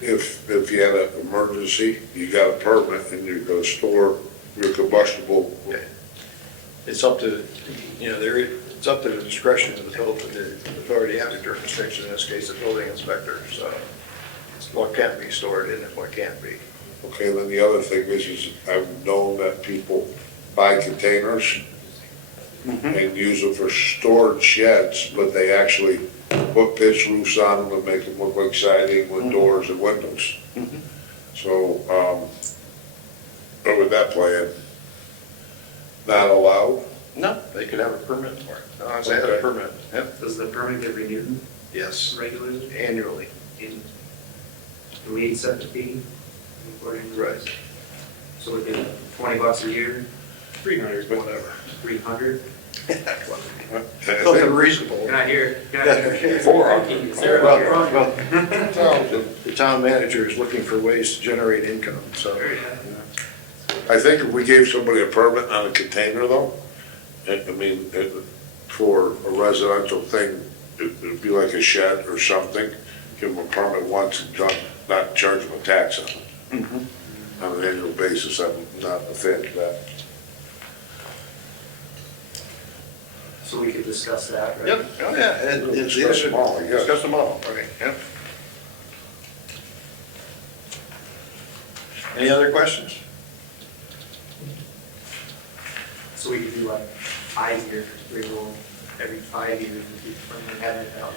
if you had an emergency, you got a permit and you're gonna store your combustible. Okay. It's up to, it's up to the discretion of the authority having jurisdiction, in this case, the building inspector, so what can't be stored in it, what can't be. Okay, then the other thing is I've known that people buy containers and use them for storage sheds, but they actually put pitch roofs on them and make them look like siding with doors and windows. So, Or with that plan, not allowed? No, they could have a permit for it. No, I say have a Okay. permit, yep, Does the permit get renewed yes, regularly? annually. And do we set the fee according to Right. So we get $20 a year, 300, whatever. 300? Something reasonable. Can I hear? Can I hear? 400. Is there a Well, wrong? The town manager is looking for ways to generate income, so. I think if we gave somebody a permit on a container though, for a residential thing, it'd be like a shed or something, give them a permit once and not charge them a tax on it. On an annual basis, I'm not a fan of that. So we could discuss that, right? Yep, oh yeah, Discuss them all, I guess. Discuss them all, right, yep. Any other questions? So we could do like 5 years, renewal every 5 years, if we have it that long.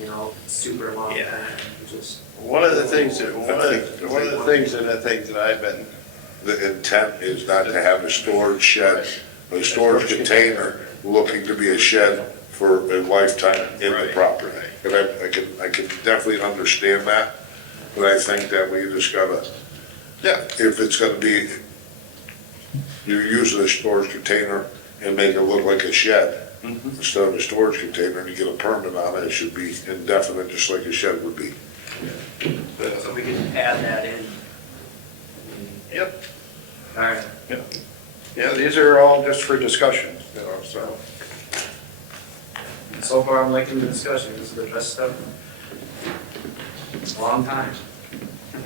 You know, super long Yeah. time, just. One of the things that I think that I've been, The intent is not to have a storage shed, a storage container looking to be a shed for a lifetime in the Right. property. And I can definitely understand that, but I think that we just gotta, yeah, if it's gonna be, you're using a storage container and make it look like a shed, instead of a storage container, and you get a permit on it, it should be indefinite, just like a shed would be. So we can add that in. yep, All right. yeah, these are all just for discussion, you know, so. So far, I'm liking the discussion. This is the best stuff. Long time.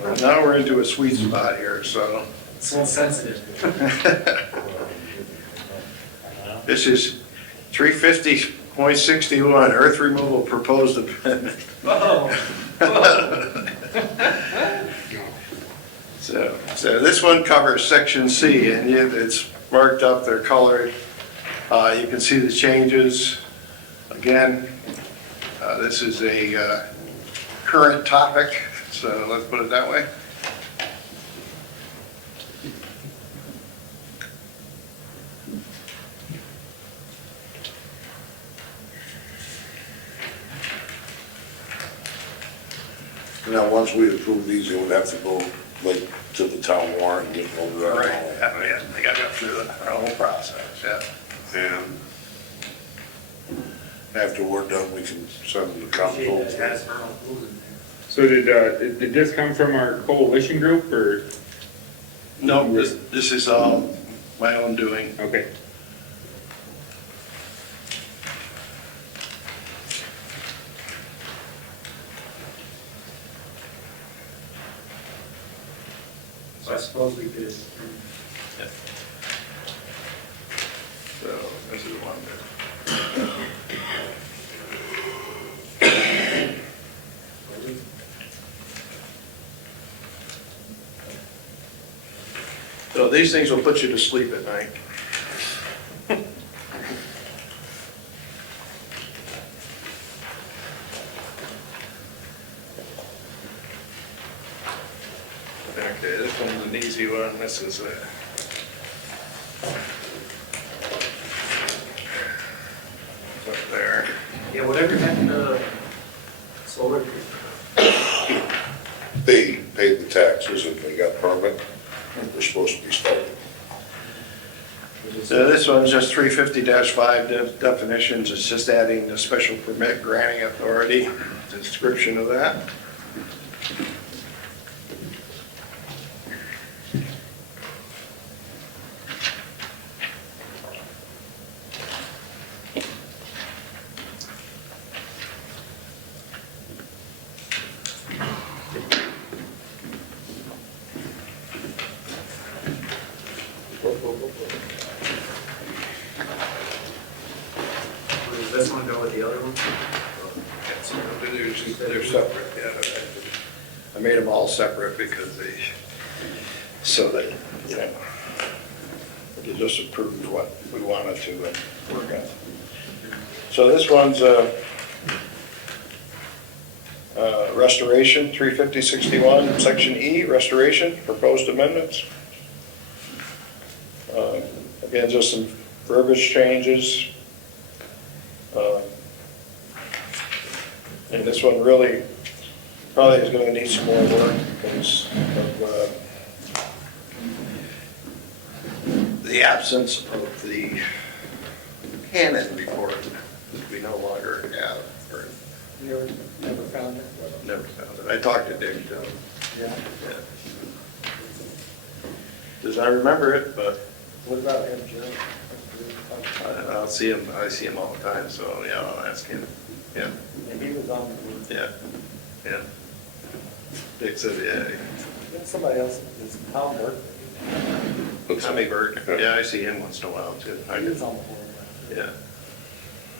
Well, now we're into a sweet spot here, so. It's so sensitive. This is 350.61, earth removal proposed amendment. Whoa. So this one covers section C, and it's marked up, they're colored. You can see the changes. Again, this is a current topic, so let's put it that way. Now, once we approve these, it would have to go like to the town warrant and get voted on. Right, yeah, they got to go through the whole process, yeah. And after we're done, we can send them to council. So did this come from our coalition group, or? No, this is all my own doing. Okay. So I suppose we could. So this is one there. So these things will put you to sleep at night. Okay, this one's an easy one. This is up there. Yeah, whatever happened to solar? They paid the taxes and they got permit, and they're supposed to be starting. So this one's just 350-5 definitions. It's just adding the special permit granting authority, description of that. Does this one go with the other one? They're separate, yeah. I made them all separate because so that, you know, you just approved what we wanted to work on. So this one's restoration, 350-61, section E, restoration, proposed amendments. Again, just some verbiage changes. And this one really probably is gonna need some more work because of, The absence of the Hannon report that we no longer have, or You never found it? never found it. I talked to Dick, Jones. Yeah. Does I remember it, but What about him, Joe? I see him all the time, so yeah, I'll ask him. Yeah, He was on the board. yeah. Dick said, yeah. Then somebody else, is Tom Burke. Tommy Bird, yeah, I see him once in a while too. I He was do. on the board. Yeah,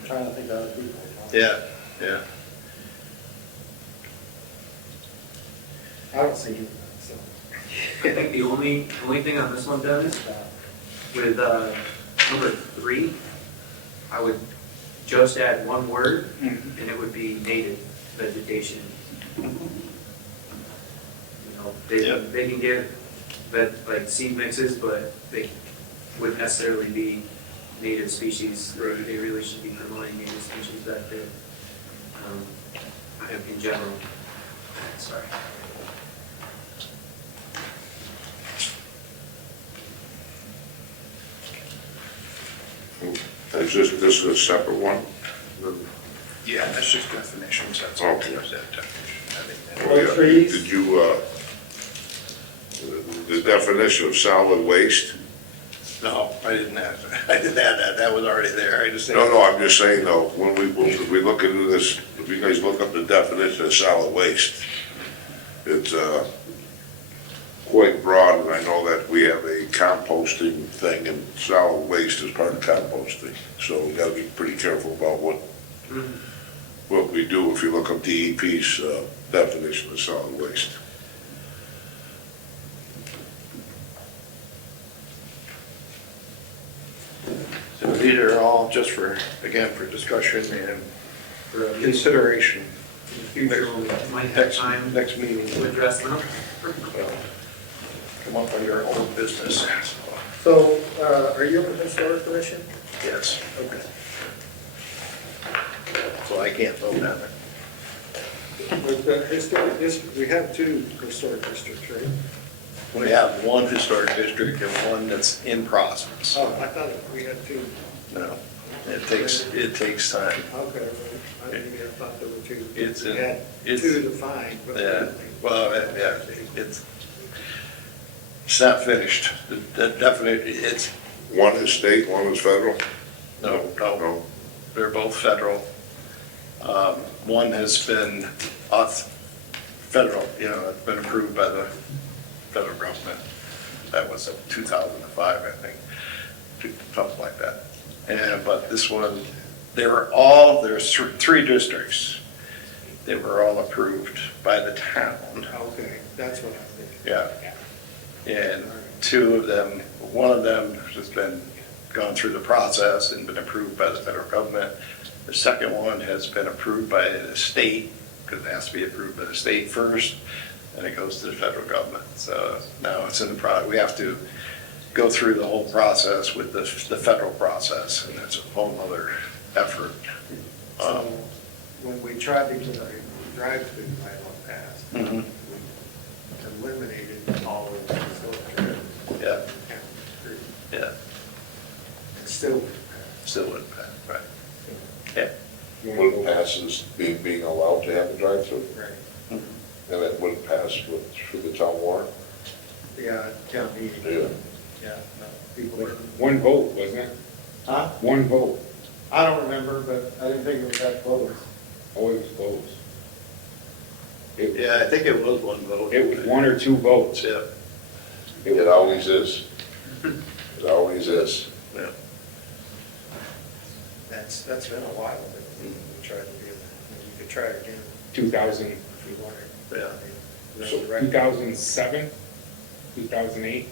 I'm trying to think of other people. yeah. I don't see him, so. I think the only thing on this one, Dennis, with number 3, I would just add one word, and it would be native vegetation. You know, they can get like seed mixes, but they wouldn't necessarily be native species. They really should be promoting native species back there, in general. Sorry. Is this a separate one? Yeah, that's just definitions, that's all. Okay. Definition. Oh, yeah. Did you, the definition of solid waste? No, I didn't add that, that was already there, I just said. No, I'm just saying though, when we look into this, if you guys look up the definition of solid waste, it's, quite broad, and I know that we have a composting thing, and solid waste is part of composting. So we gotta be pretty careful about what we do if you look up DEP's definition of solid waste. So these are all just for, again, for discussion and for consideration. In the future, we might have time Next meeting. to address them. Come up on your own business. So, are you on the historic commission? Yes, Okay. so I can't vote on it. With the historic district, we have 2 historic districts, right? We have one historic district and one that's in process. Oh, I thought we had 2. No, it takes time. Okay, right. Maybe I thought there were 2. It's We in- had it's- 2 defined, but. Yeah, well, yeah, it's not finished. The definite, it's, One is state, one is federal? no, they're both federal. One has been federal, it's been approved by the federal government. That was in 2005, I think, something like that. But this one, there's 3 districts. They were all approved by the town. Okay, that's what I think. Yeah. And 2 of them, one of them has gone through the process and been approved by the federal government. The second one has been approved by the state, because it has to be approved by the state first, and it goes to the federal government. So now it's in the we have to go through the whole process with the federal process, and it's a whole other effort. So, when we tried to get a drive-through bylaw passed, Mhm. we eliminated all of the historic trails. Yeah, yeah, It still, still wouldn't pass, right? Yeah. Wouldn't pass as being allowed to have a drive-through, right, and it wouldn't pass through the town warrant? yeah, town meeting. Yeah. Yeah, no, people didn't. One vote, wasn't it? Huh? One vote. I don't remember, but I didn't think it was that close. Oh, it was close. Yeah, I think it was one vote. It was 1 or 2 votes. Yeah. It always is. It always is. Yeah. That's been a while, but we tried to do that. You could try it again 2000, if you wanted. Yeah. Resurrect. 2007, 2008.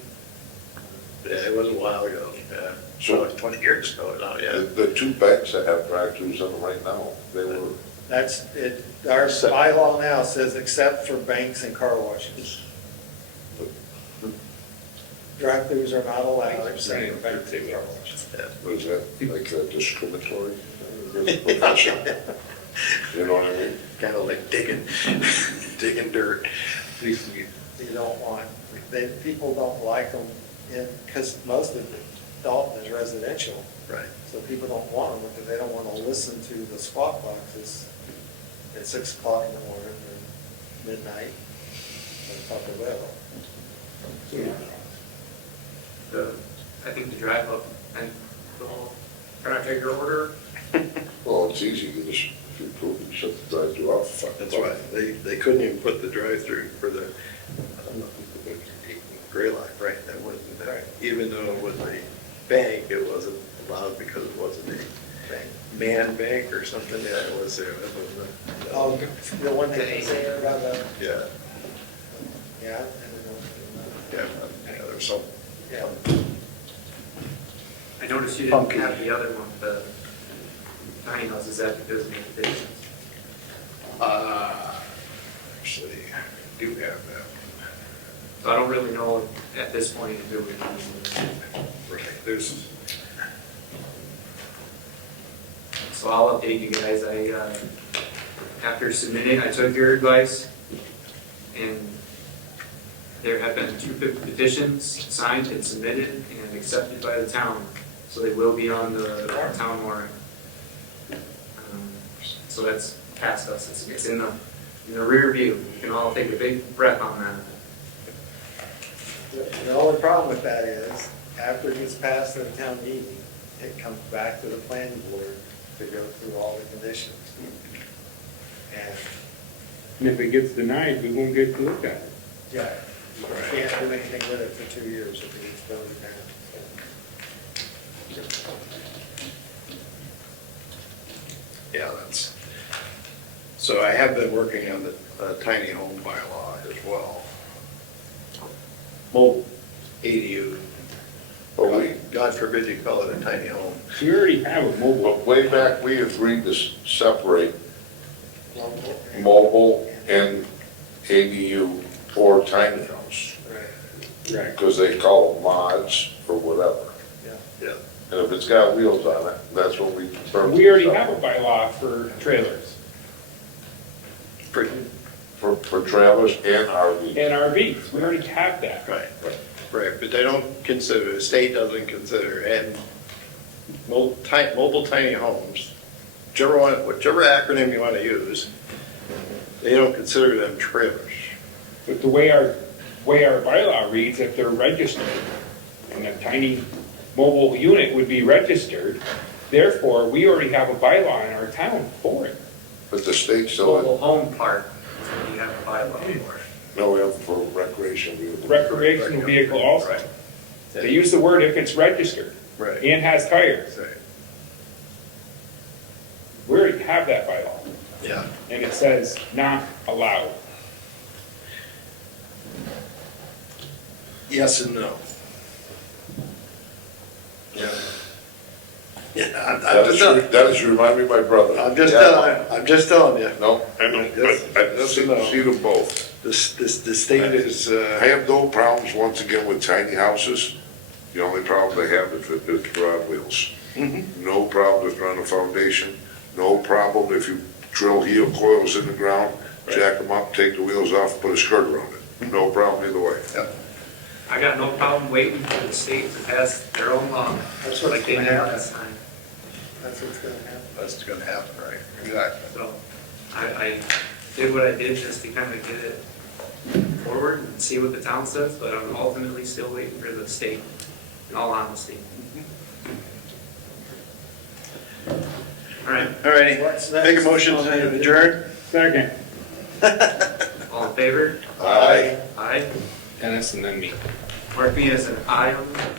Yeah, it was a while ago, yeah. So like 20 years ago now, yeah. The 2 banks that have drive-throughs in them right now, they were, That's it, our bylaw now says except for banks and car washes. drive-throughs are not allowed. What is that, like a discriminatory profession? You know what I mean? Kind of like digging dirt. You don't want, people don't like them because most of Dalton is residential. Right. So people don't want them because they don't want to listen to the squawk boxes at 6 o'clock in the morning or midnight on Taco Bell. I think the drive up and the whole, can I take your order? Well, it's easy, you just, if you prove you shut the drive-through off. That's why they couldn't even put the drive-through for the gray line, right, that wasn't there. Even though it was a bank, it wasn't allowed because it wasn't a man bank or something, yeah, it was there. That wasn't Oh, the one they say about the, Yeah, yeah, yeah, there was some. yeah. I noticed you didn't have the other one, the tiny house, is that because of the conditions? Actually, I do have that. So I don't really know at this point if it would be. Right, there's, So I'll update you guys. After submitting, I took your advice, and there have been 2 petitions signed and submitted and accepted by the town, so they will be on the town warrant. So that's past us. It's in the rear view. You can all take a big breath on that. The only problem with that is, after it gets passed at a town meeting, it comes back to the planning board to go through all the conditions. And, And if it gets denied, we won't get to look at it. yeah, you can't do anything with it for 2 years if it gets voted down. yeah, that's, so I have been working on the tiny home bylaw as well. ADU. But God forbid you call it a tiny home. We already have a mobile. but way back, we agreed to separate mobile and ADU or tiny house. Right. Because they call them mods or whatever. Yeah. And if it's got wheels on it, that's what we. We already have a bylaw for trailers For trailers and RVs. and RVs. We already have that. Right, but they don't consider, the state doesn't consider, and mobile tiny homes, whichever acronym you want to use, they don't consider them trailers. But the way our bylaw reads, if they're registered, and a tiny mobile unit would be registered, therefore, we already have a bylaw in our town for it. But the state still, Mobile home park, you have a bylaw for it. no, we have for recreation vehicle. Recreational vehicle also. Right. They use the word if it's registered Right. and has tires. Right. We already have that bylaw, Yeah. and it says not allowed. Yes and no. Yeah. Yeah, That is remind me of my brother. I'm just telling you. No, I know, but I see them both. The state is, I have no problems, once again, with tiny houses. The only problem they have is broad wheels. No problem with running a foundation. No problem if you drill heel coils in the ground, jack them up, take the wheels off, put a skirt around it. No problem either way. I got no problem waiting for the state to pass their own law. That's what's Like they gonna did happen. last time. That's what's gonna happen. that's gonna happen, right? Exactly. So I did what I did just to kind of get it forward and see what the town says, but I'm ultimately still waiting for the state, in all honesty. All right, All righty, make a motion to adjourn? Second. all in favor? Aye. Aye. Dennis and then me. Mark me as an aye on that.